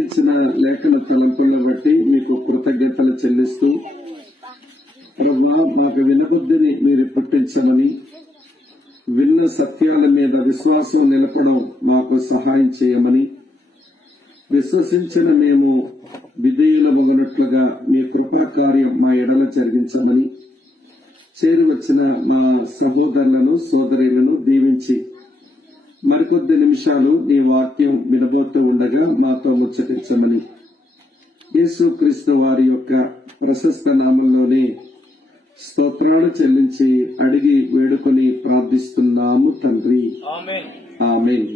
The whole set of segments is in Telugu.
అందించిన లేఖన తలంపులను బట్టి మీకు కృతజ్ఞతలు చెల్లిస్తూ, ప్రభువా మాకు వినబుద్ధిని మీరు పుట్టించమని, విన్న సత్యాల మీద విశ్వాసం నిలపడం మాకు సహాయం చేయమని, విశ్వసించిన మేము విధేయులమగునట్లుగా మీ కృపా కార్యం మా ఎడల జరిగించమని, చేరి వచ్చిన మా సహోదరులను సోదరులను దీవించి మరికొద్ది నిమిషాలు నీ వాక్యం వినబోతూ ఉండగా మాతో ముచ్చటించమని యేసుక్రీస్తు వారి యొక్క ప్రశస్త నామంలోనే స్తోత్రాలు చెల్లించి అడిగి వేడుకొని ప్రార్థిస్తున్నాము తండ్రి. ఆమేన్.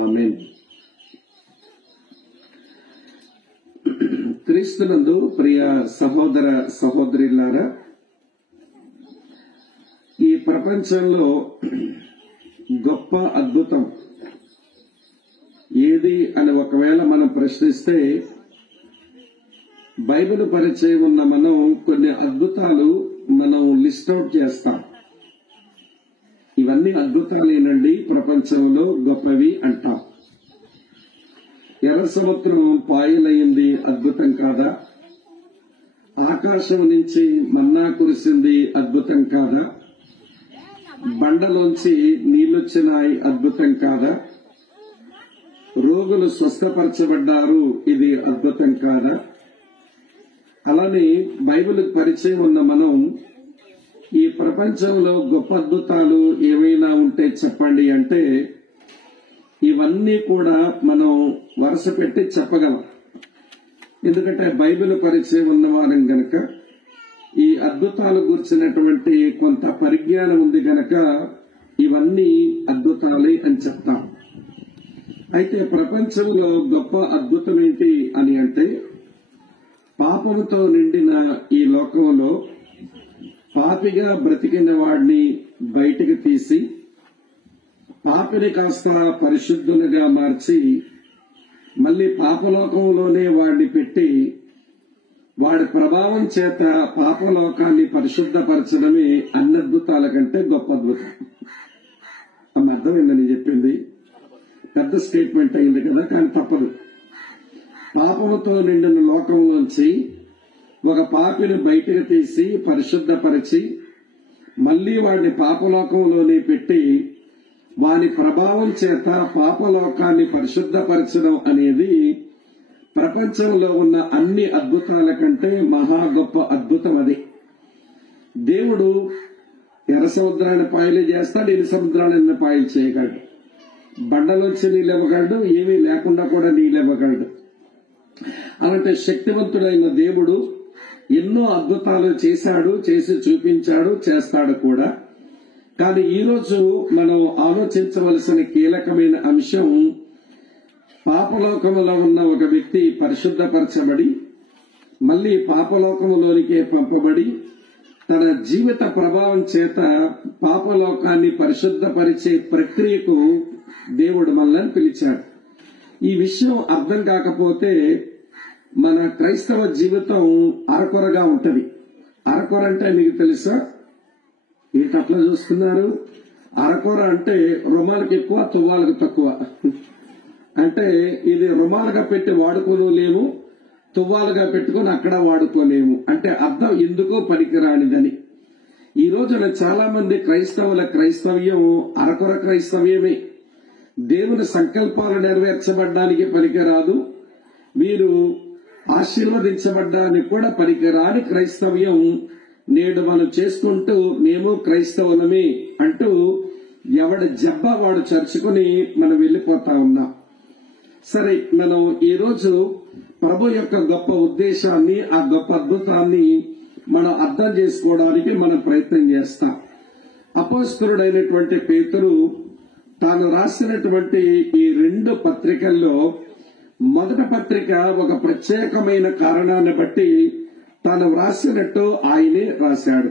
ఆమేన్. క్రీస్తునందు ప్రియ సహోదర సహోదరులారా, ఈ ప్రపంచంలో గొప్ప అద్భుతం ఏది అని ఒకవేళ మనం ప్రశ్నిస్తే, బైబిల్ పరిచయం ఉన్న మనం కొన్ని అద్భుతాలు మనం లిస్ట్ అవుట్ చేస్తాం. ఇవన్నీ అద్భుతాలేనండి, ప్రపంచంలో గొప్పవి అంటాం. ఎర్ర సముద్రం పాయలైంది అద్భుతం కాదా? ఆకాశం నుంచి మన్నా కురిసింది అద్భుతం కాదా? బండలోంచి నీళ్లొచ్చినాయి అద్భుతం కాదా? రోగులు స్వస్థపరచబడ్డారు, ఇది అద్భుతం కాదా? అలానే బైబిల్ పరిచయం ఉన్న మనం ఈ ప్రపంచంలో గొప్ప అద్భుతాలు ఏమైనా ఉంటే చెప్పండి అంటే ఇవన్నీ కూడా మనం వరుస పెట్టి చెప్పగలం. ఎందుకంటే బైబిల్ పరిచయం ఉన్నవారం గనక, ఈ అద్భుతాలు గురించినటువంటి కొంత పరిజ్ఞానం ఉంది గనక ఇవన్నీ అద్భుతాలే అని చెప్తాం. అయితే ప్రపంచంలో గొప్ప అద్భుతం ఏంటి అని అంటే, పాపంతో నిండిన ఈ లోకంలో పాపిగా బ్రతికిన వాడిని బయటికి తీసి, పాపిని కాస్త పరిశుద్ధునిగా మార్చి, మళ్లీ పాపలోకంలోనే వాడిని పెట్టి వాడి ప్రభావం చేత పాపలోకాన్ని పరిశుద్ధపరచడమే అన్ని అద్భుతాల కంటే గొప్ప అద్భుతం. అమ్మ అర్థమైందని చెప్పింది, పెద్ద స్టేట్మెంట్ అయింది కదా, కానీ తప్పదు. పాపముతో నిండిన లోకంలోంచి ఒక పాపిని బయటకు తీసి పరిశుద్ధపరిచి మళ్లీ వాడిని పాపలోకంలోనే పెట్టి వాని ప్రభావం చేత పాపలోకాన్ని పరిశుద్ధపరచడం అనేది ప్రపంచంలో ఉన్న అన్ని అద్భుతాల కంటే మహా గొప్ప అద్భుతం అది. దేవుడు ఎర్ర సముద్రాన్ని పాయలు చేస్తాడు, ఎన్ని సముద్రాలను పాయలు చేయగలడు. బండలోంచి నీళ్ళు ఇవ్వగలడు, ఏమీ లేకుండా కూడా నీళ్ళు ఇవ్వగలడు. అలాంటి శక్తివంతుడైన దేవుడు ఎన్నో అద్భుతాలు చేశాడు, చేసి చూపించాడు, చేస్తాడు కూడా. కానీ ఈరోజు మనం ఆలోచించవలసిన కీలకమైన అంశం, పాపలోకములో ఉన్న ఒక వ్యక్తి పరిశుద్ధపరచబడి మళ్లీ పాపలోకములోనికే పంపబడి తన జీవిత ప్రభావం చేత పాపలోకాన్ని పరిశుద్ధపరిచే ప్రక్రియకు దేవుడు మనల్ని పిలిచాడు. ఈ విషయం అర్థం కాకపోతే మన క్రైస్తవ జీవితం అరకొరగా ఉంటది. అరకొర అంటే మీకు తెలుసా? ఏంటి అట్లా చూస్తున్నారు? అరకొర అంటే రుమాలకు ఎక్కువ, తువ్వాలకు తక్కువ. అంటే ఇది రుమాలుగా పెట్టి వాడుకోలేము, తువ్వాలుగా పెట్టుకుని అక్కడ వాడుకోలేము. అంటే అర్థం ఎందుకో పనికిరానిదని. ఈ రోజున చాలా మంది క్రైస్తవుల క్రైస్తవ్యం అరకొర క్రైస్తవ్యమే. దేవుని సంకల్పాలు నెరవేర్చబడ్డానికి పనికిరాదు, వీరు ఆశీర్వదించబడ్డానికి కూడా పనికిరాని క్రైస్తవ్యం నేడు మనం చేసుకుంటూ మేము క్రైస్తవులమే అంటూ ఎవడి జబ్బ వాడు చర్చుకుని మనం వెళ్లిపోతా ఉన్నాం. సరే, మనం ఈ రోజు ప్రభు యొక్క గొప్ప ఉద్దేశాన్ని, ఆ గొప్ప అద్భుతాన్ని మనం అర్థం చేసుకోవడానికి మనం ప్రయత్నం చేస్తాం. అపోస్తలుడైనటువంటి పేతురు తాను రాసినటువంటి ఈ 2 పత్రికల్లో మొదటి పత్రిక ఒక ప్రత్యేకమైన కారణాన్ని బట్టి తాను వ్రాసినట్టు ఆయనే రాశాడు.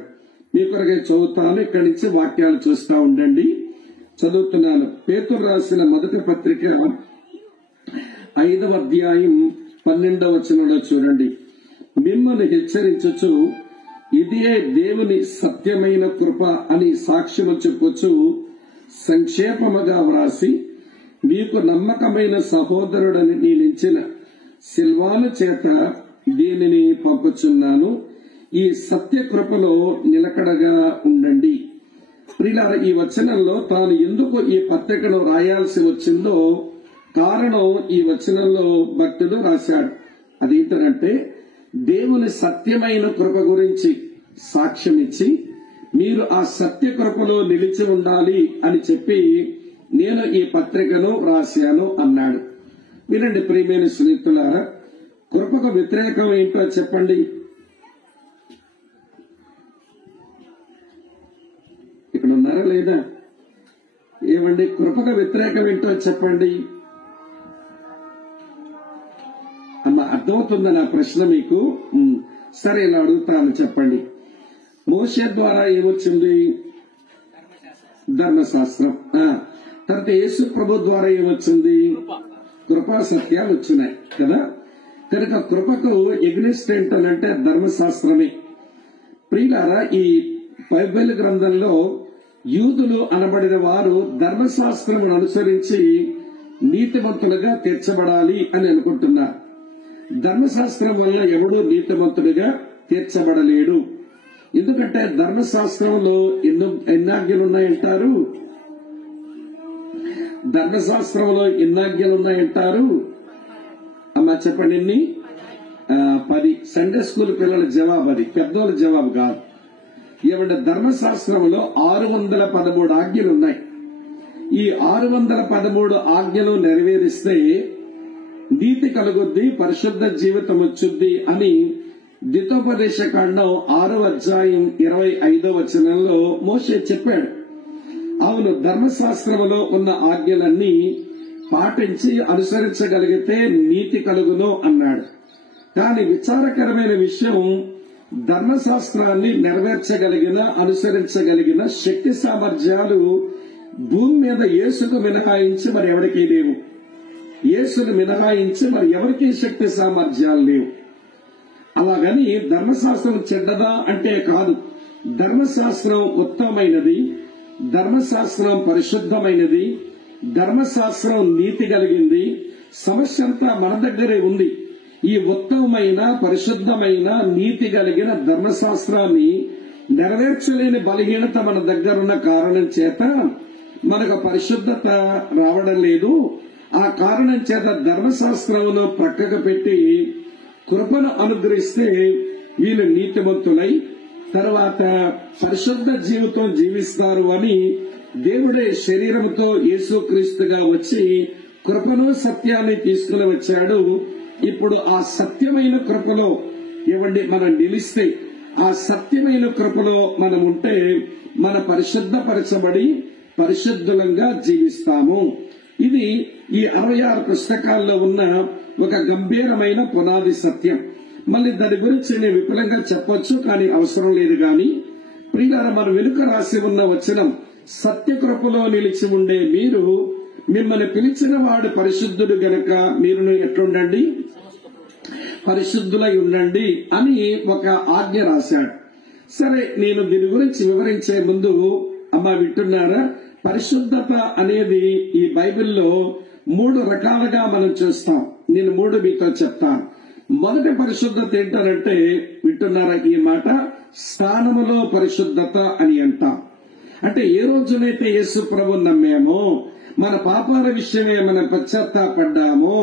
మీ కొరకే చదువుతాను, ఇక్కడి నుంచి వాక్యాలు చూస్తూ ఉండండి. చదువుతున్నాను. పేతురు రాసిన మొదటి పత్రిక 5వ అధ్యాయం 12వ వచనంలో చూడండి. మిమ్మల్ని హెచ్చరించుచు ఇదే దేవుని సత్యమైన కృప అని సాక్ష్యము చెప్పుచు సంక్షేపముగా వ్రాసి మీకు నమ్మకమైన సహోదరుడని నేనించిన సిల్వాను చేత దీనిని పంపుచున్నాను. ఈ సత్య కృపలో నిలకడగా ఉండండి. ప్రియులారా, ఈ వచనంలో తాను ఎందుకు ఈ పత్రికను రాయాల్సి వచ్చిందో కారణం ఈ వచనంలో భక్తుడు రాశాడు. అదేంటంటే, దేవుని సత్యమైన కృప గురించి సాక్ష్యం ఇచ్చి మీరు ఆ సత్య కృపలో నిలిచి ఉండాలి అని చెప్పి నేను ఈ పత్రికను రాశాను అన్నాడు. వినండి ప్రియమైన స్నేహితులారా, కృపకు వ్యతిరేకం ఏంటో చెప్పండి. ఇక్కడ ఉన్నారా లేదా? ఏమండి, కృపకు వ్యతిరేకం ఏంటో చెప్పండి. అమ్మ, అర్థమవుతుందా నా ప్రశ్న మీకు? సరే, ఇలా అడుగుతాను, చెప్పండి. మోషే ద్వారా ఏమొచ్చింది? ధర్మశాస్త్రం. తర్వాత యేసు ప్రభు ద్వారా ఏమొచ్చింది? కృపా సత్యాలు వచ్చినాయి కదా. కనుక కృపకు ఎగ్నిస్ట్ ఏంటనంటే ధర్మశాస్త్రమే. ప్రియులారా, ఈ బైబిల్ గ్రంథంలో యూదులు అనబడిన వారు ధర్మశాస్త్రం అనుసరించి నీతిమంతులుగా తీర్చబడాలి అని అనుకుంటున్నారు. ధర్మశాస్త్రం వల్ల ఎవడూ నీతిమంతుడిగా తీర్చబడలేడు. ఎందుకంటే ధర్మశాస్త్రంలో ఎన్ని ఆజ్ఞలు ఉన్నాయంటారు? ధర్మశాస్త్రంలో ఎన్ని ఆజ్ఞలు ఉన్నాయంటారు? అమ్మా చెప్పండి, ఎన్ని? 10. సండే స్కూల్ పిల్లల జవాబు అది, పెద్దోళ్ళ జవాబు కాదు. ఏమంటే ధర్మశాస్త్రంలో 613 ఆజ్ఞలు ఉన్నాయి. ఈ 613 ఆజ్ఞలు నెరవేరిస్తే నీతి కలుగుద్ది, పరిశుద్ధ జీవితం వచ్చుద్ది అని ద్వితోపదేశ కాండం 6వ అధ్యాయం 25వ వచనంలో మోషే చెప్పాడు. అవును, ధర్మశాస్త్రంలో ఉన్న ఆజ్ఞలన్నీ పాటించి అనుసరించగలిగితే నీతి కలుగును అన్నాడు. కానీ విచారకరమైన విషయం, ధర్మశాస్త్రాన్ని నెరవేర్చగలిగిన, అనుసరించగలిగిన శక్తి సామర్థ్యాలు భూమి మీద యేసుకు మినహాయించి మరి ఎవరికీ లేవు. యేసును మినహాయించి మరి ఎవరికీ శక్తి సామర్థ్యాలు లేవు. అలాగని ధర్మశాస్త్రం చెడ్డదా అంటే కాదు. ధర్మశాస్త్రం ఉత్తమమైనది, ధర్మశాస్త్రం పరిశుద్ధమైనది, ధర్మశాస్త్రం నీతి కలిగింది. సమస్య అంతా మన దగ్గరే ఉంది. ఈ ఉత్తమమైన, పరిశుద్ధమైన, నీతి కలిగిన ధర్మశాస్త్రాన్ని నెరవేర్చలేని బలహీనత మన దగ్గరున్న కారణం చేత మనకు పరిశుద్ధత రావడం లేదు. ఆ కారణం చేత ధర్మశాస్త్రంలో ప్రక్కకు పెట్టి కృపను అనుగ్రహిస్తే వీళ్ళు నీతిమంతులై తర్వాత పరిశుద్ధ జీవితం జీవిస్తారు అని దేవుడే శరీరంతో యేసుక్రీస్తుగా వచ్చి కృపను సత్యాన్ని తీసుకుని వచ్చాడు. ఇప్పుడు ఆ సత్యమైన కృపలో ఏమండి మనం నిలిస్తే, ఆ సత్యమైన కృపలో మనం ఉంటే మన పరిశుద్ధపరచబడి పరిశుద్ధులంగా జీవిస్తాము. ఇది ఈ 66 పుస్తకాల్లో ఉన్న ఒక గంభీరమైన పునాది సత్యం. మళ్ళీ దాని గురించి నేను విపులంగా చెప్పొచ్చు, కానీ అవసరం లేదు. కానీ ప్రియులారా, మన వెనుక రాసి ఉన్న వచనం, సత్య కృపలో నిలిచి ఉండే మీరు, మిమ్మల్ని పిలిచిన వాడు పరిశుద్ధుడు గనక మీరును ఎట్లుండండి? పరిశుద్ధులై ఉండండి అని ఒక ఆజ్ఞ రాశాడు. సరే, నేను దీని గురించి వివరించే ముందు అమ్మ వింటున్నారా, పరిశుద్ధత అనేది ఈ బైబిల్లో 3 రకాలుగా మనం చూస్తాం. నేను 3 మీతో చెప్తాను. మొదటి పరిశుద్ధత ఏంటంటే, వింటున్నారా ఈ మాట, స్థానములో పరిశుద్ధత అని అంటాం. అంటే ఏ రోజునైతే యేసు ప్రభువుని నమ్మామో, మన పాపాల విషయమే మనం పశ్చాత్తాపడ్డామో,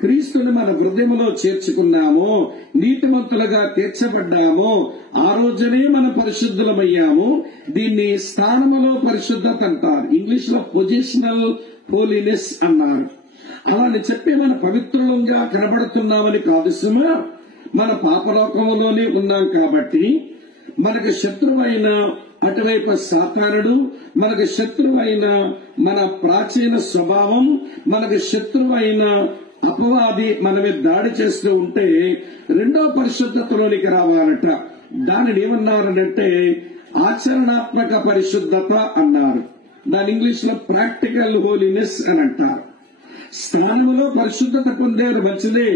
క్రీస్తుని మన హృదయంలో చేర్చుకున్నామో, నీతిమంతులుగా తీర్చబడ్డామో, ఆ రోజునే మనం పరిశుద్ధులమయ్యాము. దీన్ని స్థానములో పరిశుద్ధత అంటారు. ఇంగ్లీష్ లో పొజిషనల్ హోలీనెస్ అన్నారు. అలాని చెప్పి మన పవిత్రులంగా కనబడుతున్నామని కాదు సుమా. మన పాపలోకంలోనే ఉన్నాం కాబట్టి మనకు శత్రువైన అటువైపు సాతానుడు, మనకు శత్రువైన మన ప్రాచీన స్వభావం, మనకు శత్రువైన అపవాది మన మీద దాడి చేస్తూ ఉంటే రెండో పరిశుద్ధతలోనికి రావాలట. దానిని ఏమన్నారంటే ఆచరణాత్మక పరిశుద్ధత అన్నారు. దాని ఇంగ్లీష్ లో ప్రాక్టికల్ హోలీనెస్ అని అంటారు. స్థానంలో పరిశుద్ధత పొందేది మంచిదే,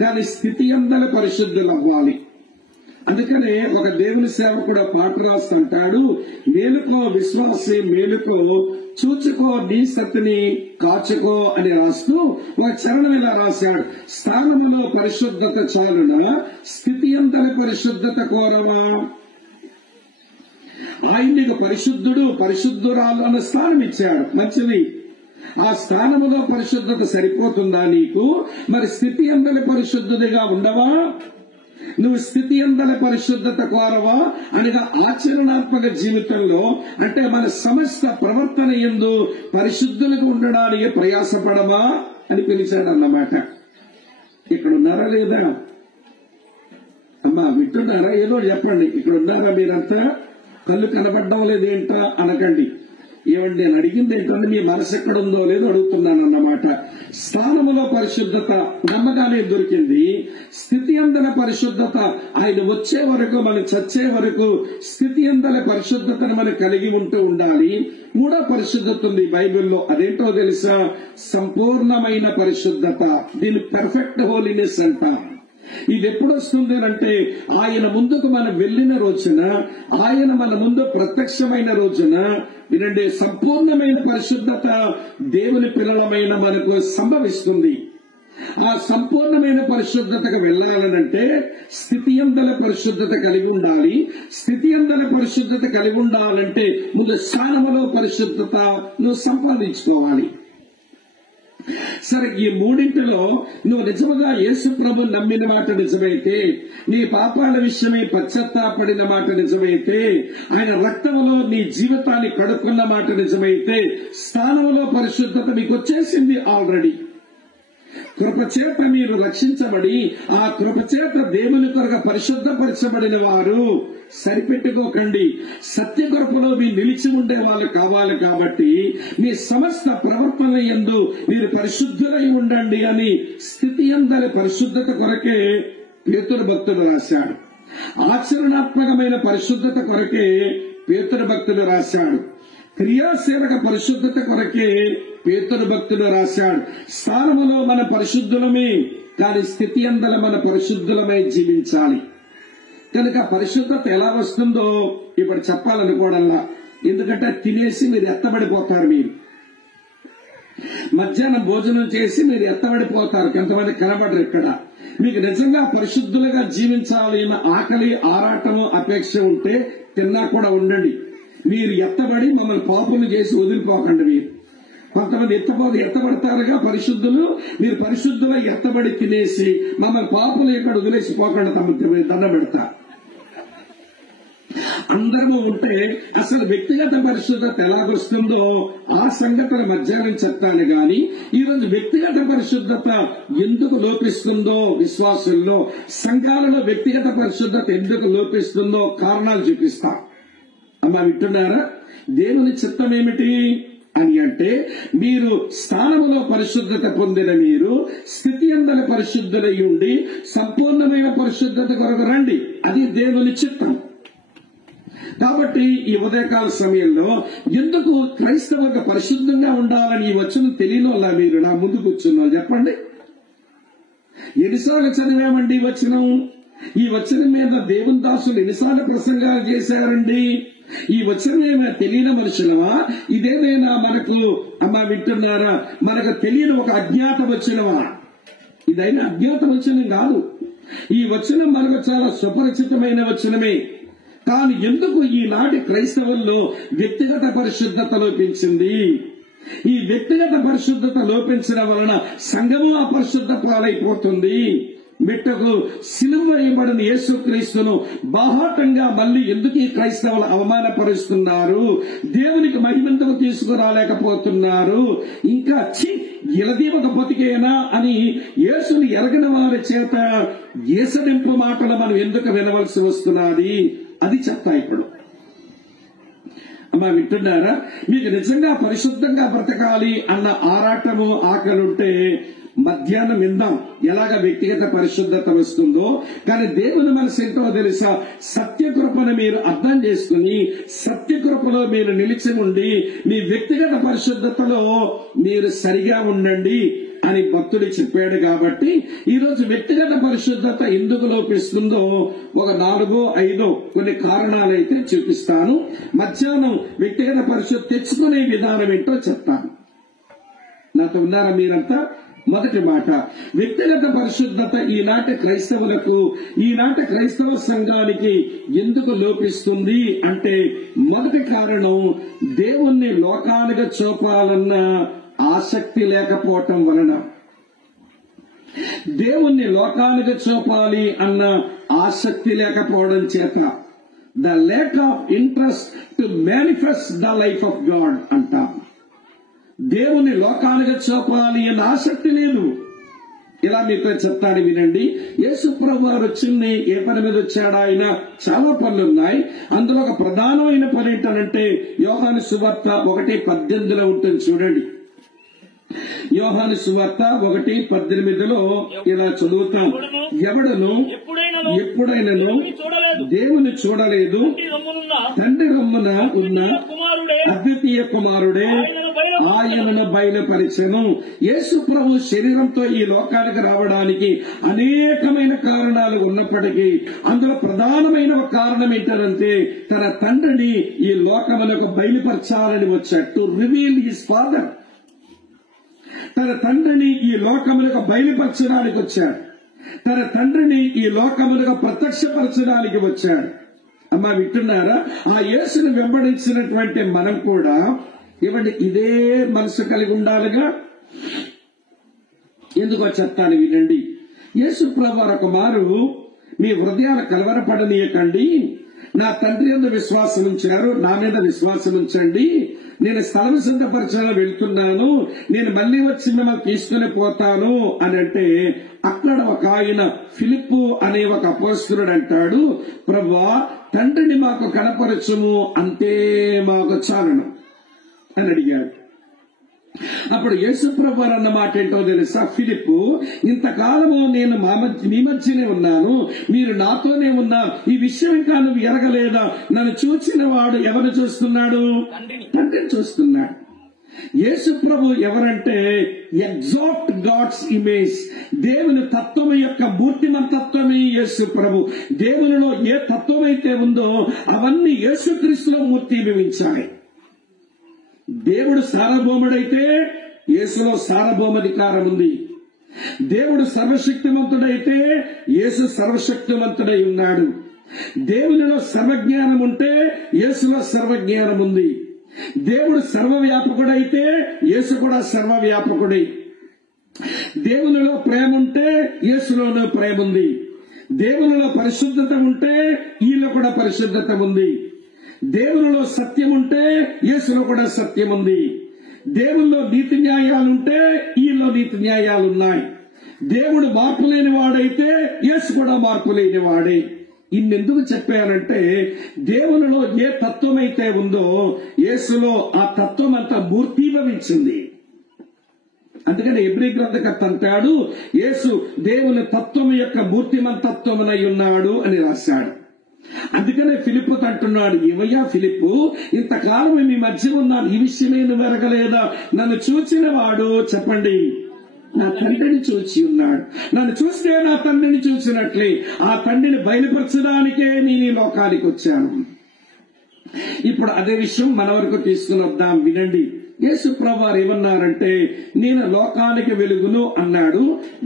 కానీ స్థితి అందరి పరిశుద్ధులు అవ్వాలి. అందుకనే ఒక దేవుని సేవకుడు పాట రాస్తుంటాడు, మేలుకో విశ్వాసి మేలుకో, చూచుకో నీ స్థితిని కాచుకో అని రాస్తూ ఒక చరణం ఇలా రాశాడు, స్థానములో పరిశుద్ధత చాలునా, స్థితి అంతని పరిశుద్ధత కోరవా. ఆయన నీకు పరిశుద్ధుడు పరిశుద్ధురాలు అన్న స్థానం ఇచ్చాడు, మంచిది. ఆ స్థానములో పరిశుద్ధత సరిపోతుందా నీకు? మరి స్థితి అందరి పరిశుద్ధుడిగా ఉండవా? నువ్వు స్థితి అందరి పరిశుద్ధత కోరవా? అనగా ఆచరణాత్మక జీవితంలో అంటే మన సమస్త ప్రవర్తన యందు పరిశుద్ధులుగా ఉండడానికి ప్రయాసపడమా అని పిలిచాడు అన్నమాట. ఇక్కడ ఉన్నారా లేదా? అమ్మా వింటున్నారా? ఏదో చెప్పండి. ఇక్కడ ఉన్నారా మీరంతా? కళ్ళు కనబడ్డం లేదేంటా అనకండి. ఏమండి నేను అడిగింది ఏంటంటే మీ మనసు ఎక్కడ ఉందో లేదో అడుగుతున్నాను అన్నమాట. స్థానములో పరిశుద్ధత నమ్మగానే దొరికింది. స్థితి అందల పరిశుద్ధత ఆయన వచ్చే వరకు మనం చచ్చే వరకు స్థితి అందల పరిశుద్ధతను మనం కలిగి ఉంటూ ఉండాలి. మూడో పరిశుద్ధత ఉంది బైబిల్లో, అదేంటో తెలుసా? సంపూర్ణమైన పరిశుద్ధత. దీన్ని పెర్ఫెక్ట్ హోలీనెస్ అంటారు. ఇది ఎప్పుడు వస్తుంది అంటే ఆయన ముందుకు మనం వెళ్లిన రోజున, ఆయన మన ముందు ప్రత్యక్షమైన రోజున. వినండి, సంపూర్ణమైన పరిశుద్ధత దేవుని పిల్లలమైన మనకు సంభవిస్తుంది. ఆ సంపూర్ణమైన పరిశుద్ధతకు వెళ్లాలనంటే స్థితి అందల పరిశుద్ధత కలిగి ఉండాలి. స్థితి అందల పరిశుద్ధత కలిగి ఉండాలంటే ముందు స్థానములో పరిశుద్ధత నువ్వు సంపాదించుకోవాలి. సరే, ఈ మూడింటిలో నువ్వు నిజముగా యేసు ప్రభు నమ్మిన మాట నిజమైతే, నీ పాపాల విషయమై పశ్చాత్తాపడిన మాట నిజమైతే, ఆయన రక్తములో నీ జీవితాన్ని కడుక్కున్న మాట నిజమైతే, స్థానంలో పరిశుద్ధత మీకు వచ్చేసింది ఆల్రెడీ. కృపచేత మీరు రక్షించబడి ఆ కృపచేత దేవుని కొరకు పరిశుద్ధపరచబడిన వారు. సరిపెట్టుకోకండి, సత్య కృపలో మీరు నిలిచి ఉండే వాళ్ళు కావాలి. కాబట్టి మీ సమస్త ప్రవర్తన యందు మీరు పరిశుద్ధులై ఉండండి అని స్థితి అందరి పరిశుద్ధత కొరకే పేతురు భక్తుడు రాశాడు. ఆచరణాత్మకమైన పరిశుద్ధత కొరకే పేతురు భక్తుడు రాశాడు. క్రియాశీలక పరిశుద్ధత కొరకే పేతురు భక్తుడు రాశాడు. స్థానములో మన పరిశుద్ధులమే, కానీ స్థితి అందల మన పరిశుద్ధులమై జీవించాలి. కనుక పరిశుద్ధత ఎలా వస్తుందో ఇప్పుడు చెప్పాలనుకోవడంలా. ఎందుకంటే తినేసి మీరు ఎత్తబడిపోతారు. మీరు మధ్యాహ్నం భోజనం చేసి మీరు ఎత్తబడిపోతారు. కొంతమంది కనబడరు. ఇక్కడ మీకు నిజంగా పరిశుద్ధులుగా జీవించాలి అన్న ఆకలి, ఆరాటము, అపేక్ష ఉంటే తిన్నా కూడా ఉండండి. మీరు ఎత్తబడి మమ్మల్ని పాపులు చేసి వదిలిపోకండి. మీరు కొంతమంది ఎత్తబడతారుగా పరిశుద్ధులు. మీరు పరిశుద్ధులై ఎత్తబడి తినేసి మమ్మల్ని పాపులు ఇక్కడ వదిలేసిపోకుండా తమ దండం పెడతారు. అందరము ఉంటే అసలు వ్యక్తిగత పరిశుద్ధత ఎలాగొస్తుందో ఆ సంగతుల మధ్యాహ్నం చెప్తాను గాని, ఈ రోజు వ్యక్తిగత పరిశుద్ధత ఎందుకు లోపిస్తుందో విశ్వాసుల్లో, సంఘాలలో వ్యక్తిగత పరిశుద్ధత ఎందుకు లోపిస్తుందో కారణాలు చూపిస్తా. అమ్మా వింటున్నారా? దేవుని చిత్తం ఏమిటి అని అంటే, మీరు స్థానములో పరిశుద్ధత పొందిన మీరు స్థితి అందల పరిశుద్ధులై ఉండి సంపూర్ణమైన పరిశుద్ధత కొరకు రండి. అది దేవుని చిత్తం. కాబట్టి ఈ ఉదయకాల సమయంలో ఎందుకు క్రైస్తవులకు పరిశుద్ధంగా ఉండాలని ఈ వచనం తెలియని వాళ్ళ మీరు నా ముందు కూర్చున్నారు చెప్పండి. ఎన్నిసార్లు చదివామండి ఈ వచనం? ఈ వచనం మీద దేవుని దాసులు ఎన్నిసార్లు ప్రసంగాలు చేశారండి? ఈ వచనం ఏమైనా తెలియని మనుషులమా? ఇదేమైనా మనకు అమ్మా వింటున్నారా? మనకు తెలియని ఒక అజ్ఞాత వచనమా? ఇదైనా అజ్ఞాత వచనం కాదు. ఈ వచనం మనకు చాలా సుపరిచితమైన వచనమే. కానీ ఎందుకు ఈనాటి క్రైస్తవుల్లో వ్యక్తిగత పరిశుద్ధత లోపించింది? ఈ వ్యక్తిగత పరిశుద్ధత లోపించడం వలన సంఘము అపరిశుద్ధ పాలైపోతుంది. మెట్టకు సిలువ వేయబడిన యేసుక్రీస్తును బాహాటంగా మళ్లీ ఎందుకు ఈ క్రైస్తవులు అవమానపరుస్తున్నారు? దేవునికి మహిమెందుకు తీసుకురాలేకపోతున్నారు? ఇంకా ఇలది ఒక బతికేనా అని యేసుని ఎరగని వారి చేత ఏసడింపు మాటలు మనం ఎందుకు వినవలసి వస్తున్నది? అది చెప్తా ఇప్పుడు. అమ్మా వింటున్నారా? మీకు నిజంగా పరిశుద్ధంగా బ్రతకాలి అన్న ఆరాటము, ఆకలుంటే మధ్యాహ్నం విందాం ఎలాగ వ్యక్తిగత పరిశుద్ధత వస్తుందో. కానీ దేవుని మనసు ఏంటో తెలుసా? సత్యకృపను మీరు అర్థం చేసుకుని సత్యకృపలో మీరు నిలిచి ఉండి మీ వ్యక్తిగత పరిశుద్ధతలో మీరు సరిగా ఉండండి. అని భక్తుడు చెప్పాడు. కాబట్టి ఈ రోజు వ్యక్తిగత పరిశుద్ధత ఎందుకు లోపిస్తుందో ఒక 4-5 కొన్ని కారణాలైతే చూపిస్తాను. మధ్యాహ్నం వ్యక్తిగత పరిశుద్ధత తెచ్చుకునే విధానం ఏంటో చెప్తాను. నాతో ఉన్నారా మీరంతా? మొదటి మాట, వ్యక్తిగత పరిశుద్ధత ఈనాటి క్రైస్తవులకు, ఈనాటి క్రైస్తవ సంఘానికి ఎందుకు లోపిస్తుంది అంటే మొదటి కారణం దేవుణ్ణి లోకాలుగా చూపాలన్న ఆసక్తి లేకపోవటం వలన. దేవుణ్ణి లోకాలుగా చూపాలి అన్న ఆసక్తి లేకపోవడం చేత, the lake of interest to manifest the life of God అంటాం. దేవుని లోకాలుగా చూపాలి అన్న ఆసక్తి లేదు. ఇలా మీతో చెప్తాను వినండి. యేసు ప్రభు వారు వచ్చింది ఏ పని మీద వచ్చాడు? ఆయన చాలా పనులు ఉన్నాయి. అందులో ఒక ప్రధానమైన పని ఏంటంటే యోహాను సువార్త 1:18 ఉంటుంది చూడండి. యోహాను సువార్త 1:18 ఇలా చదువుతాం. ఎవడను ఎప్పుడైనాను దేవుని చూడలేదు, తండ్రి రొమ్మున ఉన్న అద్వితీయ కుమారుడే ఆయనను బయలుపరిచెను. యేసు ప్రభు శరీరంతో ఈ లోకానికి రావడానికి అనేకమైన కారణాలు ఉన్నప్పటికీ అందులో ప్రధానమైన ఒక కారణం ఏంటంటే తన తండ్రిని ఈ లోకమునకు బయలుపరచాలని వచ్చాడు. To reveal his father. తన తండ్రిని ఈ లోకమునకు బయలుపరచడానికి వచ్చాడు. తన తండ్రిని ఈ లోకమునకు ప్రత్యక్షపరచడానికి వచ్చాడు. అమ్మా వింటున్నారా? ఆ యేసును వెంబడించినటువంటి మనం కూడా ఇవ్వండి ఇదే మనసు కలిగి ఉండాలిగా. ఎందుకో చెప్తాను వినండి. యేసు ప్రభువారు ఒక మారు మీ హృదయాలు కలవరపడనీయకండి, నా తండ్రి మీద విశ్వాసం ఉంచారు, నా మీద విశ్వాసం ఉంచండి, నేను స్థలం సిద్ధపరచాలని వెళ్తున్నాను, నేను మళ్లీ వచ్చి మిమ్మల్ని తీసుకుని పోతాను అని అంటే అక్కడ ఒక ఆయన ఫిలిప్పు అనే ఒక అపోస్తలుడు అంటాడు, ప్రభువా తండ్రిని మాకు కనపరచుము, అంతే మాకు చాలును అని అడిగాడు. అప్పుడు యేసు ప్రభువారు అన్న మాట ఏంటో తెలుసా? ఫిలిప్పు, ఇంతకాలము నేను మీ మధ్యనే ఉన్నాను, మీరు నాతోనే ఉన్నారు, ఈ విషయం ఇంకా నువ్వు ఎరగలేదా? నన్ను చూచిన వాడు ఎవరు చూస్తున్నాడు? తండ్రిని చూస్తున్నాడు. యేసు ప్రభు ఎవరంటే ఎగ్జాక్ట్ గాడ్స్ ఇమేజ్, దేవుని తత్వం యొక్క మూర్తిమంతత్వమే యేసు ప్రభు. దేవునిలో ఏ తత్వం అయితే ఉందో అవన్నీ యేసుక్రీస్తులో మూర్తిభవించాయి. దేవుడు సార్వభౌముడైతే యేసులో సార్వభౌమాధికారం ఉంది. దేవుడు సర్వశక్తిమంతుడైతే యేసు సర్వశక్తిమంతుడై ఉన్నాడు. దేవునిలో సర్వజ్ఞానం ఉంటే యేసులో సర్వజ్ఞానం ఉంది. దేవుడు సర్వవ్యాపకుడైతే యేసు కూడా సర్వవ్యాపకుడే. దేవునిలో ప్రేమ ఉంటే యేసులోనూ ప్రేమ ఉంది. దేవునిలో పరిశుద్ధత ఉంటే ఈలో కూడా పరిశుద్ధత ఉంది. దేవునిలో సత్యం ఉంటే యేసులో కూడా సత్యం ఉంది. దేవునిలో నీతి న్యాయాలుంటే ఈలో నీతి న్యాయాలున్నాయి. దేవుడు మార్పు లేని వాడైతే యేసు కూడా మార్పు లేని వాడే. ఇన్నెందుకు చెప్పానంటే దేవునిలో ఏ తత్వం అయితే ఉందో యేసులో ఆ తత్వం అంతా మూర్తీభవించింది. అందుకని ఎబ్రీ గ్రంథకర్త అంటాడు, యేసు దేవుని తత్వం యొక్క మూర్తిమంతత్వమునై ఉన్నాడు అని రాశాడు. అందుకనే ఫిలిప్పు అంటున్నాడు, ఏమయ్యా ఫిలిప్పు, ఇంతకాలం మీ మధ్య ఉన్నాను, ఈ విషయమే నువ్వు ఎరగలేదా? నన్ను చూచిన వాడు చెప్పండి నా తండ్రిని చూచి ఉన్నాడు. నన్ను చూస్తే నా తండ్రిని చూసినట్లే. ఆ తండ్రిని బయలుపరచడానికే నేను ఈ లోకానికి వచ్చాను. ఇప్పుడు అదే విషయం మన వరకు తీసుకుని వద్దాం, వినండి. యేసు ప్రభువారు ఏమన్నారంటే నేను లోకానికి వెలుగును అన్నాడు.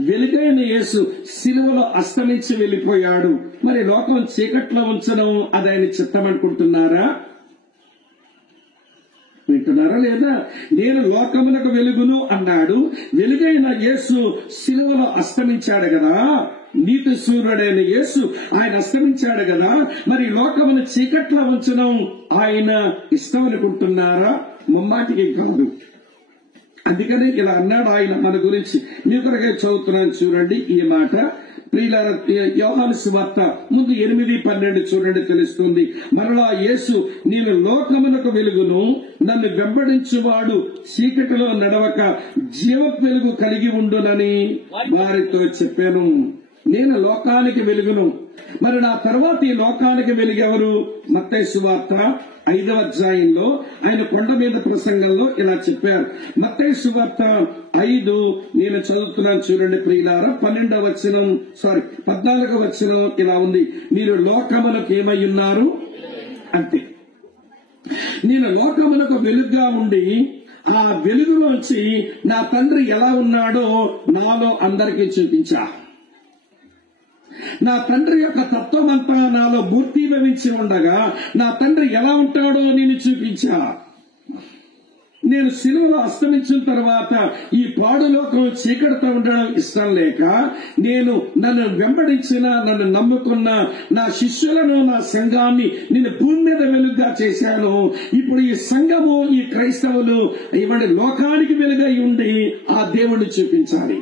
వెలుగైన యేసు సిలువలో అస్తమించి వెళ్లిపోయాడు. మరి లోకం చీకట్లో ఉంచడం అది ఆయన చిత్తం అనుకుంటున్నారా? వింటున్నారా లేదా? నేను లోకమునకు వెలుగును అన్నాడు. వెలుగైన యేసు సిలువలో అస్తమించాడు కదా, నీతి సూర్యుడైన యేసు ఆయన అస్తమించాడు కదా, మరి లోకమును చీకట్లో ఉంచడం ఆయన ఇష్టం అనుకుంటున్నారా? ముమ్మాటికి కాదు. అందుకనే ఇలా అన్నాడు ఆయన మన గురించి. మీ కొరకే చదువుతున్నాను చూడండి ఈ మాట. ప్రియులారా, యోహాను సువార్త ముందు 8:12 చూడండి, తెలుస్తుంది. మరలా యేసు నేను లోకమునకు వెలుగును, నన్ను వెంబడించువాడు చీకటిలో నడవక జీవ వెలుగు కలిగి ఉండునని వారితో చెప్పాను. నేను లోకానికి వెలుగును. మరి నా తర్వాత ఈ లోకానికి వెలుగెవరు? మత్తయి సువార్త 5వ అధ్యాయంలో ఆయన కొండ మీద ప్రసంగంలో ఇలా చెప్పారు. మత్తయి సువార్త 5 నేను చదువుతున్నాను చూడండి ప్రియులారా. 14వ వచనం ఇలా ఉంది. మీరు లోకమునకు ఏమై ఉన్నారు అంటే, నేను లోకమునకు వెలుగుగా ఉండి ఆ వెలుగులోంచి నా తండ్రి ఎలా ఉన్నాడో నాలో అందరికీ చూపించా. నా తండ్రి యొక్క తత్వం అంతా నాలో మూర్తీభవించి ఉండగా నా తండ్రి ఎలా ఉంటాడో నేను చూపించా. నేను శిలువలో అస్తమించిన తర్వాత ఈ పాడులోకం చీకటితో ఉండడం ఇష్టం లేక నన్ను వెంబడించిన, నన్ను నమ్ముకున్న నా శిష్యులను, నా సంఘాన్ని నేను భూమి మీద వెలుగుగా చేశాను. ఇప్పుడు ఈ సంఘము, ఈ క్రైస్తవులు ఇవాడి లోకానికి వెలుగై ఉండి ఆ దేవుణ్ణి చూపించాలి.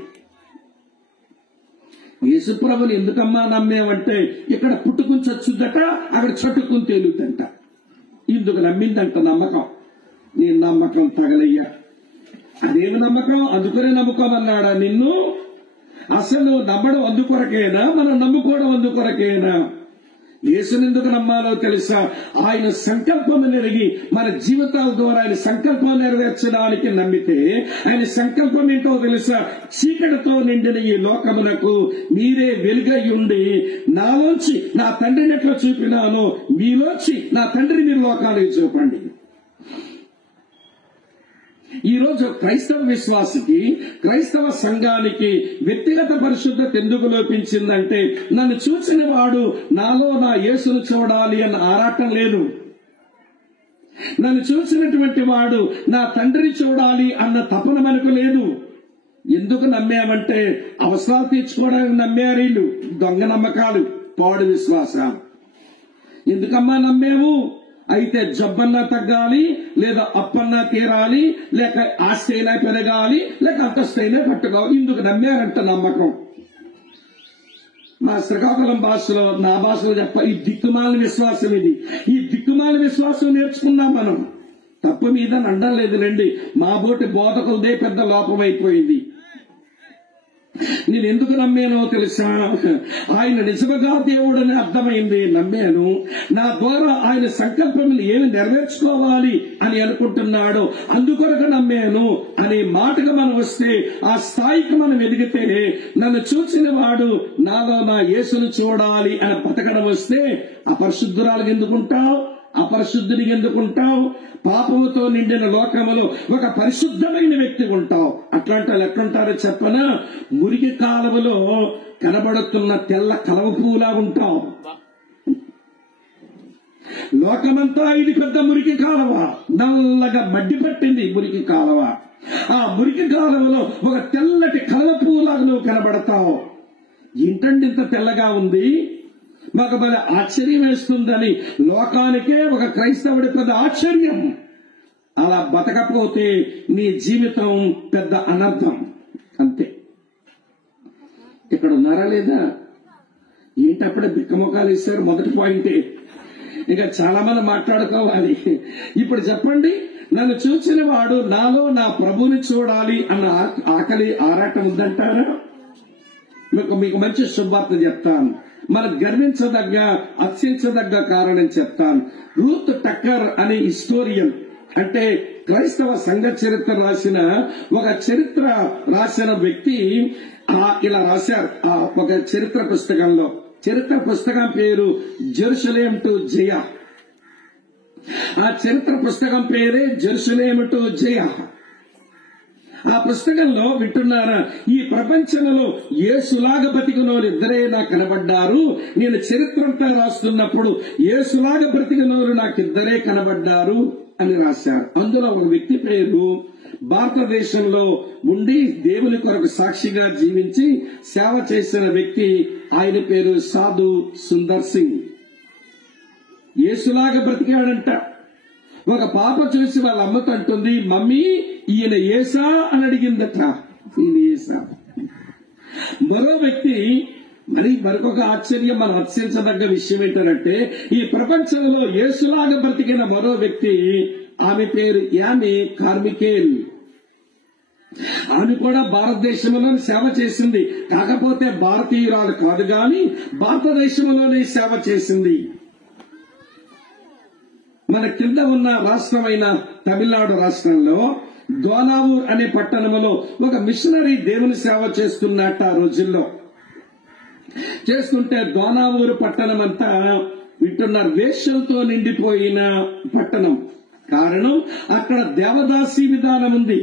యేసుప్రభుని ఎందుకమ్మా నమ్మేమంటే, ఇక్కడ పుట్టుకుని చచ్చుద్దట, అక్కడ చట్టుకుని తేలుద్దంట. ఇందుకు నమ్మిందంట నమ్మకం. నీ నమ్మకం తగలయ్యా. అదేమి నమ్మకం? అందుకునే నమ్ముకోమన్నాడా నిన్ను? అసలు నమ్మడం అందుకొరకేనా, మనం నమ్ముకోవడం అందుకొరకేనా? యేసునెందుకు నమ్మాలో తెలుసా? ఆయన సంకల్పం నెరిగి మన జీవితాల ద్వారా ఆయన సంకల్పం నెరవేర్చడానికి నమ్మితే, ఆయన సంకల్పం ఏంటో తెలుసా? చీకటితో నిండిన ఈ లోకమునకు మీరే వెలుగై ఉండి, నాలోంచి నా తండ్రిని ఎట్లా చూపినానో మీలోంచి నా తండ్రిని మీరు లోకానికి చూపండి. ఈ రోజు క్రైస్తవ విశ్వాసికి, క్రైస్తవ సంఘానికి వ్యక్తిగత పరిశుద్ధత ఎందుకు లోపించిందంటే, నన్ను చూసిన వాడు నాలో నా యేసును చూడాలి అన్న ఆరాటం లేదు. నన్ను చూసినటువంటి వాడు నా తండ్రిని చూడాలి అన్న తపన మనకు లేదు. ఎందుకు నమ్మామంటే, అవసరాలు తీర్చుకోవడానికి నమ్మారు వీళ్ళు. దొంగ నమ్మకాలు, పాడు విశ్వాసాలు. ఎందుకమ్మా నమ్మాము? అయితే జబ్బన్నా తగ్గాలి, లేదా అప్పన్నా తీరాలి, లేక ఆస్తి అయినా పెరగాలి, లేక అంతస్తైనా కట్టుకోవాలి. ఇందుకు నమ్మారంట నమ్మకం. మా శ్రీకాకుళం భాషలో, నా భాషలో ఈ దిక్కుమాల విశ్వాసం ఇది. ఈ దిక్కుమాల విశ్వాసం నేర్చుకున్నాం మనం. తప్పు మీద అండం లేదులేండి, మా బోటి బోధకులదే పెద్ద లోపం అయిపోయింది. నేను ఎందుకు నమ్మానో తెలుసా? ఆయన నిజముగా దేవుడని అర్థమైంది, నమ్మాను. నా ద్వారా ఆయన సంకల్పం ఏమి నెరవేర్చుకోవాలి అని అనుకుంటున్నాడో అందుకొరకు నమ్మాను అనే మాటగా మనం వస్తే, ఆ స్థాయికి మనం ఎదిగితే, నన్ను చూసిన వాడు నాలో నా యేసును చూడాలి అని బతకడం వస్తే, అపరిశుద్ధురాలకు ఎందుకుంటావు? అపరిశుద్ధునికి ఎందుకుంటావు? పాపముతో నిండిన లోకములో ఒక పరిశుద్ధమైన వ్యక్తి ఉంటావు. అట్లాంటి వాళ్ళు ఎట్లుంటారో చెప్పనా? మురికి కాలువలో కనబడుతున్న తెల్ల కలవ పువ్వులా ఉంటావు. లోకమంతా ఇది పెద్ద మురికి కాలువ, నల్లగా మడ్డి పట్టింది మురికి కాలువ. ఆ మురికి కాలువలో ఒక తెల్లటి కలవ పువ్వులాగా నువ్వు కనబడతావు. ఏంటండి ఇంత తెల్లగా ఉంది? మాకు పెద్ద ఆశ్చర్యం వేస్తుందని లోకానికే ఒక క్రైస్తవుడి పెద్ద ఆశ్చర్యం. అలా బతకపోతే నీ జీవితం పెద్ద అనర్థం. అంతే. ఇక్కడ ఉన్నారా లేదా? ఏంటప్పుడే బిక్కమొఖాలు ఇస్తారు. మొదటి పాయింటే. ఇంకా చాలా మంది మాట్లాడుకోవాలి. ఇప్పుడు చెప్పండి, నన్ను చూసిన వాడు నాలో నా ప్రభుని చూడాలి అన్న ఆకలి, ఆరాటం ఉందంటారా? మీకు మంచి శుభార్త చెప్తాను. మనం గర్వించదగ్గ, అత్యించదగ్గ కారణం చెప్తాను. రూత్ టక్కర్ అనే హిస్టోరియన్, అంటే క్రైస్తవ సంఘ చరిత్ర రాసిన వ్యక్తి ఇలా రాశారు ఒక చరిత్ర పుస్తకంలో. చరిత్ర పుస్తకం పేరు జెరూసలేం టు జయ. ఆ చరిత్ర పుస్తకం పేరే జెరూసలేం టు జయ. ఆ పుస్తకంలో వింటున్నారా, ఈ ప్రపంచంలో యేసులాగా బతికిన వాళ్ళు ఇద్దరే నాకు కనబడ్డారు. నేను చరిత్రంతా రాస్తున్నప్పుడు యేసులాగా బ్రతికిన వాళ్ళు నాకిద్దరే కనబడ్డారు అని రాశారు. అందులో ఒక వ్యక్తి పేరు, భారతదేశంలో ఉండి దేవుని కొరకు సాక్షిగా జీవించి సేవ చేసిన వ్యక్తి, ఆయన పేరు సాధు సుందర్ సింగ్. యేసులాగా బ్రతికాడంట. ఒక పాప చూసి వాళ్ళ అమ్మతో అంటుంది, మమ్మీ ఈయన యేసా అని అడిగిందట. ఈయన యేసా. మరో వ్యక్తి, మరొక ఆశ్చర్యం, మనం హర్షించదగ్గ విషయం ఏంటంటే, ఈ ప్రపంచంలో యేసులాగా బ్రతికిన మరో వ్యక్తి, ఆమె పేరు యామి కార్మికేల్. ఆమె కూడా భారతదేశంలో సేవ చేసింది. కాకపోతే భారతీయురాలు కాదు గాని భారతదేశంలోనే సేవ చేసింది. మన కింద ఉన్న రాష్ట్రమైన తమిళనాడు రాష్ట్రంలో దోనావూర్ అనే పట్టణంలో ఒక మిషనరీ దేవుని సేవ చేస్తున్నట్టు ఆ రోజుల్లో చేస్తుంటే దోనావూరు పట్టణం అంతా వింటున్నారు, వేశ్యలతో నిండిపోయిన పట్టణం. కారణం అక్కడ దేవదాసి విధానం ఉంది.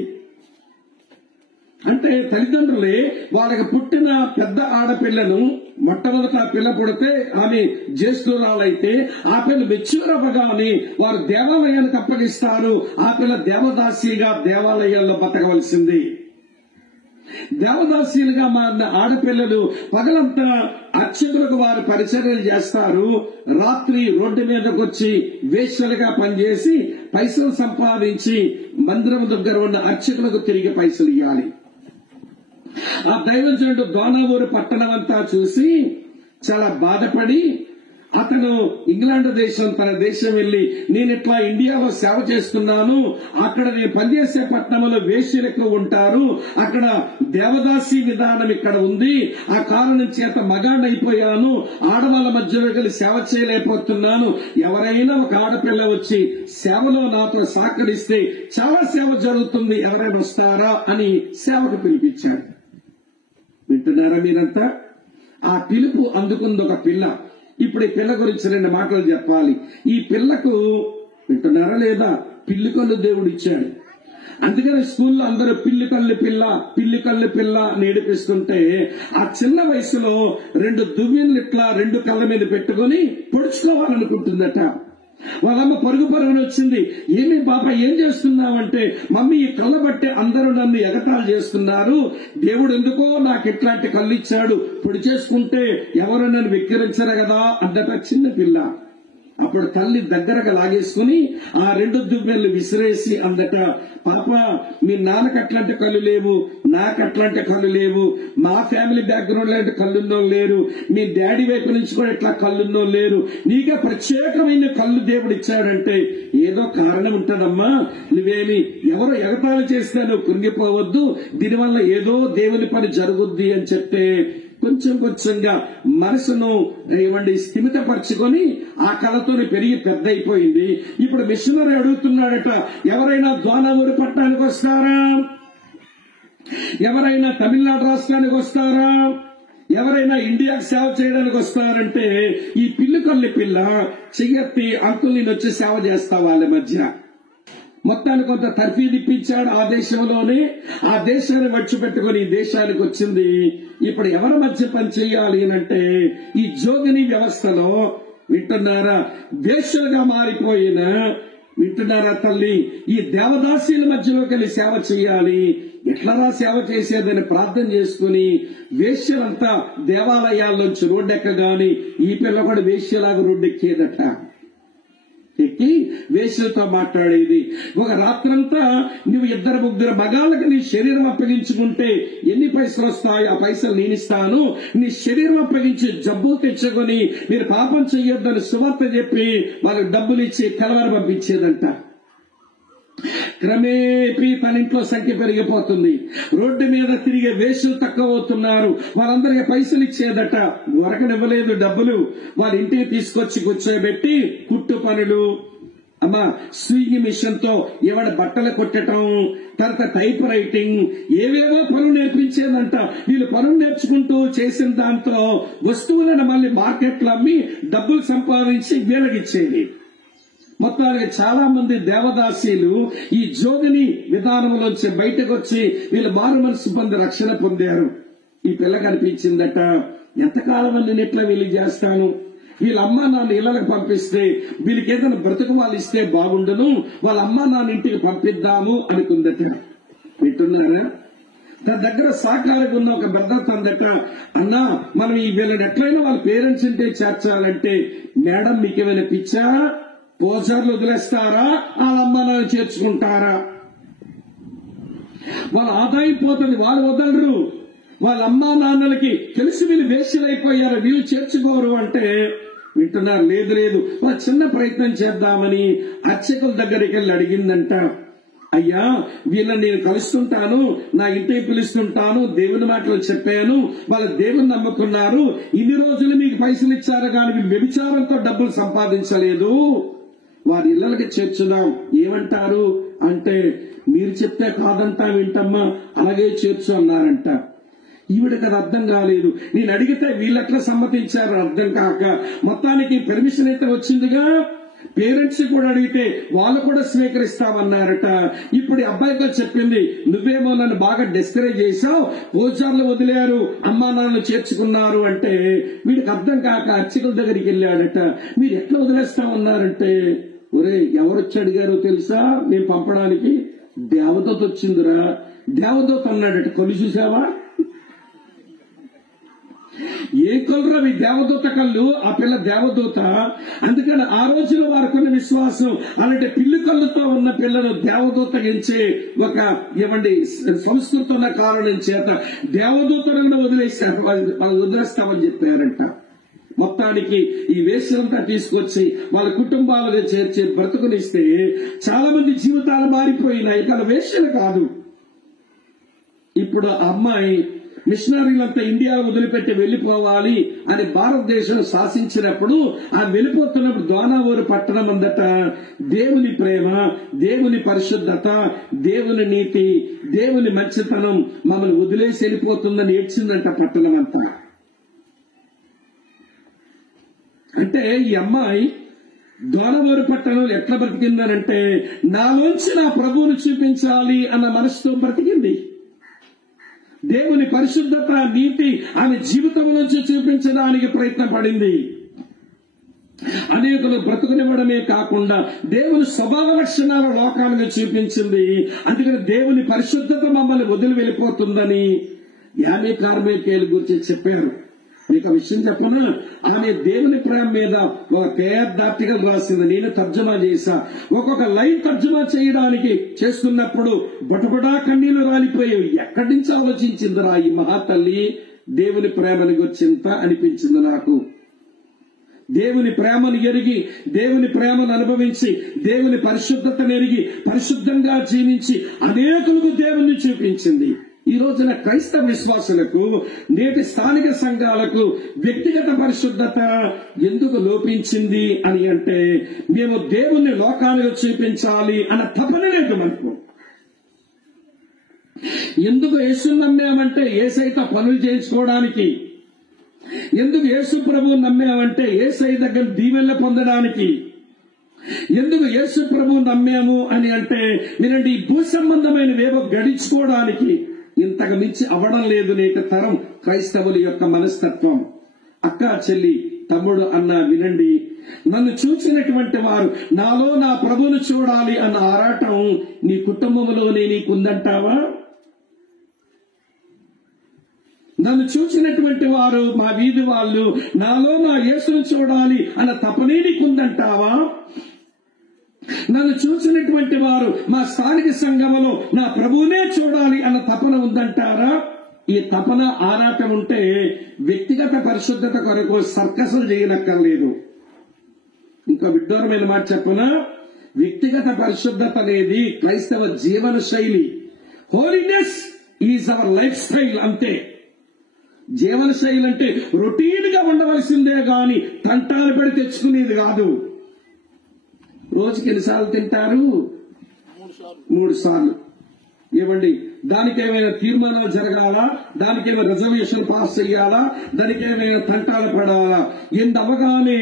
అంటే తల్లిదండ్రులే వాళ్ళకి పుట్టిన పెద్ద ఆడపిల్లను మొట్టమొదట ఆ పిల్ల పుడితే ఆమె జ్యేష్ఠురాలైతే ఆ పిల్ల మెచ్యూర్ అవ్వగానే వారు దేవాలయానికి అప్పగిస్తారు. ఆ పిల్ల దేవదాసిగా దేవాలయాల్లో బతకవలసింది. దేవదాసీలుగా మారిన ఆడపిల్లలు పగలంతా అర్చకులకు వారు పరిచర్యలు చేస్తారు. రాత్రి రోడ్డు మీదకి వచ్చి వేశ్యలుగా పనిచేసి పైసలు సంపాదించి మందిరం దగ్గర ఉన్న అర్చకులకు తిరిగి పైసలు ఇవ్వాలి. ఆ దైవజనుడు దోనావూరు పట్టణం అంతా చూసి చాలా బాధపడి అతను ఇంగ్లాండ్ దేశం తన దేశం వెళ్లి నేను ఇట్లా ఇండియాలో సేవ చేస్తున్నాను, అక్కడ నేను పనిచేసే పట్టణంలో వేశ్యలు ఎక్కువ ఉంటారు, అక్కడ దేవదాసి విధానం ఇక్కడ ఉంది, ఆ కారణం చేత మగాడైపోయాను, ఆడవాళ్ళ మధ్యలో కలిసి సేవ చేయలేకపోతున్నాను, ఎవరైనా ఒక ఆడపిల్ల వచ్చి సేవలో నాతో సహకరిస్తే చాలా సేవ జరుగుతుంది, ఎవరైనా వస్తారా అని సేవకు పిలిపించాడు. వింటున్నారా మీరంతా? ఆ పిలుపు అందుకుంది ఒక పిల్ల. ఇప్పుడు ఈ పిల్ల గురించి 2 మాటలు చెప్పాలి. ఈ పిల్లకు వింటున్నారా లేదా పిల్లి కళ్ళు దేవుడు ఇచ్చాడు. అందుకని స్కూల్లో అందరూ పిల్లి కళ్ళు పిల్ల నేడిపిస్తుంటే ఆ చిన్న వయసులో 2 దువ్వెనలు ఇట్లా 2 కళ్ళ మీద పెట్టుకుని పొడుచుకోవాలనుకుంటుందట. వాళ్ళమ్మ పరుగున వచ్చింది. ఏమి బాబా ఏం చేస్తున్నావంటే, మమ్మీ ఈ కళ్ళ బట్టి అందరూ నన్ను ఎగతాళి చేస్తున్నారు, దేవుడు ఎందుకో నాకు ఇట్లాంటి కళ్ళు ఇచ్చాడు, పొడి చేసుకుంటే ఎవరు నన్ను వెక్కిరించరు కదా అందట చిన్న పిల్ల. అప్పుడు తల్లి దగ్గరగా లాగేసుకుని ఆ 2 దువ్వెనలు విసిరేసి అందట, పాప మీ నాన్నకు అట్లాంటి కళ్ళు లేవు, నాకు అట్లాంటి కళ్ళు లేవు, మా ఫ్యామిలీ బ్యాక్గ్రౌండ్ లాంటి కళ్ళున్నో లేరు, మీ డాడీ వైపు నుంచి కూడా ఇట్లా కళ్ళున్నో లేరు, నీకే ప్రత్యేకమైన కళ్ళు దేవుడు ఇచ్చాడంటే ఏదో కారణం ఉంటుందమ్మా, నువ్వేమి ఎవరో ఎగతాళి చేస్తే నువ్వు కృంగిపోవద్దు, దీనివల్ల ఏదో దేవుని పని జరుగుద్ది అని చెప్తే కొంచెంగా మనసును స్థిమితపరచుకొని ఆ కళతో పెరిగి పెద్ద అయిపోయింది. ఇప్పుడు మిషనరీ అడుగుతున్నాడట, ఎవరైనా దోనావూరు పట్టణానికి వస్తారా, ఎవరైనా తమిళనాడు రాష్ట్రానికి వస్తారా, ఎవరైనా ఇండియాకు సేవ చేయడానికి వస్తారంటే ఈ పిల్లి పిల్ల చెయ్యెత్తి అంకుల్ నేను వచ్చి సేవ చేస్తా వాళ్ళ మధ్య. మొత్తానికి కొంత తర్ఫీదు ఇప్పించాడు ఆ దేశంలోనే. ఆ దేశాన్ని విడిచిపెట్టుకుని ఈ దేశానికి వచ్చింది. ఇప్పుడు ఎవరి మధ్య పని చేయాలి అంటే ఈ జోగిని వ్యవస్థలో వింటున్నారా వేశ్యలుగా మారిపోయిన వింటున్నారా తల్లి ఈ దేవదాసీల మధ్యలోకి వెళ్ళి సేవ చేయాలి. ఎట్లరా సేవ చేసేదని ప్రార్థన చేసుకుని వేశ్యలంతా దేవాలయాల్లోంచి రోడ్డెక్కగాని ఈ పిల్ల కూడా వేశ్యలాగా రోడ్డెక్కేదట. ఎక్కి వేశ్యలతో మాట్లాడేది. ఒక రాత్రంతా నువ్వు 2-3 మగాళ్ళకి నీ శరీరం అప్పగించుకుంటే ఎన్ని పైసలు వస్తాయో ఆ పైసలు నేనిస్తాను, నీ శరీరం అప్పగించి జబ్బులు తెచ్చుకొని మీరు పాపం చెయ్యొద్దని సువార్త చెప్పి వాళ్ళకి డబ్బులు ఇచ్చి కలవర పంపించేదంట. క్రమేపీ తన ఇంట్లో సంఖ్య పెరిగిపోతుంది. రోడ్డు మీద తిరిగే వేశ్యలు తక్కువ అవుతున్నారు. వాళ్ళందరికీ పైసలు ఇచ్చేదట, దొరకనివ్వలేదు డబ్బులు. వాళ్ళ ఇంటికి తీసుకొచ్చి కూర్చోబెట్టి కుట్టు పనులు, స్వింగ్ మిషన్ తో ఎవడ బట్టలు కొట్టడం, తర్వాత టైప్ రైటింగ్, ఏవేవో పనులు నేర్పించేదంట. వీళ్ళు పనులు నేర్చుకుంటూ చేసిన దాంతో వస్తువులను మళ్ళీ మార్కెట్లో అమ్మి డబ్బులు సంపాదించి వీళ్ళకిచ్చేది. మొత్తానికి చాలా మంది దేవదాసీలు ఈ జోగిని విధానంలోంచి బయటకు వచ్చి వీళ్ళు మారు మనసు పొంది రక్షణ పొందారు. ఈ పిల్ల కనిపించిందట, ఎంతకాలం నేను ఎట్లా వీళ్ళు చేస్తాను, వీళ్ళ అమ్మా నాన్న ఇళ్లకు పంపిస్తే వీళ్ళకి ఏదైనా బ్రతుకు వాళ్ళు ఇస్తే బాగుండును, వాళ్ళ అమ్మా నాన్న ఇంటికి పంపిద్దాము అనుకుందట. వింటున్నారా? తన దగ్గర సహకారంగా ఉన్న ఒక బ్రదర్ తన దగ్గర, అన్నా మనం ఈ వీళ్ళని ఎట్లయినా వాళ్ళ పేరెంట్స్ ఇంటే చేర్చాలంటే, మేడం మీకేమైనా పిచ్చా, పోచర్లు వదిలేస్తారా, వాళ్ళ అమ్మా నాన్న చేర్చుకుంటారా, వాళ్ళ ఆదాయం పోతుంది, వాళ్ళు వదలరు, వాళ్ళ అమ్మా నాన్నలకి తెలిసి వీళ్ళు వేశ్యలైపోయారు, వీళ్ళు చేర్చుకోరు అంటే వింటున్నారు. లేదు వాళ్ళ చిన్న ప్రయత్నం చేద్దామని అర్చకుల దగ్గరికి వెళ్ళి అడిగిందంట. అయ్యా వీళ్ళని నేను కలుస్తుంటాను, నా ఇంటికి పిలుస్తుంటాను, దేవుని మాటలు చెప్పాను, వాళ్ళ దేవుని నమ్ముకున్నారు, ఇన్ని రోజులు మీకు పైసలు ఇచ్చారు కానీ వీళ్ళు వ్యభిచారంతో డబ్బులు సంపాదించలేదు, వారి ఇళ్ళకి చేర్చుదాం ఏమంటారు అంటే, మీరు చెప్తే కాదంటా వింటమ్మా, అలాగే చేర్చు అన్నారంట. ఈవిడకి అది అర్థం కాలేదు. నేను అడిగితే వీళ్ళెట్లా సమ్మతించారు అర్థం కాక మొత్తానికి పెర్మిషన్ అయితే వచ్చిందిగా, పేరెంట్స్ కూడా అడిగితే వాళ్ళు కూడా స్వీకరిస్తామన్నారట. ఇప్పుడు అబ్బాయితో చెప్పింది, నువ్వేమో నన్ను బాగా డిస్కరేజ్ చేశావు, పూజార్లు వదిలేరు, అమ్మా నాన్నలు చేర్చుకున్నారు అంటే వీడికి అర్థం కాక అర్చకుల దగ్గరికి వెళ్ళాడట. మీరు ఎట్లా వదిలేస్తామన్నారంటే, ఒరే ఎవరొచ్చి అడిగారో తెలుసా నేను పంపడానికి, దేవదూత వచ్చిందిరా. దేవదూత అన్నాడట, కళ్ళు చూసావా, ఏ కళ్ళు రవి దేవదూత కళ్ళు, ఆ పిల్ల దేవదూత. అందుకని ఆ రోజున వారికున్న విశ్వాసం అలాంటి పిల్లి కళ్ళుతో ఉన్న పిల్లను దేవదూత గెలిచే ఒక సంస్కృతి ఉన్న కారణం చేత దేవదూతలను వదిలేస్తామని చెప్పారంట. మొత్తానికి ఈ వేశ్యలంతా తీసుకొచ్చి వాళ్ళ కుటుంబాలుగా చేర్చి బ్రతుకునిస్తే చాలా మంది జీవితాలు మారిపోయినాయి. ఇక వేశ్యలు కాదు. ఇప్పుడు ఆ అమ్మాయి మిషనరీలంతా ఇండియా వదిలిపెట్టి వెళ్లిపోవాలి అని భారతదేశం శాసించినప్పుడు ఆ వెళ్లిపోతున్నప్పుడు దోనావూరు పట్టణం అందట దేవుని ప్రేమ, దేవుని పరిశుద్ధత, దేవుని నీతి, దేవుని మంచితనం మమ్మల్ని వదిలేసి వెళ్ళిపోతుందని ఏడ్చిందంట పట్టణం అంతా. అంటే ఈ అమ్మాయి దోనవూరు పట్టణంలో ఎట్లా బ్రతికిందనంటే, నాలోంచి నా ప్రభువును చూపించాలి అన్న మనసుతో బ్రతికింది. దేవుని పరిశుద్ధత, నీతి ఆమె జీవితం నుంచి చూపించడానికి ప్రయత్నం పడింది. అనేకులు బ్రతుకునివ్వడమే కాకుండా దేవుని స్వభావ లక్షణాల లోకాలను చూపించింది. అందుకని దేవుని పరిశుద్ధత మమ్మల్ని వదిలి వెళ్ళిపోతుందని యామే కార్మికేయుల గురించి చెప్పారు. మీకు విషయం చెప్పనా, ఆమె దేవుని ప్రేమ మీద ఒక పెద్ద ఆర్టికల్ రాసింది, నేను తర్జుమా చేశా. ఒక్కొక్క లైన్ తర్జుమా చేయడానికి చేస్తున్నప్పుడు బటబడా కన్నీళ్లు రాలిపోయేవి. ఎక్కడి నుంచి ఆలోచించిందిరా ఈ మహాతల్లి దేవుని ప్రేమని గురించింత అనిపించింది నాకు. దేవుని ప్రేమను ఎరిగి, దేవుని ప్రేమను అనుభవించి, దేవుని పరిశుద్ధతను ఎరిగి, పరిశుద్ధంగా జీవించి అనేకులకు దేవుణ్ణి చూపించింది. ఈ రోజున క్రైస్తవ విశ్వాసులకు, నేటి స్థానిక సంఘాలకు వ్యక్తిగత పరిశుద్ధత ఎందుకు లోపించింది అని అంటే, మేము దేవుణ్ణి లోకానికి చూపించాలి అన్న తపన లేదు మనకు. ఎందుకు యేసుని నమ్మామంటే యేసయ్యతో పనులు చేయించుకోవడానికి, ఎందుకు యేసు ప్రభువుని నమ్మామంటే యేసయ్య దగ్గర దీవెనలు పొందడానికి, ఎందుకు యేసు ప్రభువుని నమ్మాము అని అంటే మీరంటే ఈ భూ సంబంధమైనవేవో గడించుకోవడానికి. ఇంతకు మించి అవ్వడం లేదు నేటి తరం క్రైస్తవుల యొక్క మనస్తత్వం. అక్క, చెల్లి, తమ్ముడు అన్న వినండి, నన్ను చూసినటువంటి వారు నాలో నా ప్రభువును చూడాలి అన్న ఆరాటం నీ కుటుంబంలోనే నీకుందంటావా? నన్ను చూసినటువంటి వారు, మా వీధి వాళ్ళు నాలో నా యేసును చూడాలి అన్న తపనే నీకుందంటావా? నన్ను చూసినటువంటి వారు మా స్థానిక సంఘంలో నా ప్రభువునే చూడాలి అన్న తపన ఉందంటారా? ఈ తపన, ఆరాటం ఉంటే వ్యక్తిగత పరిశుద్ధత కొరకు సర్కసులు చేయనక్కర్లేదు. ఇంకా విడ్డూరమైన మాట చెప్పనా, వ్యక్తిగత పరిశుద్ధత అనేది క్రైస్తవ జీవన శైలి. Holiness is our life style అంతే. జీవన శైలి అంటే రొటీన్ గా ఉండవలసిందే గాని తంటాలు పడి తెచ్చుకునేది కాదు. రోజుకి ఎన్నిసార్లు తింటారు? 3 సార్లు. ఏమండి, దానికి ఏమైనా తీర్మానాలు జరగాలా? దానికి ఏమైనా రిజర్వేషన్ పాస్ చేయాలా? దానికి ఏమైనా తంటాలు పడాలా? అవగానే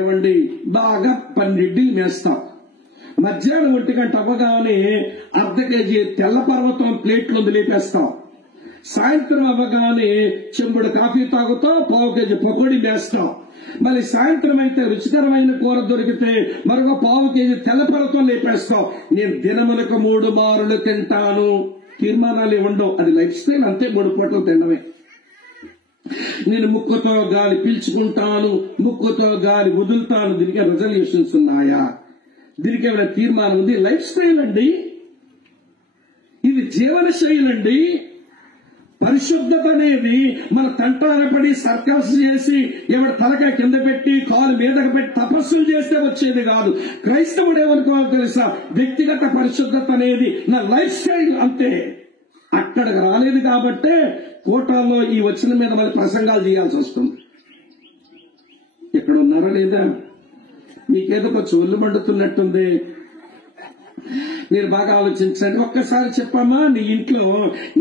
ఏమండి బాగా 12 మేస్తాం. మధ్యాహ్నం 1 గంట అవ్వగానే అర్ధ కేజీ తెల్ల పర్వతం ప్లేట్లు లేపేస్తాం. సాయంత్రం అవ్వగానే చెంబుడు కాఫీ తాగుతాం, 1/2 కేజీ పకోడీ వేస్తాం. మళ్ళీ సాయంత్రం అయితే రుచికరమైన కూర దొరికితే మరొక 1/2 కేజీ తెల్ల పర్వతం లేపేస్తాం. నేను దినములకు 3 మారులు తింటాను. తీర్మానాలు ఉండవు, అది లైఫ్ స్టైల్ అంతే. 3 పూటలు తినడమే. నేను ముక్కుతో గాలి పీల్చుకుంటాను, ముక్కుతో గాలి వదులుతాను. దీనికి రిజల్యూషన్స్ ఉన్నాయా? దీనికి ఏమైనా తీర్మానం ఉంది? లైఫ్ స్టైల్ అండి, ఇది జీవన శైలి అండి. పరిశుద్ధత అనేది మన తంటారపడి సర్కస్ చేసి ఎవరి తలకాయ కింద పెట్టి కాలు మీదకి పెట్టి తపస్సులు చేస్తే వచ్చేది కాదు. క్రైస్తవుడు ఏమనుకోవాలి తెలుసా? వ్యక్తిగత పరిశుద్ధత అనేది నా లైఫ్ స్టైల్ అంతే. అక్కడికి రాలేదు కాబట్టే కోటాల్లో ఈ వచ్చిన మీద మళ్ళీ ప్రసంగాలు చేయాల్సి వస్తుంది. ఇక్కడ ఉన్నారా లేదా? మీకేదో కొంచెం ఒళ్ళు మండుతున్నట్టుంది. మీరు బాగా ఆలోచించండి. ఒక్కసారి చెప్పమ్మా, నీ ఇంట్లో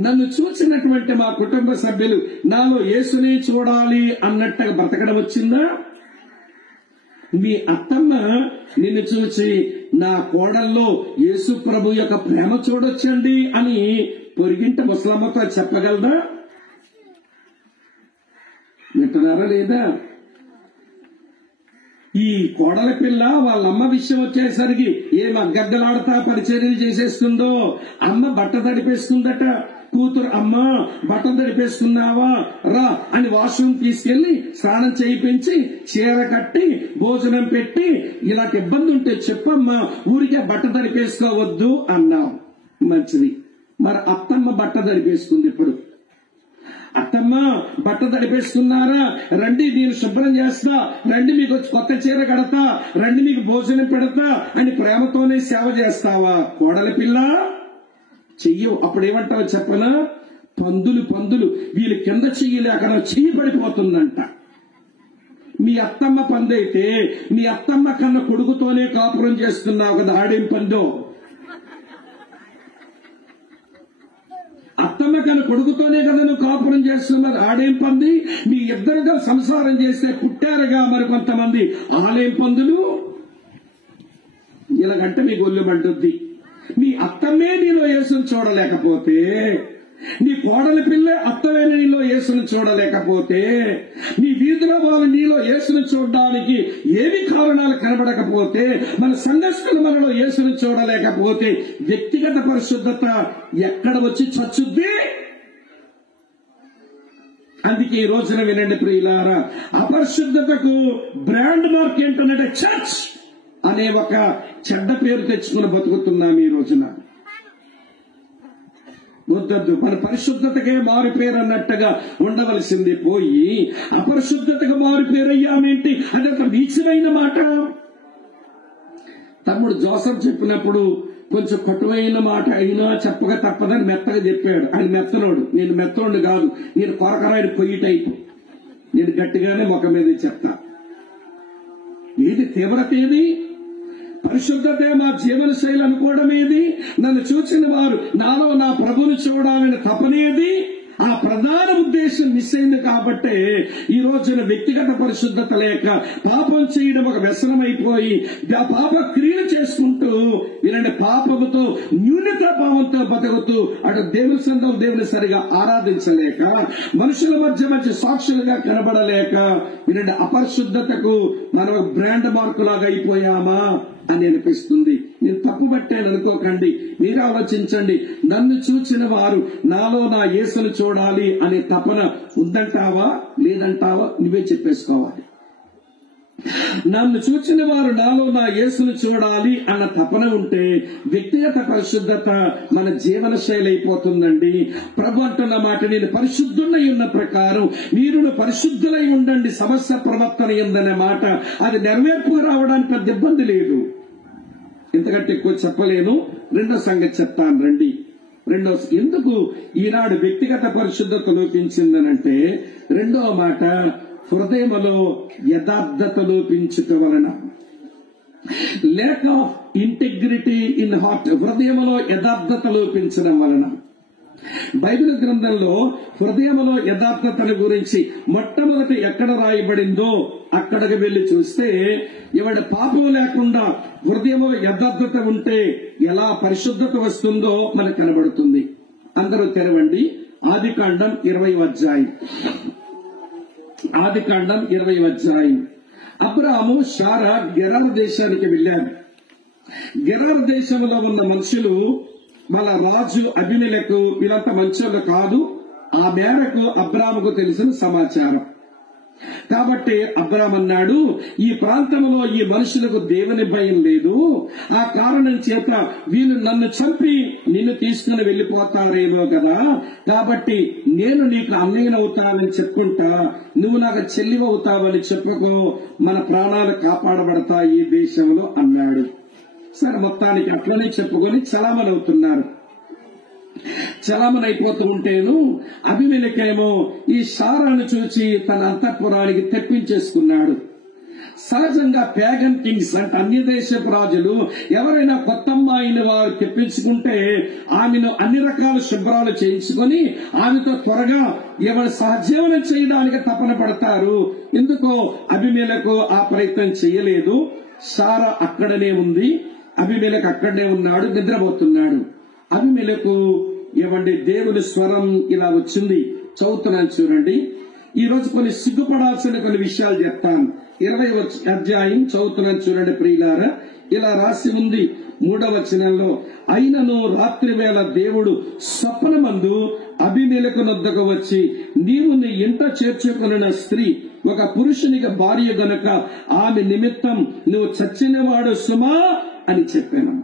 నన్ను చూసినటువంటి మా కుటుంబ సభ్యులు నాలో యేసుని చూడాలి అన్నట్టుగా బ్రతకడం వచ్చిందా? మీ అత్తమ్మ నిన్ను చూసి నా కోడల్లో యేసు ప్రభు యొక్క ప్రేమ చూడొచ్చండి అని పొరిగింట ముసలమ్మతో చెప్పగలదా? వింటున్నారా లేదా? ఈ కోడల పిల్ల వాళ్ళమ్మ విషయం వచ్చేసరికి ఏం అగ్గడ్డలాడతా పరిచర్యలు చేసేస్తుందో. అమ్మ బట్ట తడిపేసుకుందట. కూతురు, అమ్మ బట్ట తడిపేసుకున్నావా రా అని వాష్రూమ్ తీసుకెళ్లి స్నానం చేయించి చీర కట్టి భోజనం పెట్టి ఇలాంటి ఇబ్బంది ఉంటే చెప్పమ్మా, ఊరికే బట్ట తడిపేసుకోవద్దు అన్నాం. మంచిది. మరి అత్తమ్మ బట్ట తడిపేసుకుంది. ఇప్పుడు అత్తమ్మ బట్ట తడిపేసుకున్నారా, రండి నేను శుభ్రం చేస్తా, రండి మీకు కొత్త చీర కడతా, రండి మీకు భోజనం పెడతా అని ప్రేమతోనే సేవ చేస్తావా? కోడలి పిల్ల చెయ్యవు. అప్పుడు ఏమంటావు చెప్పనా? పందులు వీళ్ళు కింద చెయ్యలేక చెయ్యి పడిపోతుందంట. మీ అత్తమ్మ పందైతే మీ అత్తమ్మ కన్నా కొడుకుతోనే కాపురం చేస్తున్నావు కదా, ఆడేం పందో? అత్తమ్మ కన్నా కొడుకుతోనే కదా నువ్వు కాపురం చేస్తున్నారు, ఆడేం పంది? మీ ఇద్దరుగా సంసారం చేస్తే పుట్టారుగా మరి కొంతమంది, ఆలేం పందులు? ఇలాగంటే మీకు ఒళ్ళు మండుద్ది. మీ అత్తమ్మే నీలో యేసును చూడలేకపోతే, నీ కోడలి పిల్ల అత్తమైన నీలో యేసును చూడలేకపోతే, నీ వీధిలో వాళ్ళు నీలో యేసును చూడడానికి ఏమి కారణాలు కనబడకపోతే, మన సంఘస్థులు మనలో యేసును చూడలేకపోతే వ్యక్తిగత పరిశుద్ధత ఎక్కడ వచ్చి చచ్చుద్ది? అందుకే ఈ రోజున వినండి ప్రియులారా, అపరిశుద్ధతకు బ్రాండ్ మార్క్ ఏంటంటే చర్చ్ అనే ఒక చెడ్డ పేరు తెచ్చుకుని బతుకుతున్నాం ఈ రోజున. వద్దద్దు. మన పరిశుద్ధతకే మారు పేరు అన్నట్టుగా ఉండవలసింది పోయి అపరిశుద్ధతకు మారు పేరు అయ్యామేంటి? అదొక నీచమైన మాట. తమ్ముడు జోసఫ్ చెప్పినప్పుడు కొంచెం కటువైన మాట అయినా చెప్పక తప్పదని మెత్తగా చెప్పాడు. ఆయన మెత్తనోడు, నేను మెత్తోడు కాదు, నేను కొరకరాయుడు పొయ్యి టైపు. నేను గట్టిగానే ముఖం మీద చెప్తా. ఏది తీవ్రత? ఏది పరిశుద్ధతే మా జీవన శైలి అనుకోవడం ఏది? నన్ను చూసిన వారు నాలో నా ప్రభుని చూడాలని తపనేది? ఆ ప్రధాన ఉద్దేశం మిస్ అయింది. కాబట్టి ఈ రోజున వ్యక్తిగత పరిశుద్ధత లేక పాపం చేయడం ఒక వ్యసనం అయిపోయి ఆ పాప క్రియలు చేసుకుంటూ ఇలాంటి పాపముతో న్యూనత భావంతో బతుకుతూ అటు దేవుని సంఘం దేవుని సరిగా ఆరాధించలేక, మనుషుల మధ్య మంచి సాక్షులుగా కనబడలేక ఇలాంటి అపరిశుద్ధతకు మనం బ్రాండ్ మార్కు లాగా అయిపోయామా అని అనిపిస్తుంది. నేను తప్పు పట్టాను అనుకోకండి, మీరు ఆలోచించండి. నన్ను చూచిన వారు నాలో నా యేసును చూడాలి అనే తపన ఉందంటావా లేదంటావా? నువ్వే చెప్పేసుకోవాలి. నన్ను చూచిన వారు నాలో నా యేసును చూడాలి అన్న తపన ఉంటే వ్యక్తిగత పరిశుద్ధత మన జీవన శైలి అయిపోతుందండి. ప్రభు అంటున్న మాట, నేను పరిశుద్ధులై ఉన్న ప్రకారం మీరు పరిశుద్ధులై ఉండండి సమస్య ప్రవర్తన ఎందనే మాట. అది నెరవేర్పు రావడానికి పెద్ద ఇబ్బంది లేదు. ఇంతకంటే ఎక్కువ చెప్పలేను. రెండో సంగతి చెప్తాను రండి. ఎందుకు ఈనాడు వ్యక్తిగత పరిశుద్ధత లోపించిందనంటే, రెండవ మాట హృదయములో యథార్థత లోపించుట వలన. Lake of integrity in heart. హృదయములో యథార్థత లోపించడం వలన. బైబిల్ గ్రంథంలో హృదయములో యథార్థతను గురించి మొట్టమొదటి ఎక్కడ రాయబడిందో అక్కడికి వెళ్లి చూస్తే, ఎవడి పాపం లేకుండా హృదయములో యథార్థత ఉంటే ఎలా పరిశుద్ధత వస్తుందో మనకు కనబడుతుంది. అందరూ తెరవండి ఆదికాండం 20వ అధ్యాయం. ఆదికాండం 20వ అధ్యాయం. అబ్రాహాము శారా గెరారు దేశానికి వెళ్లారు. గెరారు దేశంలో ఉన్న మనుషులు మన రాజు అబీమెలెకు వీళ్ళంతా మంచోళ్ళు కాదు. ఆ మేరకు అబ్రాహాముకు తెలిసిన సమాచారం. కాబట్టి అబ్రాహాము అన్నాడు, ఈ ప్రాంతంలో ఈ మనుషులకు దేవుని భయం లేదు, ఆ కారణం చేత వీళ్ళు నన్ను చంపి నిన్ను తీసుకుని వెళ్లిపోతారేమో కదా, కాబట్టి నేను నీకు అన్నయ్యనవుతానని చెప్పుకుంటా, నువ్వు నాకు చెల్లివవుతావని చెప్పుకో, మన ప్రాణాలు కాపాడబడతాయి ఈ దేశంలో అన్నాడు. సరే, మొత్తానికి అట్లనే చెప్పుకొని చలామణవుతున్నారు. చలామణి అయిపోతూ ఉంటేను అబీమెలెకేమో ఈ శారాను చూచి తన అంతఃపురానికి తెప్పించేసుకున్నాడు. సహజంగా ప్యాగన్ కింగ్స్ అంటే అన్య దేశపు రాజులు ఎవరైనా కొత్త అమ్మాయిని వారు తెప్పించుకుంటే ఆమెను అన్ని రకాల శుభ్రాలు చేయించుకొని ఆమెతో త్వరగా ఎవరు సహజీవనం చేయడానికి తపన పడతారు. ఎందుకో అబీమెలెకు ఆ ప్రయత్నం చేయలేదు. శారా అక్కడనే ఉంది, అబీమెలెకు అక్కడనే ఉన్నాడు, నిద్రపోతున్నాడు. అబీమెలెకు దేవుని స్వరం ఇలా వచ్చింది. చదువుతున్నాను చూడండి. ఈ రోజు కొన్ని సిగ్గుపడాల్సిన కొన్ని విషయాలు చెప్తాను. 20వ అధ్యాయం చదువుతున్నాను చూడండి ప్రియులారా. ఇలా రాసి ఉంది 3వ వచనంలో, అయినను రాత్రి వేళ దేవుడు స్వప్నమందు అబీమెలెకు నొద్దకు వచ్చి, నీవు నీ ఇంట చేర్చుకున్న స్త్రీ ఒక పురుషునికి భార్య గనుక ఆమె నిమిత్తం నువ్వు చచ్చినవాడు సుమా అని చెప్పాను.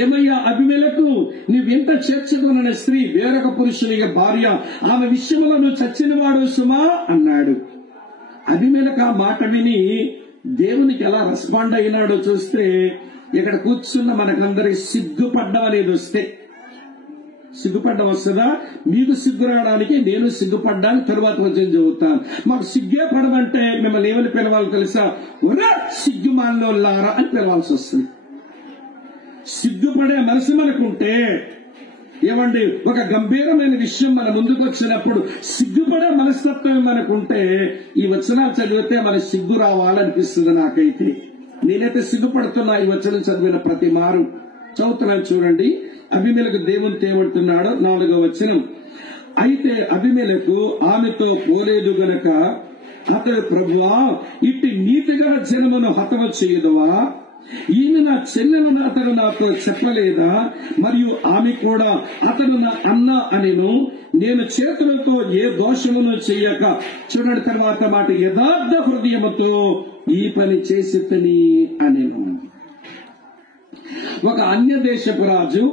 ఏమయ్యా అబీమెలెకు, నువ్వెంత చేర్చుకున్న స్త్రీ వేరొక పురుషునికి భార్య, ఆమె విషయంలో నువ్వు చచ్చినవాడు సుమా అన్నాడు. అబీమెలెకు ఆ మాట విని దేవునికి ఎలా రెస్పాండ్ అయినాడో చూస్తే, ఇక్కడ కూర్చున్న మనకందరికి సిగ్గుపడ్డం అనేది వస్తే, సిగ్గుపడ్డం వస్తుందా? మీకు సిగ్గు రావడానికి నేను సిగ్గుపడ్డాను, తరువాత వచ్చి చదువుతాను. మాకు సిగ్గే పడమంటే మిమ్మల్ని ఏమని పిలవాలి తెలుసా? ఒరే సిగ్గుమాలినోళ్ళారా అని పిలవాల్సి వస్తుంది. సిగ్గుపడే మనసు మనకుంటే ఒక గంభీరమైన విషయం మన ముందుకు వచ్చినప్పుడు సిగ్గుపడే మనస్తత్వం మనకుంటే ఈ వచనాలు చదివితే మన సిగ్గు రావాలనిపిస్తుంది. నాకైతే నేనైతే సిగ్గుపడుతున్నా ఈ వచనం చదివిన ప్రతి మారు. చదువుతున్నాను చూడండి. అబీమెలెకు దేవునితో ఏమంటున్నాడో 4వ వచనం. అయితే అబీమెలెకు ఆమెతో పోలేదు గనక అతడు, ప్రభువా, ఇట్టి నీతిగల జనమును హతము చేయదువా? ఈమె నా చెల్లెలను అతడు నాతో చెప్పలేదా? మరియు ఆమె కూడా అతడు నా అన్న అనెను. నేను చేతులతో ఏ దోషమును చెయ్యక, చూడండి తర్వాత మాట, యథార్థ హృదయముతో ఈ పని చేసితని అనెను. ఒక అన్య దేశపు రాజు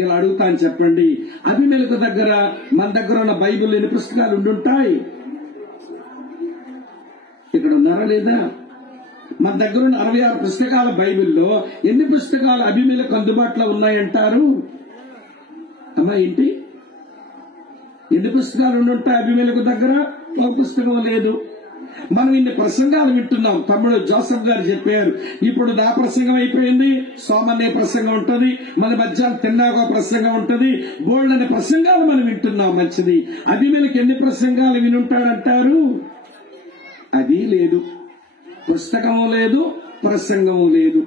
ఇలా అడుగుతాను, చెప్పండి, అబీమెలెకు దగ్గర మన దగ్గర ఉన్న బైబిల్ ఎన్ని పుస్తకాలు ఉండుంటాయి? ఇక్కడ ఉన్నారా లేదా? మన దగ్గర ఉన్న 66 పుస్తకాల బైబిల్లో ఎన్ని పుస్తకాలు అబీమెలెకు అందుబాటులో ఉన్నాయంటారు? అమ్మా ఏంటి, ఎన్ని పుస్తకాలు ఉండుంటాయి అబీమెలెకు దగ్గర? ఒక పుస్తకం లేదు. మనం ఇన్ని ప్రసంగాలు వింటున్నాం. తమ్ముడు జోసెఫ్ గారు చెప్పారు, ఇప్పుడు నా ప్రసంగం అయిపోయింది, సోమన్నే ప్రసంగం ఉంటది, మన మధ్యాహ్నం తిన్నాకో ప్రసంగం ఉంటది, బోల్డ్ అనే ప్రసంగాలు మనం వింటున్నాం. మంచిది. అబీమెలెకు ఎన్ని ప్రసంగాలు వినుంటాడంటారు? అది లేదు, పుస్తకము లేదు, ప్రసంగము లేదు.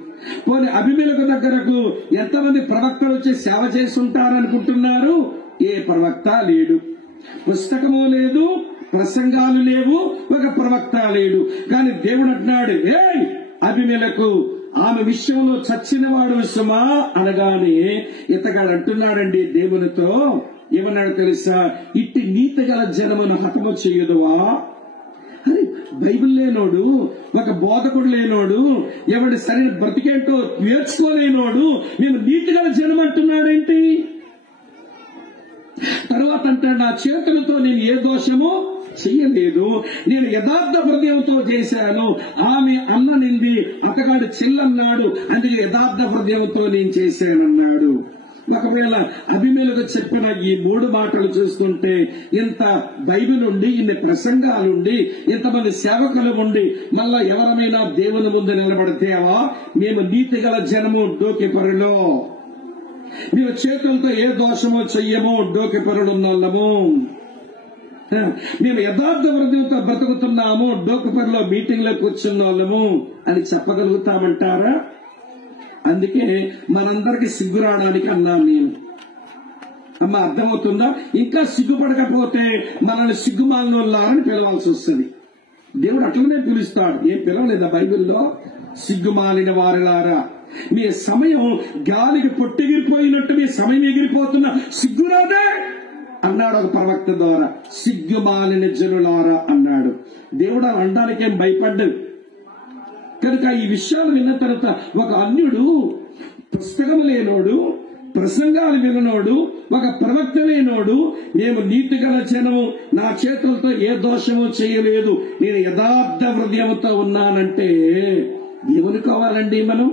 పోనీ అబీమెలెకు దగ్గరకు ఎంతమంది ప్రవక్తలు వచ్చి సేవ చేసి ఉంటారనుకుంటున్నారు? ఏ ప్రవక్త లేడు, పుస్తకము లేదు, ప్రసంగాలు లేవు, ఒక ప్రవక్త లేడు. కానీ దేవుడు అంటున్నాడు, అబీమెలెకు ఆమె విషయంలో చచ్చినవాడు సుమా అనగానే ఇతగాడు అంటున్నాడండి దేవునితో, ఏమన్నాడు తెలుసా? ఇట్టి నీతి గల జనమును హతము చేయదువా? బైబిల్ లేనోడు, ఒక బోధకుడు లేనోడు, ఎవడి సరైన బ్రతికేంటో నేర్చుకోలేనోడు మేము నీతిగల జనం అంటున్నాడేంటి? తర్వాత అంటాడు, నా చేతులతో నేను ఏ దోషమో చెయ్యలేదు, నేను యథార్థ హృదయంతో చేశాను. ఆమె అన్ననింది, అతగాడు చిల్లన్నాడు, అందుకే యథార్థ హృదయంతో నేను చేశానన్నాడు. ఒకవేళ అబీమెలెకు చెప్పిన ఈ 3 మాటలు చూస్తుంటే, ఇంత బైబిల్ ఉండి, ఇన్ని ప్రసంగాలుండి, ఇంతమంది సేవకులు ఉండి, మళ్ళా ఎవరమైనా దేవుని ముందు నిలబడితేవా మేము నీతి గల జనము డోకిపరులో, మేము చేతులతో ఏ దోషమో చెయ్యమో డోకిపరుడున్నోళ్ళము, మేము యథార్థ హృదయంతో బ్రతుకుతున్నాము, డోకిపరులో మీటింగ్ లో కూర్చున్న వాళ్ళము అని చెప్పగలుగుతామంటారా? అందుకే మనందరికి సిగ్గు రావడానికి అన్నాను నేను. అమ్మ అర్థమవుతుందా? ఇంకా సిగ్గుపడకపోతే మనల్ని సిగ్గుమాలినోళ్ళని పిలవాల్సి వస్తుంది. దేవుడు అట్లనే పిలుస్తాడు. ఏం పిలవలేదా బైబిల్లో? సిగ్గుమాలిన వారిలారా, మీ సమయం గాలికి పొట్టెగిరిపోయినట్టు మీ సమయం ఎగిరిపోతున్నా సిగ్గురాదే అన్నాడు ఒక ప్రవక్త ద్వారా, సిగ్గుమాలిన జనులారా అన్నాడు. దేవుడు అనడానికేం భయపడ్డాడు. కనుక ఈ విషయాలు విన్న తర్వాత ఒక అన్యుడు, పుస్తకం లేనోడు, ప్రసంగాలు విననోడు, ఒక ప్రవక్త లేనోడు, మేము నీతి గల జనము, నా చేతులతో ఏ దోషము చేయలేదు, నేను యథార్థ హృదయంతో ఉన్నానంటే ఏమనుకోవాలండి మనం?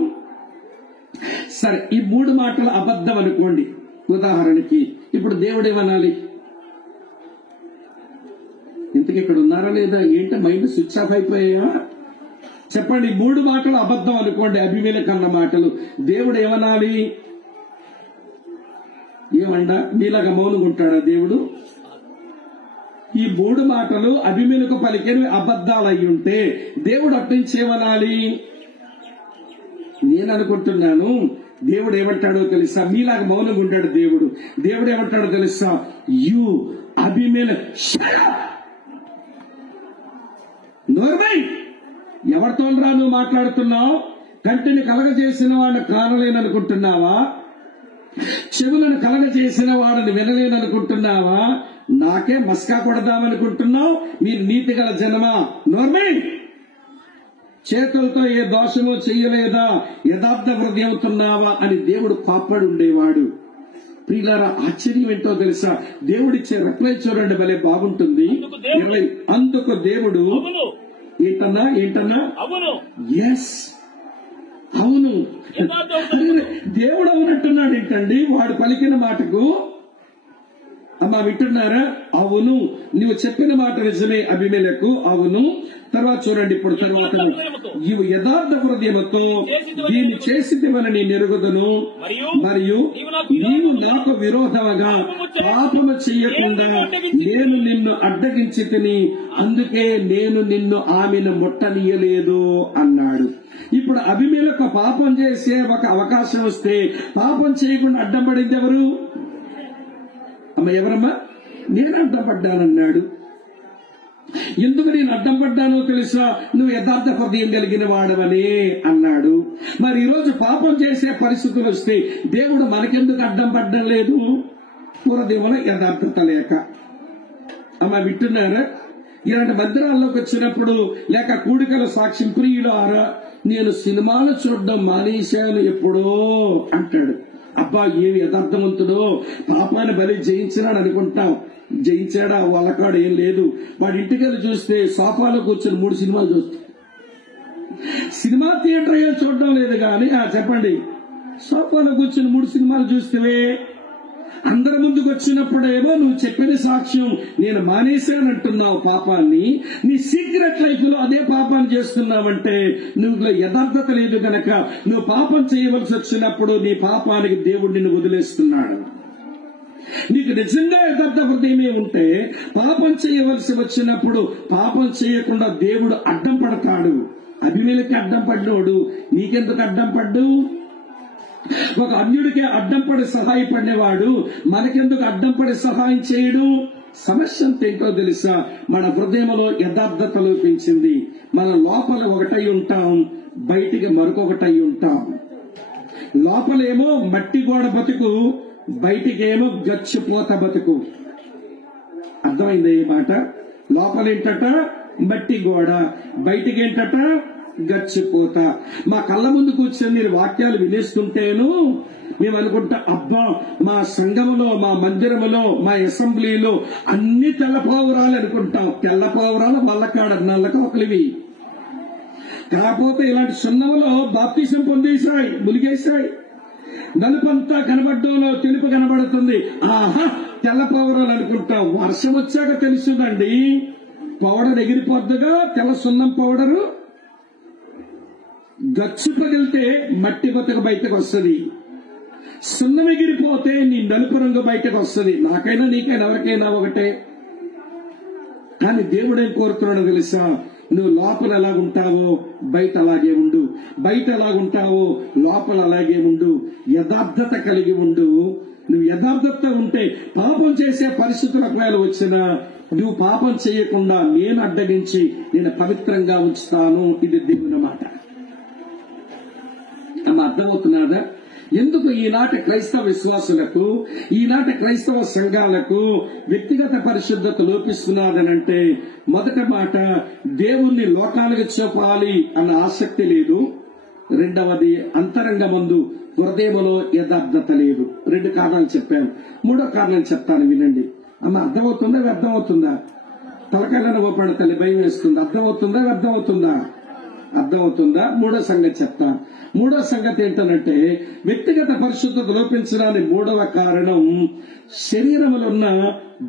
సరే, ఈ 3 మాటలు అబద్ధం అనుకోండి ఉదాహరణకి. ఇప్పుడు దేవుడు ఏమనాలి? ఇంతకు ఇక్కడ ఉన్నారా లేదా? ఏంటి మైండ్ స్విచ్ ఆఫ్ అయిపోయా? చెప్పండి. 3 మాటలు అబద్ధం అనుకోండి, అభిమేలెకు అన్న మాటలు. దేవుడు ఏమనాలి? ఏమండా మీలాగా మౌనంగా ఉంటాడా దేవుడు? ఈ 3 మాటలు అభిమేలెకు పలికేవి అబద్ధాలు అయి ఉంటే దేవుడు అట్నుంచి ఏమనాలి? నేను అనుకుంటున్నాను దేవుడు ఏమంటాడో తెలుసా? మీలాగా మౌనంగా ఉంటాడు దేవుడు. దేవుడు ఏమంటాడో తెలుసా? యు అభిమేలెకు, నోర్మై, ఎవరితో రా నువ్వు మాట్లాడుతున్నావు? కంటిని కలగజేసిన వాడిని కానలేననుకుంటున్నావా? చెవులను కలగజేసిన వాడిని వినలేననుకుంటున్నావా? నాకే మస్కా కొడదామనుకుంటున్నావు? మీరు నీతి గల జనమా? నోర్మై, చేతులతో ఏ దోషమో చెయ్యలేదా? యథార్థ హృదయవుతున్నావా అని దేవుడు కాపాడు ఉండేవాడు. ప్రియులారా, ఆశ్చర్యం ఏంటో తెలుసా? దేవుడిచ్చే రిప్లై చూడండి, భలే బాగుంటుంది. అందుకు దేవుడు ఏంటన్నా ఎస్, అవును. దేవుడు అవునంటున్నాడు ఏంటండి వాడు పలికిన మాటకు? అమ్మా వింటున్నారా? అవును, నువ్వు చెప్పిన మాట నిజమే అభిమేలెకు, అవును. తర్వాత చూడండి, ఇప్పుడు తర్వాత ఇవి యథార్థ హృదయముతో దీన్ని చేసిదివని నేను ఎరుగుదును, మరియు నీవు నాకు విరోధముగా పాపము చెయ్యకుండా నేను నిన్ను అడ్డగించి తిని, అందుకే నేను నిన్ను ఆమెను ముట్టనీయలేదు అన్నాడు. ఇప్పుడు అభిమేలెకు పాపం చేసే ఒక అవకాశం వస్తే పాపం చేయకుండా అడ్డం పడింది ఎవరు? అమ్మ ఎవరమ్మా? నేను అడ్డం పడ్డానన్నాడు. ఎందుకు నేను అడ్డం పడ్డానో తెలుసా? నువ్వు యథార్థ హృదయం కలిగిన వాడవనే అన్నాడు. మరి ఈరోజు పాపం చేసే పరిస్థితులు వస్తే దేవుడు మనకెందుకు అడ్డం పడ్డం లేదు? హృదయంలో యథార్థత లేక. అమ్మ వింటున్నారా? ఇలాంటి మందిరాల్లోకి వచ్చినప్పుడు లేక కూడికల సాక్ష్యం, ప్రియులారా నేను సినిమాలు చూడడం మానేశాను ఎప్పుడో అంటాడు. అబ్బా ఏమి యథార్థవంతుడో, పాపాన్ని బలి జయించినాడు అనుకుంటాం. జయించాడా? వాళ్ళకాడు ఏం లేదు. వాడి ఇంటికి వెళ్ళి చూస్తే సోఫాలో కూర్చొని 3 సినిమాలు చూస్తాడు. సినిమా థియేటర్ అయ్యే చూడడం లేదు కానీ చెప్పండి, సోఫాలో కూర్చొని 3 సినిమాలు చూస్తే అందరి ముందుకు వచ్చినప్పుడేమో నువ్వు చెప్పిన సాక్ష్యం నేను మానేశానంటున్నావు పాపాన్ని, నీ సీక్రెట్ లైఫ్ లో అదే పాపాన్ని చేస్తున్నావంటే నువ్వు యథార్థత లేదు గనక నువ్వు పాపం చేయవలసి వచ్చినప్పుడు నీ పాపానికి దేవుడు నిన్ను వదిలేస్తున్నాడు. నీకు నిజంగా యథార్థ హృదయమే ఉంటే పాపం చేయవలసి వచ్చినప్పుడు పాపం చేయకుండా దేవుడు అడ్డం పడతాడు. అభిమేలెకు అడ్డం పడ్డోడు నీకెందుకు అడ్డం పడ్డు? ఒక అన్యుడికే అడ్డం పడి సహాయపడేవాడు మనకెందుకు అడ్డం పడి సహాయం చేయడు? సమస్య ఏంటో తెలుసా? మన హృదయంలో యథార్థత లోపించింది. మన లోపల ఒకటై ఉంటాం, బయటికి మరొకటై ఉంటాం. లోపలేమో మట్టి గోడ బతుకు, బయటికేమో గచ్చిపోత బతుకు. అర్థమైంది ఈ మాట? లోపలేంటట మట్టి గోడ, బయటికేంటట గచ్చిపోత. మా కళ్ళ ముందు కూర్చొని మీరు వాక్యాలు వినేస్తుంటేను మేము అనుకుంటా, అబ్బా మా సంఘములో, మా మందిరములో, మా అసెంబ్లీలో అన్ని తెల్ల పావురాలు అనుకుంటాం. తెల్ల పావురాలు వల్లకాడ నల్లక ఒకలివి. కాకపోతే ఇలాంటి సున్నములో బాప్తిసం పొందేశాయి, ములిగేశాయి. నలుపంతా కనబడ్డంలో తెలుపు కనబడుతుంది. ఆహా తెల్ల పౌరాలు అనుకుంటాం. వర్షం వచ్చాక తెలుస్తుందండి, పౌడర్ ఎగిరిపోద్దుగా. తెల్ల సున్నం పౌడరు గచ్చు పగిలితే మట్టి బతుకు బయటకు వస్తుంది, సున్నం ఎగిరిపోతే నీ నలుపు రంగు బయటకు వస్తుంది. నాకైనా నీకైనా ఎవరికైనా ఒకటే. కానీ దేవుడేం కోరుతున్నాడో తెలుసా? నువ్వు లోపల ఎలాగుంటావో బయట అలాగే ఉండు, బయట ఎలాగుంటావో లోపల అలాగే ఉండు. యథార్థత కలిగి ఉండు. నువ్వు యథార్థత ఉంటే పాపం చేసే పరిస్థితులు ఒకవేళ వచ్చినా నువ్వు పాపం చేయకుండా నేను అడ్డగించి నేను పవిత్రంగా ఉంచుతాను. ఇది దేవుని మాట. అమ్మ అర్థమవుతున్నాదా? ఎందుకు ఈనాటి క్రైస్తవ విశ్వాసులకు, ఈనాటి క్రైస్తవ సంఘాలకు వ్యక్తిగత పరిశుద్ధత లోపిస్తున్నదనంటే, మొదటి మాట దేవుణ్ణి లోకానికి చూపాలి అన్న ఆసక్తి లేదు. రెండవది అంతరంగమందు హృదయములో యథార్థత లేదు. 2 కారణాలు చెప్పాను. 3వ కారణం చెప్తాను, వినండి. అమ్మ, అర్థమవుతుందా వ్యర్థమవుతుందా? తలకాయలను ఓపడి తల్లి భయం వేస్తుంది. అర్థమవుతుందా వ్యర్థమవుతుందా? అర్థమవుతుందా? 3వ సంగతి చెప్తాను. 3వ సంగతి ఏంటనంటే, వ్యక్తిగత పరిశుద్ధత లోపించడానికి 3వ కారణం శరీరములో ఉన్న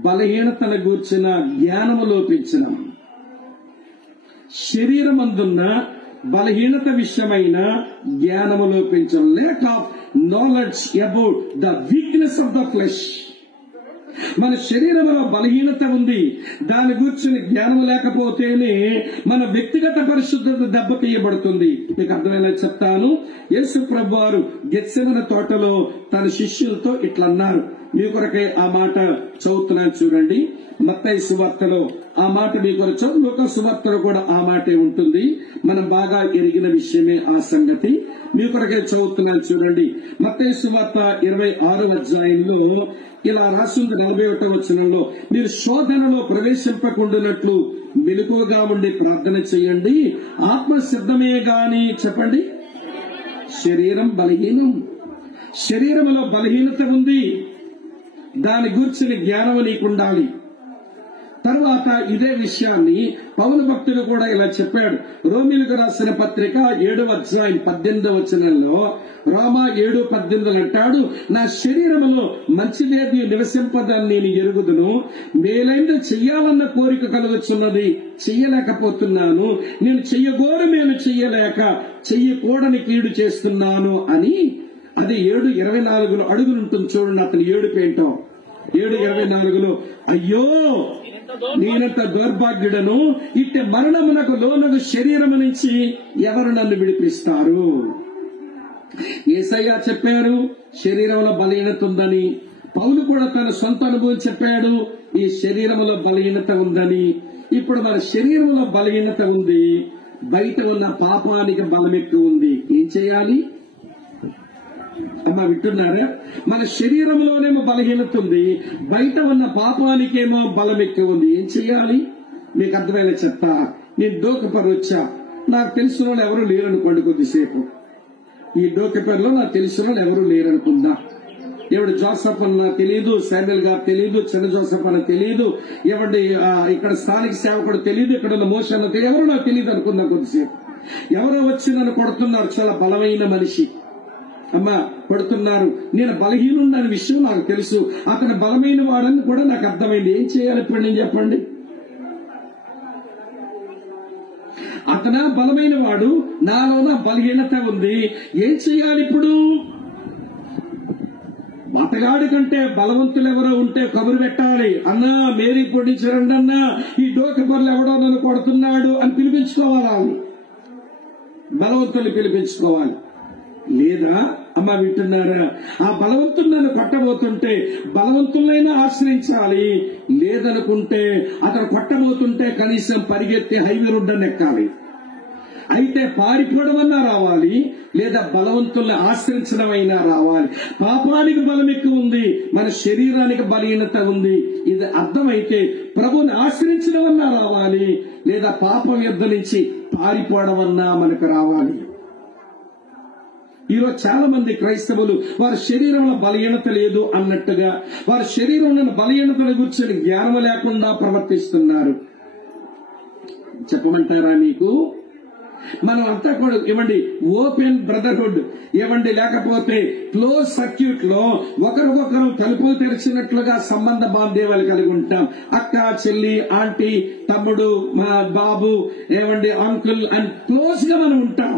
బలహీనతను గూర్చిన జ్ఞానము లోపించడం. శరీరమందున్న బలహీనత విషయమైన జ్ఞానము లోపించడం. Lake of knowledge about the weakness of the flesh. మన శరీరంలో బలహీనత ఉంది, దాని గురించి జ్ఞానం లేకపోతేనే మన వ్యక్తిగత పరిశుద్ధత దెబ్బతీయబడుతుంది. మీకు అర్థమైనా చెప్తాను. యేసు ప్రభువారు గెత్సెమనే తోటలో తన శిష్యులతో ఇట్లా అన్నారు. మీ కొరకే ఆ మాట చదువుతున్నాను, చూడండి. మత్తయి సువార్తలో ఆ మాట మీ కొరకు, లూకా సువార్తలో కూడా ఆ మాటే ఉంటుంది. మనం బాగా ఎరిగిన విషయమే ఆ సంగతి. మీ కొరకే చదువుతున్నాను, చూడండి. మత్తయి సువార్త 26వ అధ్యాయంలో ఇలా రాసింది. 41వ వచనంలో, మీరు శోధనలో ప్రవేశింపకుండానట్లు మెలకువగా ఉండి ప్రార్థన చేయండి. ఆత్మ సిద్ధమే గాని, చెప్పండి, శరీరం బలహీనం. శరీరంలో బలహీనత ఉంది, దాని గురించి జ్ఞానం నీకుండాలి. తర్వాత ఇదే విషయాన్ని పౌలు భక్తుడు కూడా ఇలా చెప్పాడు. రోమీయులకు రాసిన పత్రిక 7వ అధ్యాయం 18వ వచనంలో, రోమా 7:18 అంటాడు, నా శరీరములో మంచిదేది నివసింపదని నేను ఎరుగుదును, మేలైంది చెయ్యాలన్న కోరిక కలుగుచున్నది, చెయ్యలేకపోతున్నాను. నేను చెయ్యగోరు మేలు చెయ్యలేక చెయ్యకూడని కీడు చేస్తున్నాను అని. అది 7:24 అడుగులుంటుంది, చూడండి. అతని ఏడుపేంటో 7:24, అయ్యో నేనంత దౌర్భాగ్యుడను, ఇట్టే మరణమునకు లోనగు శరీరము నుంచి ఎవరు నన్ను విడిపిస్తారు? యేసయ్య చెప్పారు శరీరంలో బలహీనత ఉందని. పౌలు కూడా తన సొంత అనుభవం చెప్పాడు, ఈ శరీరంలో బలహీనత ఉందని. ఇప్పుడు మన శరీరంలో బలహీనత ఉంది, బయట ఉన్న పాపానికి బలం ఎక్కువ ఉంది. ఏం చేయాలి? అమ్మా, వింటున్నారా? మన శరీరంలోనేమో బలహీనత ఉంది, బయట ఉన్న పాపానికేమో బలం ఎక్కువ ఉంది. ఏం చెయ్యాలి? మీకు అర్థమైన చెప్తా. నేను డోకపర్ వచ్చా, నాకు తెలిసిన వాళ్ళు ఎవరు లేరనుకోండి. కొద్దిసేపు ఈ డోకపర్లో నాకు తెలిసిన వాళ్ళు ఎవరు లేరనుకుందా. ఎవడు జోసఫ్ అని నాకు తెలియదు, శామ్యుల్ గారు తెలియదు, చిన్న జోసఫ్ అని తెలియదు, ఎవరి ఇక్కడ స్థానిక సేవకుడు తెలియదు, ఇక్కడ ఉన్న మోష అన్న తెలియదు, ఎవరు నాకు తెలియదు అనుకుందా. కొద్దిసేపు ఎవరో వచ్చి నన్ను కొడుతున్నారు, చాలా బలమైన మనిషి. అమ్మా, కొడుతున్నారు, నేను బలహీనుండి అనే విషయం నాకు తెలుసు, అతను బలమైన వాడని కూడా నాకు అర్థమైంది. ఏం చేయాలి ఇప్పుడు నేను చెప్పండి? అతను బలమైన వాడు, నాలోన బలహీనత ఉంది, ఏం చేయాలి ఇప్పుడు? అతగాడి కంటే బలవంతులు ఎవరో ఉంటే కబురు పెట్టాలి. అన్నా, మేరీ పొడిచారండి అన్నా, ఈ డోకపర్లు ఎవడో నన్ను కొడుతున్నాడు అని పిలిపించుకోవాలి. బలవంతులు పిలిపించుకోవాలి. లేదా అమ్మ, వింటున్నారా? ఆ బలవంతులు నన్ను కొట్టబోతుంటే బలవంతులైనా ఆశ్రయించాలి. లేదనుకుంటే అతను కొట్టబోతుంటే కనీసం పరిగెత్తి హైవే రోడ్డు ఎక్కాలి. అయితే పారిపోవడమన్నా రావాలి, లేదా బలవంతుల్ని ఆశ్రయించడమైనా రావాలి. పాపానికి బలం ఎక్కువ ఉంది, మన శరీరానికి బలహీనత ఉంది. ఇది అర్థమైతే ప్రభువుని ఆశ్రయించడమన్నా రావాలి, లేదా పాపం యుద్ధ నుంచి పారిపోవడమన్నా మనకు రావాలి. ఈరోజు చాలా మంది క్రైస్తవులు వారి శరీరంలో బలహీనత లేదు అన్నట్టుగా, వారి శరీరంలో బలహీనతల గురించి జ్ఞానం లేకుండా ప్రవర్తిస్తున్నారు. చెప్పమంటారా మీకు? మనం అంతా కూడా ఇవ్వండి, ఓపెన్ బ్రదర్హుడ్ ఇవ్వండి, లేకపోతే క్లోజ్ సర్క్యూట్ లో ఒకరికొకరు తలుపులు తెరిచినట్లుగా సంబంధ బాంధవ్యాలు కలిగి ఉంటాం. అక్క, చెల్లి, ఆంటీ, తమ్ముడు, మా బాబు, ఏమండి అంకుల్ అని క్లోజ్ గా మనం ఉంటాం.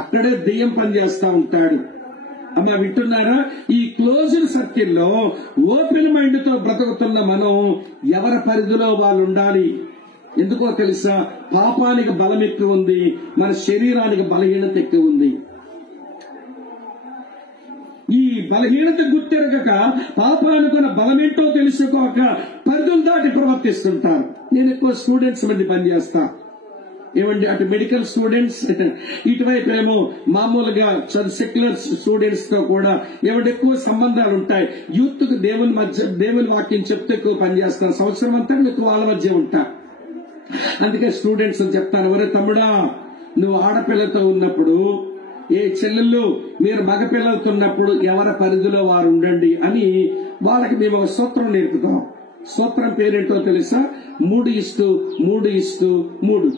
అక్కడే దెయ్యం పనిచేస్తా ఉంటాడు. అమ్మా, వింటున్నారా? ఈ క్లోజ్డ్ సర్కిల్లో ఓపెన్ మైండ్ తో బ్రతుకుతున్న మనం ఎవరి పరిధిలో వాళ్ళు ఉండాలి. ఎందుకో తెలుసా? పాపానికి బలం ఎక్కువ ఉంది, మన శరీరానికి బలహీనత ఎక్కువ ఉంది. ఈ బలహీనత గుర్తెరగక పాపానుకున్న బలమేంటో తెలుసుకోక పరిధులు దాటి ప్రవర్తిస్తుంటారు. నేను ఎక్కువ స్టూడెంట్స్ మంది పనిచేస్తా. ఏమండి, అటు మెడికల్ స్టూడెంట్స్, ఇటువైపు ఏమో మామూలుగా సెక్యులర్ స్టూడెంట్స్ తో కూడా ఏమంటే ఎక్కువ సంబంధాలు ఉంటాయి. యూత్ కు దేవుని వాక్యం చెప్తే ఎక్కువ పనిచేస్తారు. సంవత్సరం అంతా ఎక్కువ వాళ్ళ మధ్య ఉంటా. అందుకే స్టూడెంట్స్ చెప్తాను, ఒరే తమ్ముడా, నువ్వు ఆడపిల్లతో ఉన్నప్పుడు, ఏ చెల్లెళ్ళు మీరు మగపిల్లలతో ఉన్నప్పుడు ఎవరి పరిధిలో వారు ఉండండి అని వాళ్ళకి మేము ఒక సూత్రం నేర్పుతాం. సూత్రం పేరేంటో తెలుసా? 3:3:3.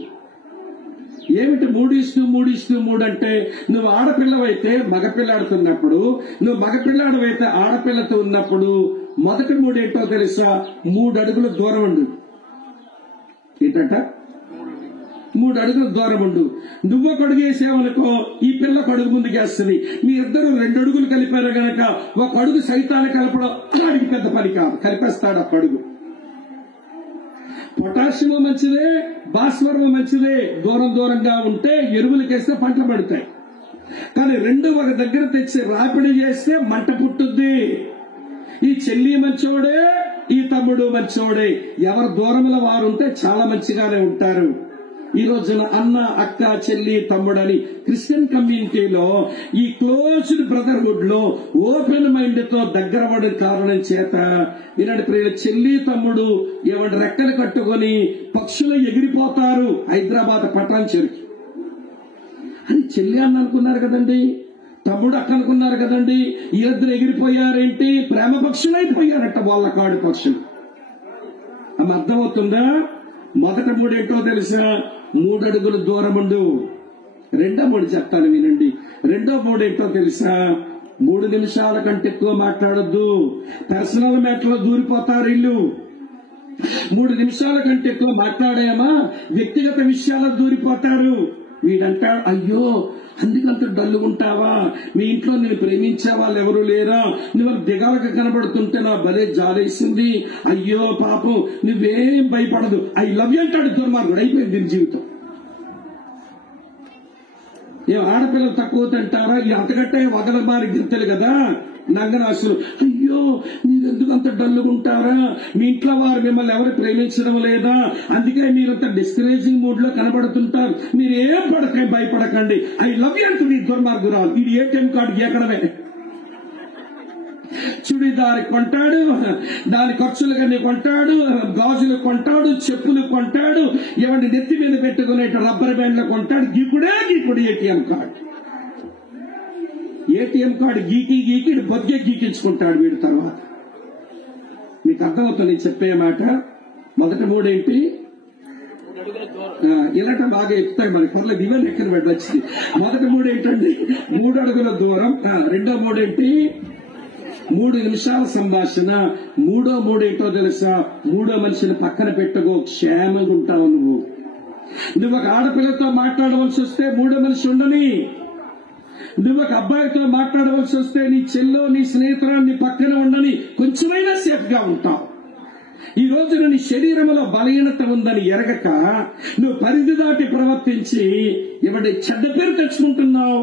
ఏమిటి 3:3:3 అంటే, నువ్వు ఆడపిల్లవైతే మగపిల్లాడుతున్నప్పుడు, నువ్వు మగపిల్లాడవైతే ఆడపిల్లతో ఉన్నప్పుడు మొదటి 3 ఏంటో తెలుసా? 3 అడుగుల దూరం ఉండు. ఏంటంట? 3 అడుగుల దూరం ఉండు. నువ్వు ఒక అడుగు వేసావనుకో, ఈ పిల్ల ఒక అడుగు ముందుకేస్తుంది. మీ ఇద్దరు 2 అడుగులు కలిపారు గనక ఒక అడుగు సైతాన్ని కలపడం దానికి పెద్ద పని కాదు, కలిపేస్తాడు ఒక అడుగు. పొటాషియం మంచిదే, భాస్వరం మంచిదే. దూరంగా ఉంటే ఎరువులకేస్తే పంటలు పడతాయి. కానీ 2 ఒక దగ్గర తెచ్చి రాపిడి చేస్తే మంట పుట్టుద్ది. ఈ చెల్లి మంచోడే, ఈ తమ్ముడు మంచోడే. ఎవరు దూరంలో వారు ఉంటే చాలా మంచిగానే ఉంటారు. ఈ రోజున అన్న, అక్క, చెల్లి, తమ్ముడని క్రిస్టియన్ కమ్యూనిటీలో ఈ క్లోజ్డ్ బ్రదర్హుడ్ లో ఓపెన్ మైండ్ తో దగ్గర పడే కారణం చేత ఈనాటి ప్రియుల చెల్లి, తమ్ముడు ఏమంటే రెక్కలు కట్టుకొని పక్షులు ఎగిరిపోతారు హైదరాబాద్ పట్టణం చెరుకు అని. చెల్లి అన్న అనుకున్నారు కదండి, తమ్ముడు అక్క అనుకున్నారు కదండి, ఈ ఇద్దరు ఎగిరిపోయారేంటి? ప్రేమ పక్షులు అయిపోయారట వాళ్ళ కాడు పక్షులు. అమ్మ అర్థమవుతుందా? మొదట 3 ఏంటో తెలుసా? 3 అడుగుల దూరం ఉండు. 2వ 3 చెప్తాను వినండి. 2వ 3 ఏంటో తెలుసా? 3 నిమిషాల కంటే ఎక్కువ మాట్లాడొద్దు. పర్సనల్ మ్యాటర్ లో దూరిపోతారు ఇల్లు. 3 నిమిషాల కంటే ఎక్కువ మాట్లాడామా వ్యక్తిగత విషయాల్లో దూరిపోతారు. వీడంటాడు, అయ్యో అందుకంత డల్లుగుంటావా? మీ ఇంట్లో నేను ప్రేమించే వాళ్ళు ఎవరు లేరా? నువ్వు దిగాలకు కనబడుతుంటే నా భలే జాలేసింది. అయ్యో పాపం, నువ్వేం భయపడదు, ఐ లవ్ యూ అంటాడు. దుర్మార్గుడు అయిపోయింది దీని జీవితం. ఏ ఆడపిల్లలు తక్కువ తింటారా? ఈ అంతకంటే వగలబారి గింతలు కదా నంగనాశులు. అయ్యో మీరెందుకు అంత డల్లుగుంటారా? మీ ఇంట్లో వారు మిమ్మల్ని ఎవరు ప్రేమించడం లేదా? అందుకే మీరంత డిస్కరేజింగ్ మూడ్ లో కనబడుతుంటారు. మీరేం భయపడకండి. ఐ లవ్ యూ అంటుంది దుర్మార్గురాలు. ఇది ఏటీఎం కార్డు గీకడమే. చుడిదారి కొంటాడు, దాని ఖర్చులుగా కొంటాడు, గాజులు కొంటాడు, చెప్పులు కొంటాడు, ఏమంటే నెత్తి మీద పెట్టుకునే రబ్బర్ బ్యాండ్లు కొంటాడు. గీకుడు ఏటీఎం కార్డు. ఏటీఎం కార్డు గీకి బొద్గే గీకించుకుంటాడు వీడి. తర్వాత మీకు అర్థమవుతుంది చెప్పే మాట. మొదటి 3 ఏంటి? ఇలాంటి బాగా చెప్తాయి మన కర్ల దివన్ ఎక్కడ వెళ్ళొచ్చింది. మొదటి 3 ఏంటండి? 3 అడుగుల దూరం. 2వ 3 ఏంటి? 3 నిమిషాల సంభాషణ. 3వ 3 ఏంటో తెలుసా? 3వ మనిషిని పక్కన పెట్టుకో, క్షేమంగా ఉంటావు నువ్వు. నువ్వు ఒక ఆడపిల్లతో మాట్లాడవలసి వస్తే 3వ మనిషి ఉండని. నువ్వు ఒక అబ్బాయితో మాట్లాడవలసి వస్తే నీ చెల్లో, నీ స్నేహితురాన్ని పక్కన ఉండని, కొంచెమైనా సేఫ్ గా ఉంటావు. ఈ రోజున నీ శరీరంలో బలహీనత ఉందని ఎరగక నువ్వు పరిధి దాటి ప్రవర్తించి ఏమంటే చెడ్డ పేరు తెచ్చుకుంటున్నావు.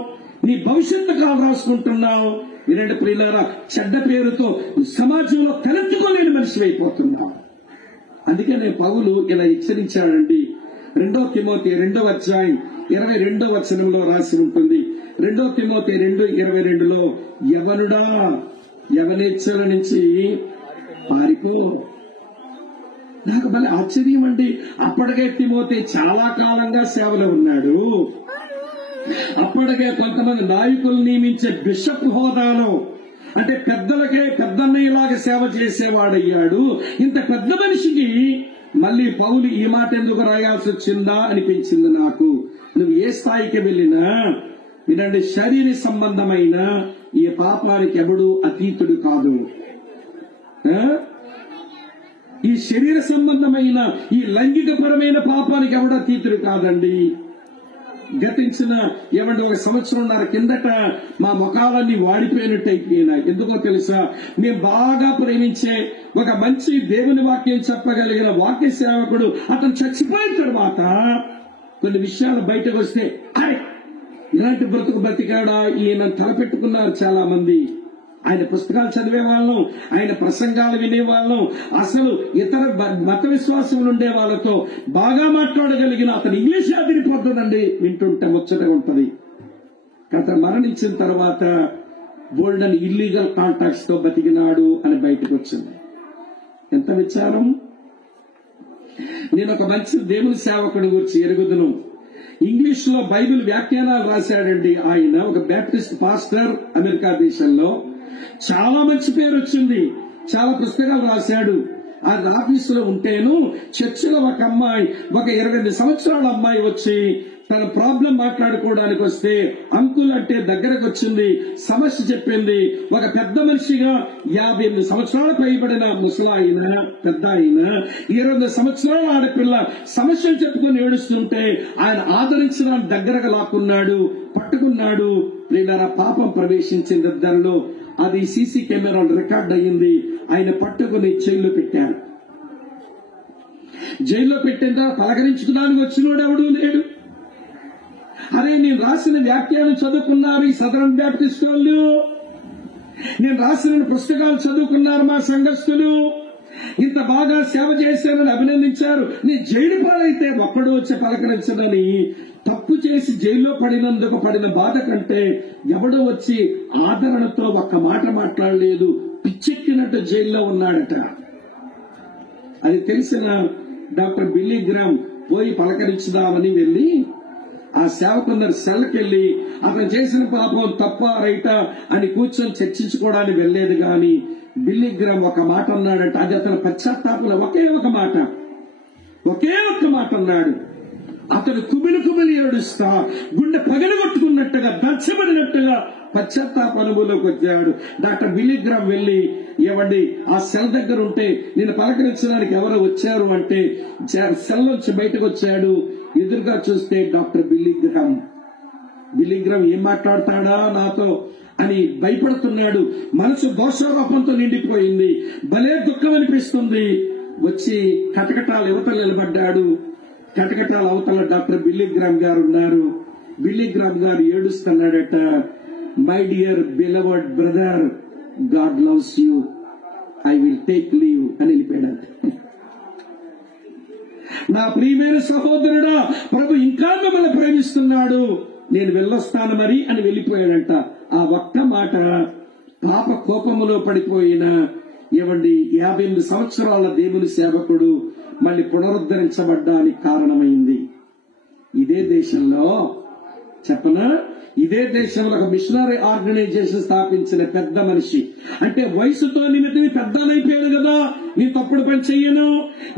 నీ భవిష్యత్తు కాలు రాసుకుంటున్నావు. వినండి ప్రియులారా, చెడ్డ పేరుతో సమాజంలో తలెత్తుకోలేని మనిషి అయిపోతున్నావు. అందుకే నేను పౌలు ఇలా హెచ్చరించాడండి. 2 తిమోతి 2వ అధ్యాయం 22వ వచనంలో రాసి ఉంటుంది. 2 తిమోతి 2:22లో యవనుడా యవనేచ్ఛల నుంచి పారిపో. నాకు భలే ఆశ్చర్యం అండి. అప్పటికే తిమోతి చాలా కాలంగా సేవలో ఉన్నాడు. అప్పటికే కొంతమంది నాయకులు నియమించే బిషప్ హోదాలో, అంటే పెద్దలకే పెద్దన్నయ్యలాగా సేవ చేసేవాడయ్యాడు. ఇంత పెద్ద మనిషికి మళ్ళీ పౌలు ఈ మాట ఎందుకు రాయాల్సి వచ్చిందా అనిపించింది నాకు. నువ్వు ఏ స్థాయికి వెళ్ళినా వినండి, శరీర సంబంధమైన ఈ పాపానికి ఎవడు అతీతుడు కాదు. ఈ శరీర సంబంధమైన ఈ లైంగికపరమైన పాపానికి ఎవడు అతీతుడు కాదండి. గతించిన ఏమంటే 1 సంవత్సరంన్నర కిందట మా ముఖాలన్నీ వాడిపోయినట్టు అయిపోయినాయి. ఎందుకో తెలుసా? మేము బాగా ప్రేమించే ఒక మంచి దేవుని వాక్యం చెప్పగలిగిన వాక్య సేవకుడు అతను చచ్చిపోయిన తర్వాత కొన్ని విషయాలు బయటకు వస్తే అరే ఇలాంటి బ్రతుకు బ్రతికాడా ఈయన తలపెట్టుకున్నారు చాలా మంది. ఆయన పుస్తకాలు చదివే వాళ్ళం, ఆయన ప్రసంగాలు వినేవాళ్ళం, అసలు ఇతర మత విశ్వాసం ఉండే వాళ్ళతో బాగా మాట్లాడగలిగిన అతను ఇంగ్లీష్ అదిరిపోయి ఉంటుందండి, వింటుంటే ముచ్చటగా ఉంటది. అతను మరణించిన తర్వాత గోల్డెన్ ఇల్లీగల్ కాంటాక్ట్స్ తో బతికినాడు అని బయటకు వచ్చింది. ఎంత విచారం. నేను ఒక మంచి దేవుని సేవకుడి గురించి ఎరుగుదును. ఇంగ్లీష్ లో బైబిల్ వ్యాఖ్యానాలు రాశాడండి ఆయన. ఒక బ్యాప్టిస్ట్ పాస్టర్ అమెరికా దేశంలో. చాలా మంచి పేరు వచ్చింది, చాలా పుస్తకాలు రాశాడు. అది ఆఫీసులో ఉంటేను చర్చిలో ఒక అమ్మాయి, ఒక 28 సంవత్సరాల అమ్మాయి వచ్చి తన ప్రాబ్లం మాట్లాడుకోవడానికి వస్తే అంకుల్ అంటే దగ్గరకు వచ్చింది, సమస్య చెప్పింది. ఒక పెద్ద మనిషిగా 58 సంవత్సరాలు పైబడిన ముసలాయన, పెద్ద ఆయన, 20 సంవత్సరాల ఆడపిల్ల సమస్యలు చెప్పుకుని ఏడుస్తుంటే ఆయన ఆదరించడానికి దగ్గరగా లాక్కున్నాడు, పట్టుకున్నాడు. లేదా పాపం ప్రవేశించింది ఇద్దరిలో. అది సీసీ కెమెరాలు రికార్డ్ అయ్యింది. ఆయన పట్టుకుని జైల్లో పెట్టారు. జైల్లో పెట్టిన పలకరించుకోవడానికి వచ్చినోడు ఎవడూ లేడు. అరే, నేను రాసిన వ్యాఖ్యానం చదువుకున్నారు ఈ సదరన్ బ్యాప్టిస్ట్ వాళ్ళు, నేను రాసిన పుస్తకాలు చదువుకున్నారు మా సంఘస్థులు, ఇంత బాగా సేవ చేశానని అభినందించారు. నీ జైలు పాలైతే ఒక్కడు వచ్చి పలకరించదని. తప్పు చేసి జైల్లో పడినందుకు పడిన బాధ కంటే ఎవడో వచ్చి ఆదరణతో ఒక్క మాట మాట్లాడలేదు, పిచ్చెక్కినట్టు జైల్లో ఉన్నాడట. అది తెలిసిన డాక్టర్ బిల్లీ గ్రామ్ పోయి పలకరించుదామని వెళ్లి ఆ సేవకున్నారు సెల్కెళ్లి అతను చేసిన పాపం తప్ప రైటా అని కూర్చొని చర్చించుకోవడానికి వెళ్లేదు. గాని బిల్లీ గ్రామ్ ఒక మాట అన్నాడంట. అది అతని పశ్చాత్తాపంలో ఒకే ఒక మాట అన్నాడు. అతను కుమిలి ఏడుస్తా గుండె పగలగొట్టుకున్నట్టుగా, దచ్చబడినట్టుగా పశ్చాత్తాప అనుభవంలోకి వచ్చాడు. డాక్టర్ బిల్లీ గ్రామ్ వెళ్లి, ఏమండి ఆ సెల్ దగ్గర ఉంటే నేను పలకరించడానికి ఎవరో వచ్చారు అంటే సెల్ నుంచి బయటకు వచ్చాడు. ఎదురుగా చూస్తే డాక్టర్ బిల్లీ గ్రామ్ ఏం మాట్లాడతాడా నాతో అని భయపడుతున్నాడు. మనసు దోషారోపంతో నిండిపోయింది. భలే దుఃఖం అనిపిస్తుంది. వచ్చి కటకటాల యువతలు నిలబడ్డాడు. కటకటాల అవతల డాక్టర్ బిల్లీ గ్రామ్ గారు ఉన్నారు. బిల్లీ గ్రామ్ గారు ఏడుస్తున్నాడట. My dear beloved brother, God loves you, I will take leave అని వెళ్ళిపోయాడంట. నా ప్రియమైన సహోదరుడా, ప్రభు ఇంకా మిమ్మల్ని ప్రేమిస్తున్నాడు, నేను వెళ్ళొస్తాను మరి అని వెళ్ళిపోయాడంట. ఆ ఒక్క మాట పాప కోపములో పడిపోయిన 58 సంవత్సరాల దేవుని సేవకుడు మళ్ళీ పునరుద్ధరించబడ్డానికి కారణమైంది. ఇదే దేశంలో చెప్పనా, ఇదే దేశంలో ఒక మిషనరీ ఆర్గనైజేషన్ స్థాపించిన పెద్ద మనిషి. అంటే వయసుతో నిమిత్తం పెద్దనైపోయాను కదా, నీ తప్పుడు పని చెయ్యను,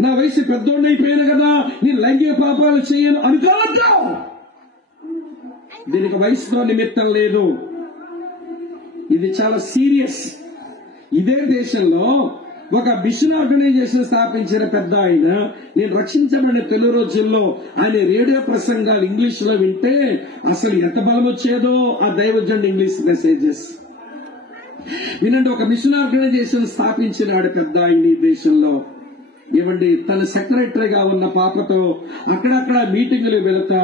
నా వయసు పెద్దోడైపోయాను కదా, నీ లైంగిక పాపాలు చెయ్యను అనుకోవద్దు. దీనికి వయసుతో నిమిత్తం లేదు. ఇది చాలా సీరియస్. ఇదే దేశంలో ఒక మిషన్ ఆర్గనైజేషన్ స్థాపించిన పెద్ద ఆయన, నేను రక్షించబడిన తొలి రోజుల్లో ఆయన రేడియో ప్రసంగాలు ఇంగ్లీష్ లో వింటే అసలు ఎంత బలం వచ్చేదో ఆ దైవజనుడి ఇంగ్లీష్ మెసేజెస్ వినండి. ఒక మిషన్ ఆర్గనైజేషన్ స్థాపించినాడు పెద్ద ఆయన ఈ దేశంలో. ఏమండి, తన సెక్రటరీగా ఉన్న పాపతో అక్కడక్కడ మీటింగులు వెళతా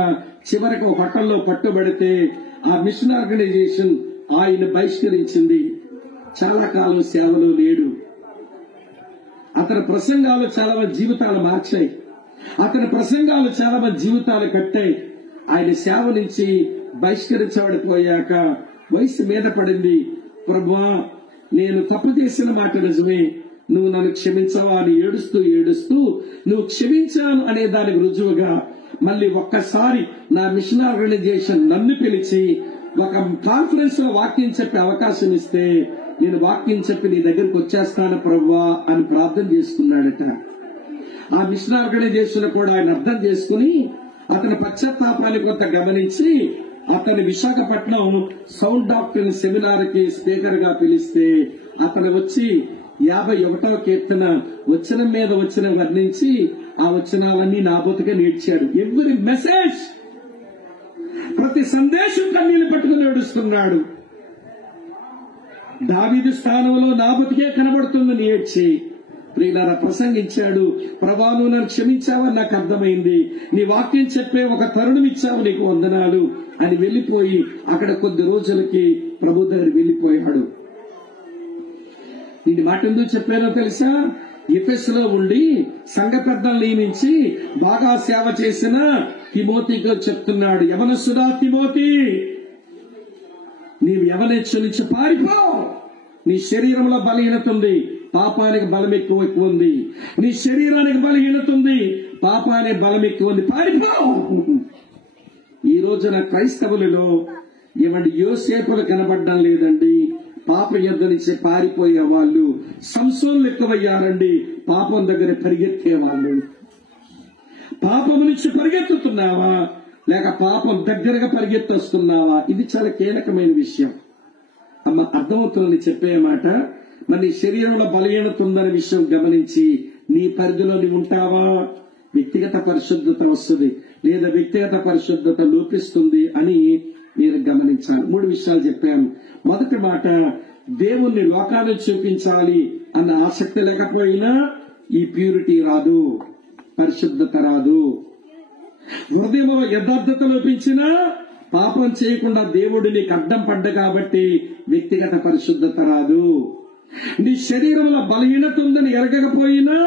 చివరికి ఒక హోటల్లో పట్టుబడితే ఆ మిషన్ ఆర్గనైజేషన్ ఆయన బహిష్కరించింది. చాలా కాలం సేవలో లేడు. అతని ప్రసంగాలు చాలా మంది జీవితాలు మార్చాయి. అతని ప్రసంగాలు చాలా మంది జీవితాలు కట్టాయి. ఆయన సేవ నుంచి బహిష్కరించబడిపోయాక వయసు మీద పడింది. ప్రభువా, నేను తప్పు చేసిన మాట నిజమే, నువ్వు నన్ను క్షమించవా అని ఏడుస్తూ నువ్వు క్షమించాను అనే దానికి రుజువుగా మళ్ళీ ఒక్కసారి నా మిషన్ ఆర్గనైజేషన్ నన్ను పిలిచి ఒక కాన్ఫరెన్స్ లో వాక్యం చెప్పే అవకాశం ఇస్తే నేను వాక్యం చెప్పి నీ దగ్గరకు వచ్చేస్తాను ప్రభువా అని ప్రార్థన చేసుకున్నాడట. ఆ మిషన్ ఆర్గనైజేషన్ కూడా ఆయన అర్థం చేసుకుని అతని పశ్చాత్తాపాన్ని కొంత గమనించి అతని విశాఖపట్నం సౌండ్ డాక్టర్ సెమినార్ కి స్పీకర్ గా పిలిస్తే అతను వచ్చి 51వ కీర్తన వచనం మీద వచనం వర్ణించి ఆ వచనాలన్నీ నా బతుకే నేర్చాడు. ఎవ్రీ మెసేజ్, ప్రతి సందేశం కన్నీళ్లు పట్టుకుని ఏడుస్తున్నాడు. దావీదు స్థానంలో నా బతుకే కనబడుతుందని ఏడ్చి ప్రియులారా ప్రసంగించాడు. ప్రభా, నువ్వు నన్ను క్షమించావని నాకు అర్థమైంది, నీ వాక్యం చెప్పే ఒక తరుణం ఇచ్చావు, నీకు వందనాలు అని వెళ్లిపోయి అక్కడ కొద్ది రోజులకి ప్రభు దగ్గర వెళ్లిపోయాడు. దీని మాట ఎందుకు చెప్పానో తెలుసా? ఎఫెసులో ఉండి సంఘ పెద్దలు నియమించి బాగా సేవ చేసిన తిమోతితో చెప్తున్నాడు, యవనస్తుడా తిమోతి, నీవు యవనెచ్చు నుంచి పారిపో. నీ శరీరంలో బలహీనత ఉంది, పాపానికి బలం ఎక్కువ ఉంది. నీ శరీరానికి బలహీనత ఉంది, పాపానికి బలం ఎక్కువ ఉంది, పారిపో. ఈ రోజున క్రైస్తవులలో ఏమంటే యోసేపులు కనబడడం లేదండి. పాప యుద్ధ నుంచి పారిపోయే వాళ్ళు సంసోన్లు ఎక్కువయ్యారండి. పాపం దగ్గర పరిగెత్తే వాళ్ళు. పాపం నుంచి పరిగెత్తుతున్నావా లేక పాపం దగ్గరగా పరిగెత్తొస్తున్నావా? ఇది చాలా కీలకమైన విషయం. అమ్మ అర్థమవుతుందని చెప్పే మాట. మరి నీ శరీరంలో బలహీనత ఉందనే విషయం గమనించి నీ పరిధిలో నీవు ఉంటావా? వ్యక్తిగత పరిశుద్ధత వస్తుంది లేదా వ్యక్తిగత పరిశుద్ధత లోపిస్తుంది అని మీరు గమనించాలి. 3 విషయాలు చెప్పాను. మొదటి మాట, దేవుణ్ణి లోకాన్ని చూపించాలి అన్న ఆసక్తి లేకపోయినా ఈ ప్యూరిటీ రాదు, పరిశుద్ధత రాదు. హృదయంలో యథార్థత లోపించినా పాపం చేయకుండా దేవుడు నీకు అడ్డం పడ్డ కాబట్టి వ్యక్తిగత పరిశుద్ధత రాదు. నీ శరీరంలో బలహీనత ఉందని ఎరగకపోయినా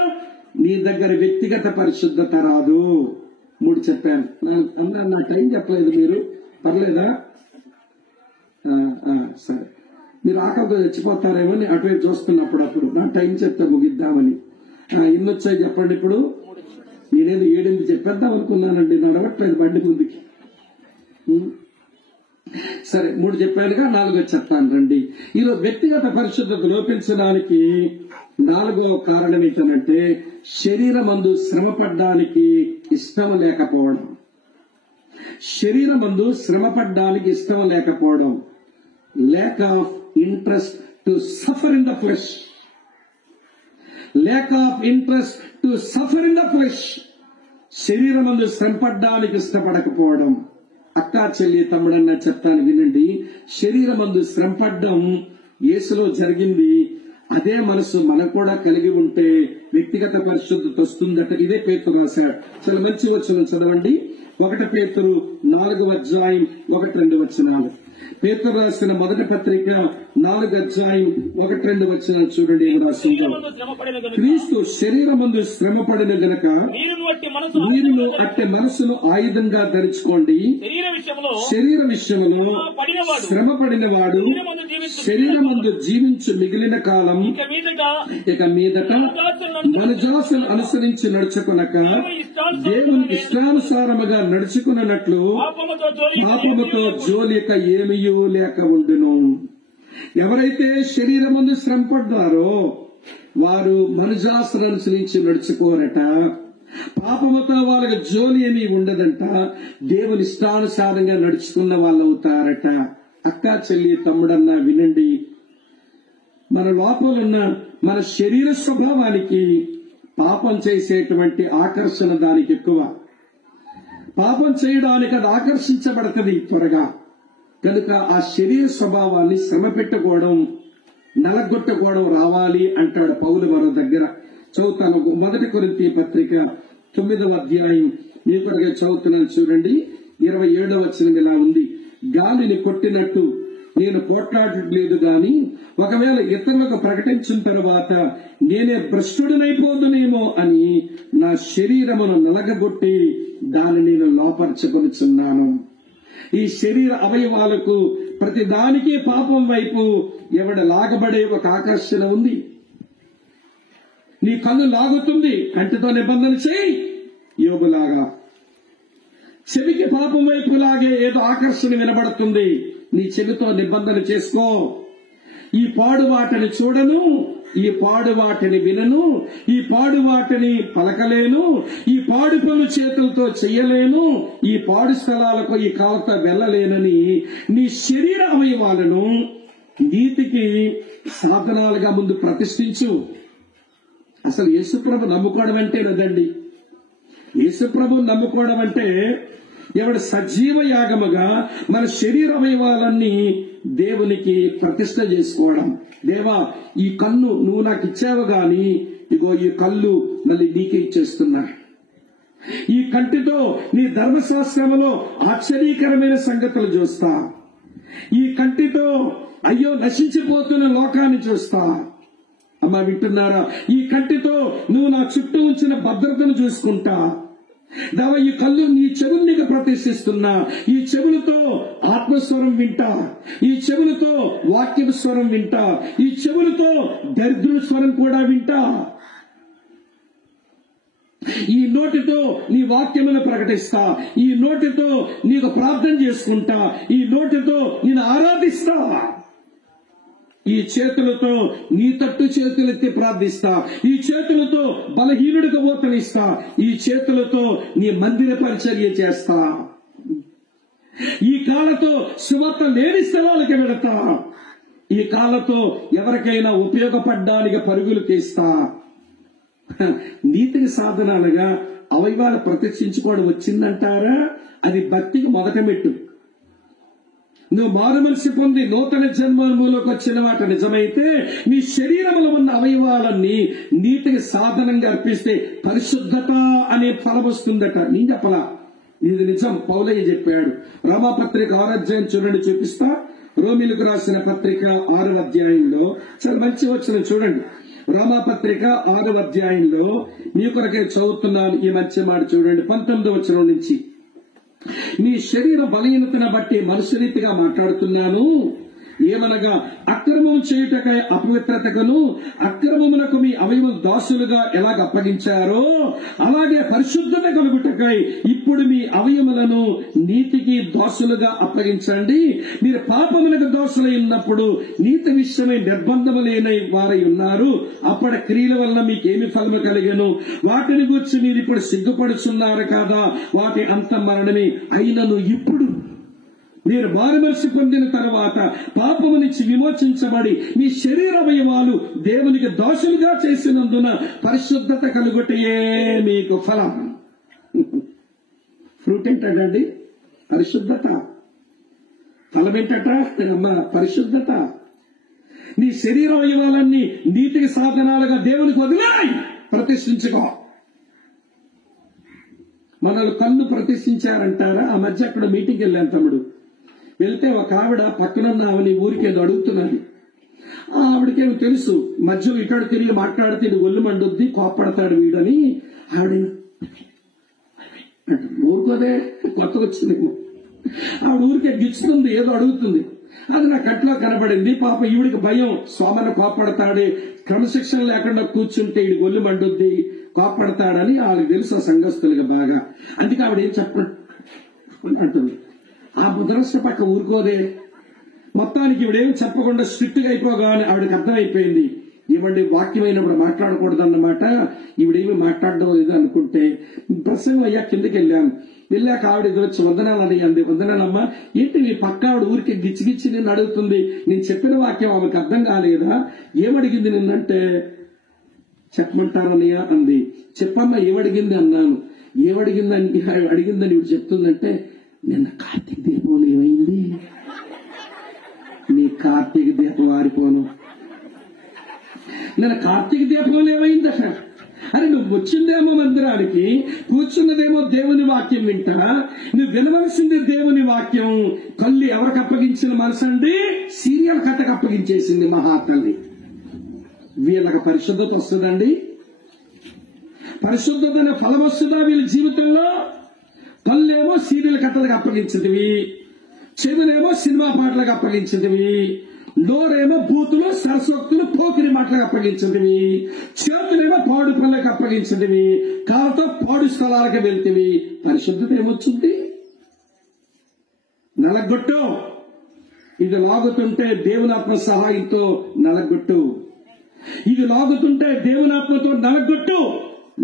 నీ దగ్గర వ్యక్తిగత పరిశుద్ధత రాదు. 3 చెప్పాను. నా టైం చెప్పలేదు, మీరు పర్లేదా? సరే, మీరు ఆకలితో చచ్చిపోతారేమో అటువైపు చూస్తున్నప్పుడు అప్పుడు నా టైం చెప్తే ముగిద్దామని. ఎన్ని వచ్చాయి చెప్పండి ఇప్పుడు? నేనేదో 7 చెప్పేద్దాం అనుకున్నానండి, నడవట్లేదు బండి ముందుకి. సరే, 3 చెప్పానుగా, 4 చెప్తాను రండి. ఈరోజు వ్యక్తిగత పరిశుద్ధత లోపించడానికి 4వ కారణం ఏంటంటే శరీరమందు శ్రమపడ్డానికి ఇష్టం లేకపోవడం. శరీరమందు శ్రమపడ్డానికి ఇష్టం లేకపోవడం. lack of interest to suffer in the flesh. lack of interest to suffer in the flesh. శరీరమందు శ్రమపడ్డానికి ఇష్టపడకపోవడం. అక్క చెల్లి తమ్ముడన్న చెప్తాను వినండి. శరీరమందు శ్రమపడ్డం యేసులో జరిగింది. అదే మనసు మనం కూడా కలిగి ఉంటే వ్యక్తిగత పరిశుద్ధత వస్తుందట. ఇదే పేతురు రాశాడు. చాలా మంచి వచనం చదవండి. 1 పేతురు 4వ అధ్యాయం 1-2 వచనాలు. పేతురు రాసిన మొదటి పత్రిక 4వ అధ్యాయం 1-2 వచనాలు చూడండి. ఏం రాసిందో, క్రీస్తు శరీరమందు శ్రమపడిన గనక మీరును అట్టి మనసును ఆయుధంగా ధరించుకోండి. శరీర విషయంలో శ్రమపడిన వాడు శరీరమందు జీవించు మిగిలిన కాలం ఇక మీదట మనజాసును అనుసరించి నడుచుకునక దేవుని ఇష్టానుసారముగా నడుచుకున్నట్లు పాపముతో జోలిక ఏమీయూ లేక ఉండును. ఎవరైతే శరీరమందు శ్రమపడ్డారో వారు మనజాసును అనుసరించి నడుచుకోరట. పాపముతో వాళ్ళకి జోలి ఏమీ ఉండదంట. దేవుని ఇష్టానుసారంగా నడుచుకున్న వాళ్ళు అవుతారట. అక్క చెల్లి తమ్ముడన్నా వినండి. మన లోపల ఉన్న మన శరీర స్వభావానికి పాపం చేసేటువంటి ఆకర్షణ దానికి ఎక్కువ. పాపం చేయడానికి అది ఆకర్షించబడుతుంది త్వరగా. కనుక ఆ శరీర స్వభావాన్ని శ్రమ పెట్టుకోవడం, నలగొట్టుకోవడం రావాలి అంటాడు పౌలు మరో దగ్గర. చదువుతాను. 1 కొరింథీ పత్రిక 9వ అధ్యాయం మీకు చదువుతున్నాను చూడండి. 27వ వచనం ఇలా ఉంది, గాలిని కొట్టినట్టు నేను పోట్లాడలేదు గాని ఒకవేళ ఇతరులకు ప్రకటించిన తర్వాత నేనే భ్రష్టుడినైపోదునేమో అని నా శరీరమును నలగగొట్టి దాన్ని నేను లోపరచుకొనుచున్నాను. ఈ శరీర అవయవాలకు ప్రతి దానికి పాపం వైపు ఎవడ లాగబడే ఒక ఆకర్షణ ఉంది. నీ కన్ను లాగుతుంది, కంటితో నిబంధన చేయి యోబులాగా. చెవికి పాపం వైపు లాగే ఏదో ఆకర్షణ వినబడుతుంది, నీ చెవితో నిబంధన చేసుకో. ఈ పాడు వాటిని చూడను, ఈ పాడు వాటిని వినను, ఈ పాడు వాటిని పలకలేను, ఈ పాడు పనులు చేతులతో చెయ్యలేను, ఈ పాడు స్థలాలకు ఈ కాలతో వెళ్లలేనని నీ శరీర అవయవాలను నీతికి సాధనాలుగా ముందు ప్రతిష్ఠించు. అసలు యేసుప్రభు నమ్ముకోవడం అంటే లేదండి. యేసుప్రభు నమ్ముకోవడం అంటే ఎవడు సజీవ యాగముగా మన శరీర అవయవాలన్నీ దేవునికి ప్రతిష్ఠ చేసుకోవడం. దేవా, ఈ కన్ను నువ్వు నాకు ఇచ్చావు గాని ఇగో ఈ కళ్ళు మళ్ళీ నీకే ఇచ్చేస్తున్నా. ఈ కంటితో నీ ధర్మశాస్త్రములో ఆశ్చర్యకరమైన సంగతులు చూస్తా. ఈ కంటితో అయ్యో నశించిపోతున్న లోకాన్ని చూస్తా. అమ్మా వింటున్నారా? ఈ కంటితో నువ్వు నా చుట్టూ ఉంచిన భద్రతను చూసుకుంటా. దేవా, ఈ కళ్ళు నీ చెవులు నీకు ప్రతిష్ఠిస్తున్నా. ఈ చెవులతో ఆత్మస్వరం వింటా, ఈ చెవులతో వాక్య స్వరం వింటా, ఈ చెవులతో దరిద్ర స్వరం కూడా వింటా. ఈ నోటితో నీ వాక్యమును ప్రకటిస్తా, ఈ నోటితో నీకు ప్రార్థన చేసుకుంటా, ఈ నోటితో నేను ఆరాధిస్తా. ఈ చేతులతో నీ తట్టు చేతులెత్తి ప్రార్థిస్తా, ఈ చేతులతో బలహీనుడికి ఓతనిస్తా, ఈ చేతులతో నీ మందిర పరిచర్య చేస్తా. ఈ కాళ్ళతో సువార్త లేని స్థలాలకి వెళతా. ఈ కాళ్ళతో ఎవరికైనా ఉపయోగపడడానికి పరుగులు తీస్తా. నీతికి సాధనాలుగా అవయవాలు ప్రతిష్ఠించుకోవడం వచ్చిందంటారా? అది భక్తికి మొదట మెట్టు. నువ్వు మారు మనసు పొంది నూతన జన్మలోకి వచ్చిన మాట నిజమైతే నీ శరీరంలో ఉన్న అవయవాలన్నీ నీతికి సాధనంగా అర్పిస్తే పరిశుద్ధత అనే ఫలం వస్తుందట. నేను చెప్పలా, ఇది నిజం. పౌలయ్య చెప్పాడు. రోమాపత్రిక 6వ అధ్యాయం చూడండి, చూపిస్తా. రోమిలకు రాసిన పత్రిక 6వ అధ్యాయంలో చాలా మంచి వచనం చూడండి. రోమాపత్రిక 6వ అధ్యాయంలో మీ కొరకే చదువుతున్నాను ఈ మంచి మాట చూడండి. 19వ వచనం నుంచి. నీ శరీర బలహీనతను బట్టి మనుషురీతిగా మాట్లాడుతున్నాను. ఏమనగా అక్రమం చేయుటకై అపవిత్రతకును అక్రమమునకు మీ అవయవం దాసులుగా ఎలాగ అప్పగించారో అలాగే పరిశుద్ధత కలుగుటకై ఇప్పుడు మీ అవయములను నీతికి దాసులుగా అప్పగించండి. మీరు పాపములకు దోషులై ఉన్నప్పుడు నీతి విషయమై నిర్బంధము లేని వారై ఉన్నారు. అప్పటి క్రియల వలన మీకేమి ఫలము కలిగను? వాటిని గురించి మీరు ఇప్పుడు సిగ్గుపడుచున్నారు కదా. వాటి అంత మరణమే. అయినను ఇప్పుడు మీరు మారుమనసు పొందిన తర్వాత పాపము నుంచి విమోచించబడి మీ శరీర అవయవాలు దేవునికి దాసులుగా చేసినందున పరిశుద్ధత కలుగుటయే మీకు ఫలం. ఫ్రూట్ ఏంటండి? పరిశుద్ధత. ఫలం ఏంటట? పరిశుద్ధత. నీ శరీర అవయవాలన్నీ నీతికి సాధనాలుగా దేవునికి వదిలేయ్, ప్రతిష్ఠించుకో. మనల్ని కన్ను ప్రతిష్ఠించారంటారా? ఆ మధ్య అక్కడ మీటింగ్కి వెళ్ళాను తమ్ముడు. వెళ్తే ఒక ఆవిడ పక్కనున్న ఆవిని ఊరికేదో అడుగుతున్నది. ఆవిడకేమో తెలుసు మధ్యలో ఇటాడు తిరిగి మాట్లాడితే ఒళ్ళు మండుద్ది, కోప్పడతాడు వీడని. ఆవిడ ఊరుకోదే, కొత్తగా వచ్చిందేమో. ఆవిడ ఊరికే గిచ్చుతుంది, ఏదో అడుగుతుంది. అది నా కట్లో కనబడింది. పాప ఈవిడికి భయం, సోమన కోప్పడతాడే, క్రమశిక్షణ లేకుండా కూర్చుంటే ఈడి ఒళ్ళు మండుద్ది, కోప్పడతాడని వాళ్ళకి తెలుసు ఆ సంఘస్థులకి బాగా. అందుకే ఆవిడ ఏం చెప్పండి అంటుంది. ఆ ముద్రష్ట పక్క ఊరుకోదే. మొత్తానికి ఇవిడేమి చెప్పకుండా స్ట్రిక్ట్ గా అయిపోగానే ఆవిడకి అర్థమైపోయింది, ఏమండి వాక్యం అయినప్పుడు మాట్లాడకూడదన్నమాట, ఈవిడేమి మాట్లాడడం లేదు అనుకుంటే ప్రసంగం అయ్యా కిందకి వెళ్ళాక ఆవిడ ఇది వచ్చి వందనాలు అని అంది. వందనాలమ్మా. ఏంటి మీ పక్క ఆవిడ ఊరికి గిచ్చిగిచ్చి నిన్ను అడుగుతుంది, నేను చెప్పిన వాక్యం ఆమెకు అర్థం కాలేదా? ఏమడిగింది నిన్నంటే చెప్పమంటారన్నయ్య అంది. చెప్పమ్మా ఏమడిగింది అన్నాను. ఏమడిగిందని అడిగిందని ఇవి చెప్తుందంటే, నిన్న కార్తీక దీపంలో ఏమైంది? నీ కార్తీక దీపం ఆరిపోను. నిన్న కార్తీక దీపంలో ఏమైందట? అరే నువ్వు వచ్చిందేమో మందిరానికి, కూర్చున్నదేమో దేవుని వాక్యం వింటా. నువ్వు వినవలసింది దేవుని వాక్యం. కళ్ళు ఎవరికి అప్పగించిన మనసు అండి? సీరియల్ కథకు అప్పగించేసింది మహాతల్లి. వీళ్ళకి పరిశుద్ధత వస్తుందండి? పరిశుద్ధత అనే ఫలం వస్తుందా వీళ్ళ జీవితంలో? కళ్ళేమో సీరియల్ కథలకు అప్పగించిందివి, చెవులేమో సినిమా పాటలకు అప్పగించిందివి, నోరేమో బూతులు సరస్వక్తులు పోకిరి మాటలకు అప్పగించిందివి, చేతులేమో పాడు పనులకు అప్పగించిందివి, కాళ్ళతో పాడు స్థలాలకు వెళ్తేవి. పరిశుద్ధత ఏమొచ్చింది? నలగొట్టు. ఇది లాగుతుంటే దేవునాత్మ సహాయంతో నలగొట్టు. ఇది లాగుతుంటే దేవునాత్మతో నలగొట్టు.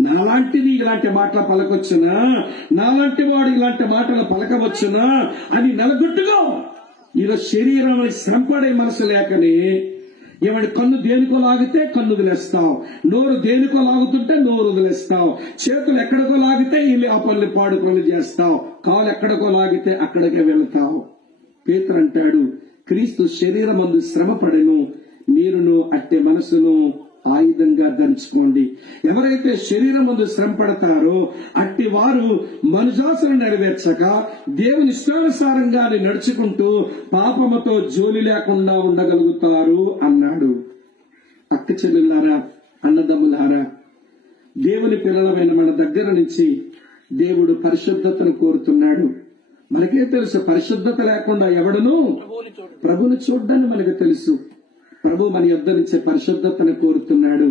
నాలాంటిది ఇలాంటి మాటలు పలకొచ్చునా, నాలాంటి వాడు ఇలాంటి మాటలు పలకవచ్చునా అని నలగొట్టుగా. ఈరోజు శరీరం శ్రమపడే మనసు లేకనే ఏమంటే కన్ను దేనికో లాగితే కన్ను వదిలేస్తావు, నోరు దేనికో లాగుతుంటే నోరు వదిలేస్తావు, చేతులు ఎక్కడికో లాగితే ఆ పనులు పాడు పనులు చేస్తావు, కాలు ఎక్కడికో లాగితే అక్కడికే వెళతావు. పేతురు అంటాడు, క్రీస్తు శరీరమందు శ్రమ పడెను, మీరును అట్టే మనసును ఆయుధంగా ధరించుకోండి. ఎవరైతే శరీరం ముందు శ్రమ పడతారో అట్టి వారు మనుజాసను నెరవేర్చక దేవుని ఇష్టానుసారంగా నడుచుకుంటూ పాపముతో జోలి లేకుండా ఉండగలుగుతారు అన్నాడు. అక్క చెల్లెలారా, అన్నదమ్ములారా, దేవుని పిల్లలమైన మన దగ్గర నుంచి దేవుడు పరిశుద్ధతను కోరుతున్నాడు. మనకే తెలుసు, పరిశుద్ధత లేకుండా ఎవడను ప్రభుని చూడ్డాన్ని మనకు తెలుసు. ప్రభు మన యొద్ద నుంచి పరిశుద్ధతను కోరుతున్నాడు.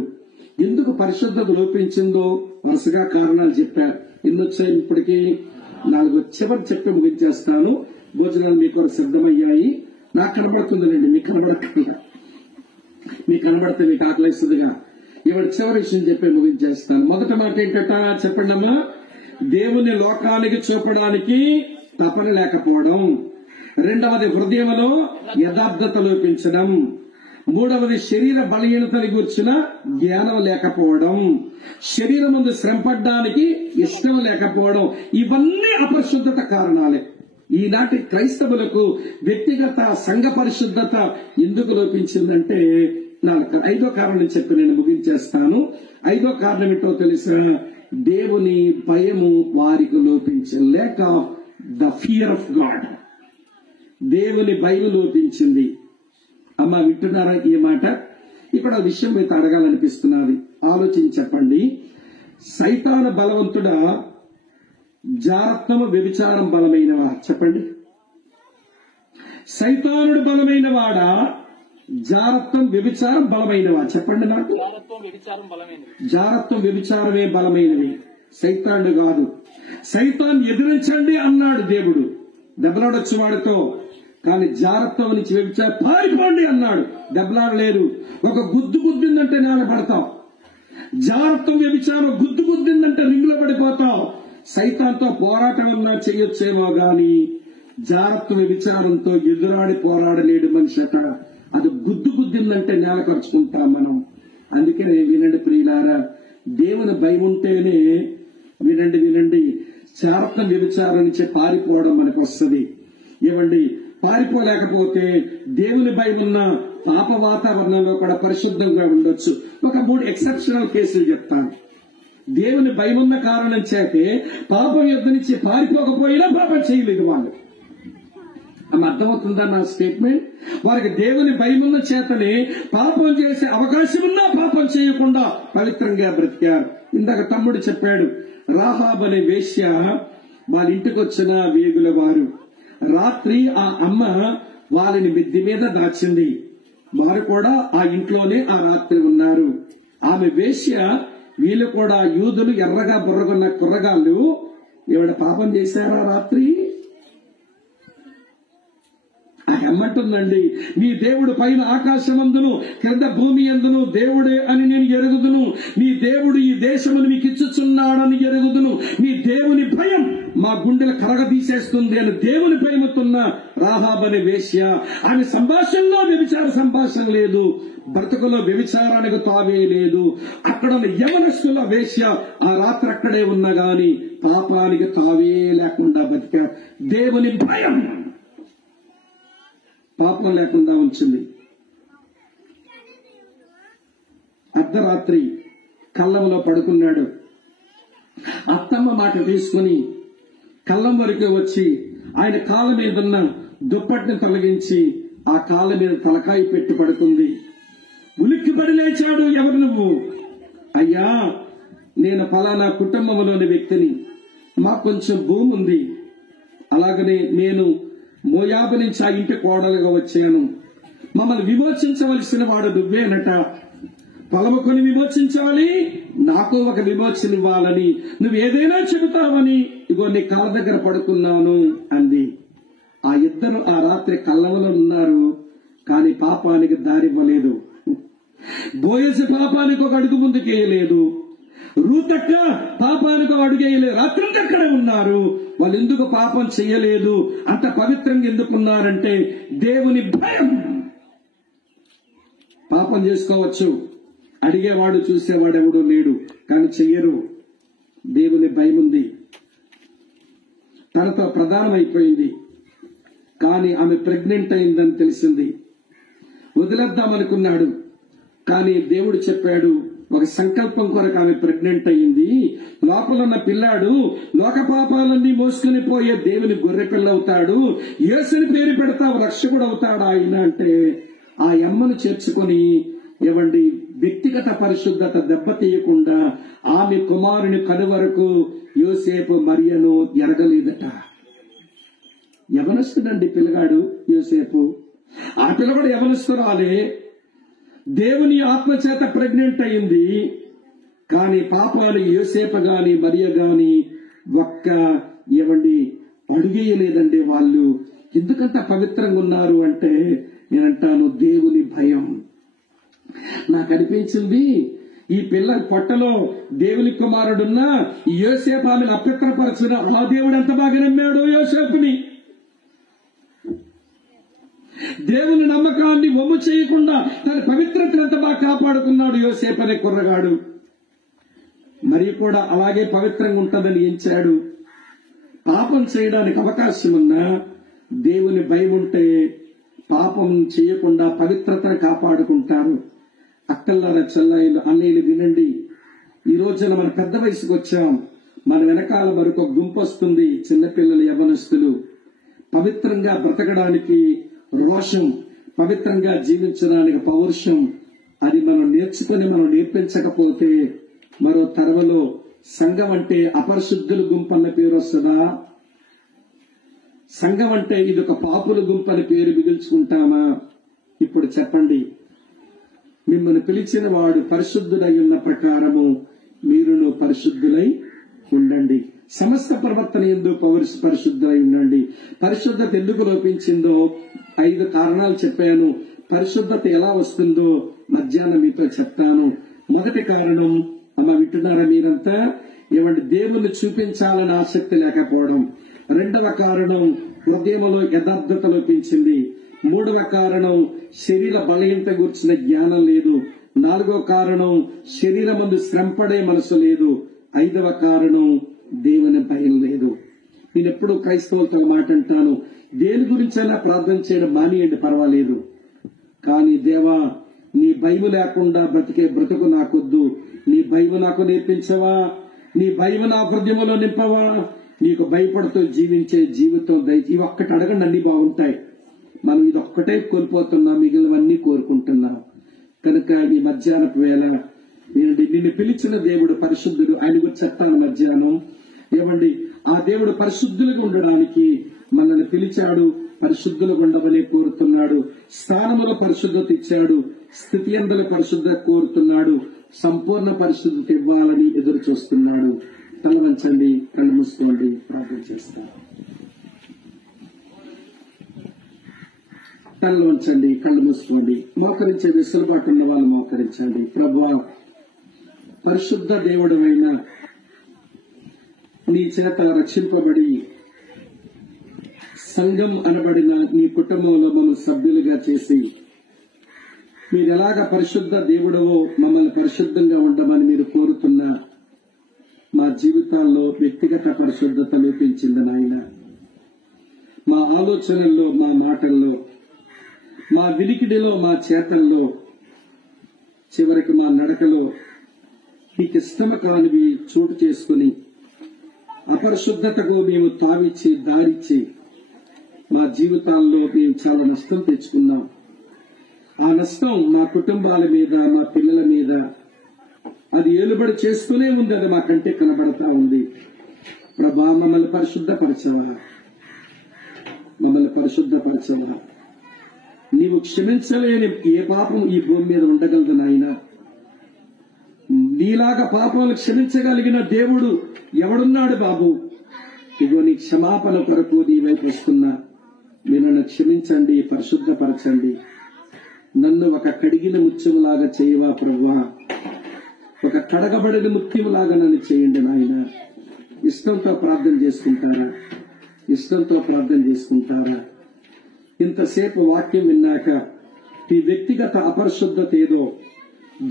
ఎందుకు పరిశుద్ధత లోపించిందో వరుసగా కారణాలు చెప్పారు. ఎన్నొచ్చాయి ఇప్పటికీ? 4 చివరి చెప్పి ముగించేస్తాను. భోజనాలు మీకు సిద్ధమయ్యాయి. నాకు కనబడుతుందండి, మీకు కనబడకుండా, మీకు కనబడితే మీకు ఆకలిస్తుందిగా. ఇవాడు చివరి విషయం చెప్పి ముగించేస్తాను. మొదటి మాట ఏంటట చెప్పండి అమ్మా? దేవుని లోకానికి చూపడానికి తపన లేకపోవడం. రెండవది హృదయంలో యథార్థత లోపించడం. మూడవది శరీర బలహీనతని గూర్చిన జ్ఞానం లేకపోవడం. శరీరం ముందు శ్రమపడ్డానికి ఇష్టం లేకపోవడం. ఇవన్నీ అపరిశుద్ధత కారణాలే. ఈనాటి క్రైస్తవులకు వ్యక్తిగత సంఘ పరిశుద్ధత ఎందుకు లోపించిందంటే, 5వ కారణం చెప్పి నేను ముగించేస్తాను. 5వ కారణం ఏంటో తెలుసా? దేవుని భయము వారికి లోపించింది. Lack of the fear of God. దేవుని భయం లోపించింది. అమ్మ వింటున్నారా ఈ మాట? ఇక్కడ విషయం మీద అడగాలనిపిస్తున్నది. ఆలోచించి చెప్పండి. సైతాను బలవంతుడా, జారత్వము వ్యభిచారం బలమైనవా? చెప్పండి. సైతానుడు బలమైన వాడా, జారత్వం వ్యభిచారం బలమైనవా? చెప్పండి నాకు. జారత్వం వ్యభిచారమే బలమైనవి, సైతానుడు కాదు. సైతాన్ ఎదిరించండి అన్నాడు దేవుడు దెబ్బలాడొచ్చు వాడితో. కానీ జారత్వం నుంచి వ్యభిచారం పారిపోండి అన్నాడు. దెబ్బలాడలేరు. ఒక గుద్దు గుద్దిందంటే నేల పడతావు. జారత్వం వ్యభిచారం గుద్దు గుద్దిందంటే రింగులో పడిపోతావు. సైతాన్తో పోరాటం ఉన్నా చేయొచ్చేమో గాని జారత్వం వ్యభిచారంతో ఎదురాడి పోరాడలేడు మనిషి. అక్కడ అది గుద్దు గుద్దిందంటే నేల ఖర్చుకుంటాం మనం. అందుకే వినండి ప్రియులారా, దేవుని భయం ఉంటేనే వినండి జారత్వం వ్యభిచారం నుంచి పారిపోవడం మనకు వస్తుంది. ఏమండి, పారిపోలేకపోతే దేవుని భయం ఉన్న పాప వాతావరణంలో కూడా పరిశుద్ధంగా ఉండొచ్చు. ఒక 3 ఎక్సెప్షనల్ కేసులు చెప్తాను. దేవుని భయం ఉన్న కారణం చేతే పాపం యుద్ధ నుంచి పారిపోకపోయినా పాపం చేయలేదు వాళ్ళు. అర్థమవుతుందా నా స్టేట్మెంట్? వారికి దేవుని భయం ఉన్న చేతనే పాపం చేసే అవకాశం ఉన్నా పాపం చేయకుండా పవిత్రంగా బ్రతికారు. ఇందాక తమ్ముడు చెప్పాడు, రాహాబ్ అనే వేశ్య వాళ్ళ ఇంటికి వచ్చిన వేగుల వారు. రాత్రి ఆ అమ్మ వాళ్ళని మిద్ది మీద దాచింది. వారు కూడా ఆ ఇంట్లోనే ఆ రాత్రి ఉన్నారు. ఆమె వేశ్య, వీళ్ళు కూడా యూదులు, ఎర్రగా బుర్రగొన్న కుర్రగాళ్ళు. ఈవిడ పాపం చేశారా రాత్రి? ఏమంటుందండి, నీ దేవుడు పైన ఆకాశమందును క్రింద భూమి యందును దేవుడే అని నేను ఎరుగుదును. నీ దేవుడు ఈ దేశమును మీకు ఇచ్చుచున్నాడని ఎరుగుదును. నీ దేవుని భయం మా గుండెలు కరగదీసేస్తుంది అని దేవుని భయముతున్న రాహాబ్ అనే వేశ్య. ఆమె సంభాషణలో వ్యభిచార సంభాషణ లేదు, బ్రతుకులో వ్యభిచారానికి తావే లేదు. అక్కడ యవనస్తుల వేశ్య ఆ రాత్రి అక్కడే ఉన్నా గాని పాపానికి తావే లేకుండా బతికా. దేవుని భయం పాపం లేకుండా ఉంచింది. అర్ధరాత్రి కళ్ళంలో పడుకున్నాడు. అత్తమ్మ మాట తీసుకుని కళ్ళం వరకు వచ్చి ఆయన కాళ్ళ మీదున్న దుప్పటిని తొలగించి ఆ కాళ్ళ మీద తలకాయ పెట్టి పడుకుంది. ఉలిక్కిపడి లేచాడు. ఎవరు నువ్వు? అయ్యా, నేను ఫలానా కుటుంబంలోని వ్యక్తిని. మాకు కొంచెం భూమి ఉంది. అలాగనే నేను మోయాబు నుంచి ఆ ఇంటి కోడలుగా వచ్చాను. మమ్మల్ని విమోచించవలసిన వాడు నువ్వేనట. పొలము కొని విమోచించాలి, నాకు ఒక విమోచన ఇవ్వాలని నువ్వు ఏదైనా చెబుతావని ఇగో నీ కాళ్ళ దగ్గర పడుకున్నాను అంది. ఆ ఇద్దరు ఆ రాత్రి కళ్ళంలో ఉన్నారు, కానీ పాపానికి దారివ్వలేదు. బోయజు పాపానికి ఒక అడుగు ముందుకేయలేదు. రూతక్క పాపానికి ఒక అడుగేయలేదు. రాత్రికి అక్కడే ఉన్నారు. వాళ్ళు ఎందుకు పాపం చెయ్యలేదు? అంత పవిత్రంగా ఎందుకున్నారంటే దేవుని భయం. పాపం చేసుకోవచ్చు, అడిగేవాడు చూసేవాడు ఎవడూ లేడు, కానీ చెయ్యరు. దేవుని భయం ఉంది. తనతో ప్రధానమైపోయింది. కానీ ఆమె ప్రెగ్నెంట్ అయిందని తెలిసింది. వదిలేద్దామనుకున్నాడు, కానీ దేవుడు చెప్పాడు, ఒక సంకల్పం కొరకు ఆమె ప్రెగ్నెంట్ అయ్యింది. లోపల ఉన్న పిల్లాడు లోక పాపాలన్నీ మోసుకుని పోయే దేవుని గొర్రె పిల్ల అవుతాడు. యేసుని పేరు పెడతావు, రక్షకుడు అవుతాడు ఆయన అంటే ఆ అమ్మను చేర్చుకొని ఏవండి వ్యక్తిగత పరిశుద్ధత దెబ్బతీయకుండా ఆమె కుమారుని కనువరకు యోసేపు మరియను ఎరగలేదట. యవనస్తుడండి పిల్లగాడు యోసేపు. ఆ పిల్ల కూడా యవనస్తురాలే. దేవుని ఆత్మ చేత ప్రెగ్నెంట్ అయింది. కానీ పాపాలు యోసేపు గాని మరియ గాని ఒక్క అడుగేయలేదండి. వాళ్ళు ఎందుకంత పవిత్రంగా ఉన్నారు అంటే నేనంటాను దేవుని భయం. నాకు అనిపించింది ఈ పిల్ల పొట్టలో దేవుని కుమారుడున్నా యోసేపు ఆమెను అపవిత్రపరచిన ఆ దేవుడు ఎంత బాగా నమ్మాడు యోసేపుని. దేవుని నమ్మకాన్ని వమ్ము చేయకుండా తన పవిత్రతను ఎంత బాగా కాపాడుకున్నాడు యోసేపు అనే కుర్రగాడు. మరి కూడా అలాగే పవిత్రంగా ఉంటుందని ఎంచాడు. పాపం చేయడానికి అవకాశం ఉన్నా దేవుని భయం ఉంటే పాపం చేయకుండా పవిత్రతను కాపాడుకుంటారు. అక్కల్లారా, చెల్లాయిలు, అన్నయ్యలు వినండి. ఈ రోజున మన పెద్ద వయసుకు వచ్చాం. మన వెనకాల మరొక గుంపు వస్తుంది, చిన్నపిల్లలు, యవనస్తులు. పవిత్రంగా బ్రతకడానికి రోషం, పవిత్రంగా జీవించడానికి పౌరుషం, అది మనం నేర్చుకుని మనం నేర్పించకపోతే మరో తరవలో సంఘం అంటే అపరిశుద్ధుల గుంపు అన్న పేరు వస్తుందా? సంఘం అంటే ఇది ఒక పాపుల గుంపు అని పేరు మిగుల్చుకుంటామా? ఇప్పుడు చెప్పండి. మిమ్మల్ని పిలిచిన వాడు పరిశుద్ధుడై ఉన్న ప్రకారము మీరును పరిశుద్ధులై ఉండండి. సమస్త ప్రవర్తన యందు పరిశుద్ధులై ఉండండి. పరిశుద్ధత ఎందుకు లోపించిందో 5 కారణాలు చెప్పాను. పరిశుద్ధత ఎలా వస్తుందో మధ్యాహ్నం మీతో చెప్తాను. మొదటి కారణం, అమ్మ వింటున్నారా మీరంతా? దేవుని చూపించాలని ఆసక్తి లేకపోవడం. రెండవ కారణం, హృదయంలో యథార్థత లోపించింది. మూడవ కారణం, శరీర బలహీనత గురించిన జ్ఞానం లేదు. నాలుగో కారణం, శరీరమందు శ్రమపడే మనసు లేదు. 5వ కారణం, దేవుని భయం లేదు. నేను ఎప్పుడు క్రైస్తవులతో మాట అంటాను, దేని గురించైనా ప్రార్థన చేయడం మానేయండి, పర్వాలేదు. కానీ దేవా, నీ భయం లేకుండా బ్రతికే బ్రతుకు నాకొద్దు. నీ భయం నాకు నేర్పించవా? నీ భయం నా హృదయంలో నింపవా? నీకు భయపడుతూ జీవించే జీవితం ఇవి ఒక్కటి అడగండి, అన్ని బాగుంటాయి. మనం ఇదొక్కటే కోల్పోతున్నాం, మిగిలినవన్నీ కోరుకుంటున్నాం. కనుక ఈ మధ్యాహ్నపు వేళ నిన్ను పిలిచిన దేవుడు పరిశుద్ధుడు. ఆయన గురించి చెప్తాను మధ్యాహ్నం. ఆ దేవుడు పరిశుద్ధులుగా ఉండడానికి మనల్ని పిలిచాడు. పరిశుద్ధులుగా ఉండమని కోరుతున్నాడు. స్థానములో పరిశుద్ధత ఇచ్చాడు. స్థితి అందులో పరిశుద్ధత కోరుతున్నాడు. సంపూర్ణ పరిశుద్ధత ఇవ్వాలని ఎదురు చూస్తున్నాడు. తల వంచండి, కళ్ళు మూసుకోండి, ప్రార్థన చేస్తాను. తల వంచండి, కళ్ళు మూసుకోండి. మోకరించే వెసులుబాటు ఉన్న వాళ్ళు మోకరించండి. ప్రభువా, పరిశుద్ధ దేవుడైన నీ చేత రక్షింపబడి సంఘం అనబడిన నీ కుటుంబంలో మమ్మల్ని సభ్యులుగా చేసి మీరు ఎలాగ పరిశుద్ధ దేవుడవో మమ్మల్ని పరిశుద్ధంగా ఉండమని మీరు కోరుతున్న మా జీవితాల్లో వ్యక్తిగత పరిశుద్ధత లోపించింది నాయన. మా ఆలోచనల్లో, మా మాటల్లో, మా వినికిడిలో, మా చేతల్లో, చివరికి మా నడకలో మీకు ఇష్టమ కానివి చోటు చేసుకుని అపరిశుద్ధతకు మేము తావిచ్చి దారిచ్చి మా జీవితాల్లో మేము చాలా నష్టం తెచ్చుకున్నాం. ఆ నష్టం మా కుటుంబాల మీద, మా పిల్లల మీద అది ఏలుబడి చేస్తూనే ఉంది. అది మా కంటే కనబడతా ఉంది. ప్రభా, మమ్మల్ని పరిశుద్ధపరచవా, మమ్మల్ని పరిశుద్ధపరచవా. నీవు క్షమించలేని ఏ పాపం ఈ భూమి మీద ఉండగలదు నాయన. నీలాగా పాపాలు క్షమించగలిగిన దేవుడు ఎవడున్నాడు బాబు? ఇదిగో నీ క్షమాపణ కొరకు నీ వైపు వస్తున్నా. మీరు నన్ను క్షమించండి, పరిశుద్ధపరచండి. నన్ను ఒక కడిగిన ముత్యంలాగా చేయవా ప్రభువా. ఒక కడగబడిన ముత్యంలాగా నన్ను చేయండి నాయన. ఇష్టంతో ప్రార్థన చేసుకుంటారా? ఇష్టంతో ప్రార్థన చేసుకుంటారా? ఇంతసేపు వాక్యం విన్నాక ఈ వ్యక్తిగత అపరిశుద్ధత ఏదో,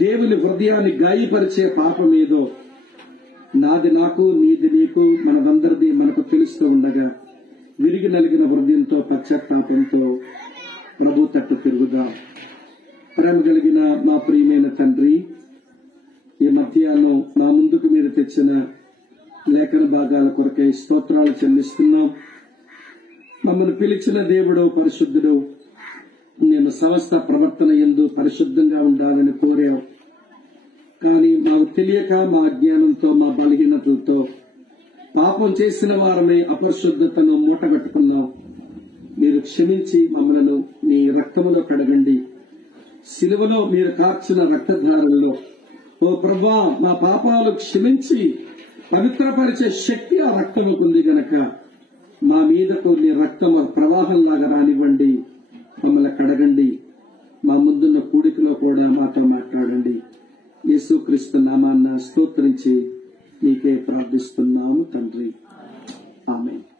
దేవుని హృదయాన్ని గాయపరిచే పాపం ఏదో నాది నాకు, నీది నీకు, మనదందరిది మనకు తెలుస్తూ ఉండగా విరిగి నలిగిన హృదయంతో, పశ్చాత్తాపంతో ప్రభు తట్టు తిరుగుదాం. ప్రేమ కలిగిన మా ప్రియమైన తండ్రి, ఈ మధ్యాహ్నం నా ముందుకు మీరు తెచ్చిన లేఖన భాగాల కొరకై స్తోత్రాలు చెల్లిస్తున్నాం. మమ్మల్ని పిలిచిన దేవుడు పరిశుద్ధుడు. నేను సమస్త ప్రవర్తన యందు పరిశుద్ధంగా ఉండాలని కోరావు. కానీ మాకు తెలియక మా అజ్ఞానంతో మా బలహీనతలతో పాపం చేసిన వారమే అపరిశుద్ధతను మూటగట్టుకున్నాం. మీరు క్షమించి మమ్మలను మీ రక్తములో కడగండి. సిలువలో మీరు కార్చిన రక్తధారల్లో ఓ ప్రభువా, మా పాపాలు క్షమించి పవిత్రపరిచే శక్తి ఆ రక్తముకు ఉంది గనక మా మీదకు నీ రక్తము ప్రవాహంలాగా రానివ్వండి. మమ్మల్ని కడగండి. మా ముందున్న కూడికలో కూడా మాతో మాట్లాడండి. యేసుక్రీస్తు నామాన్న స్తోత్రించి నీకే ప్రార్థిస్తున్నాము తండ్రి. ఆమేన్.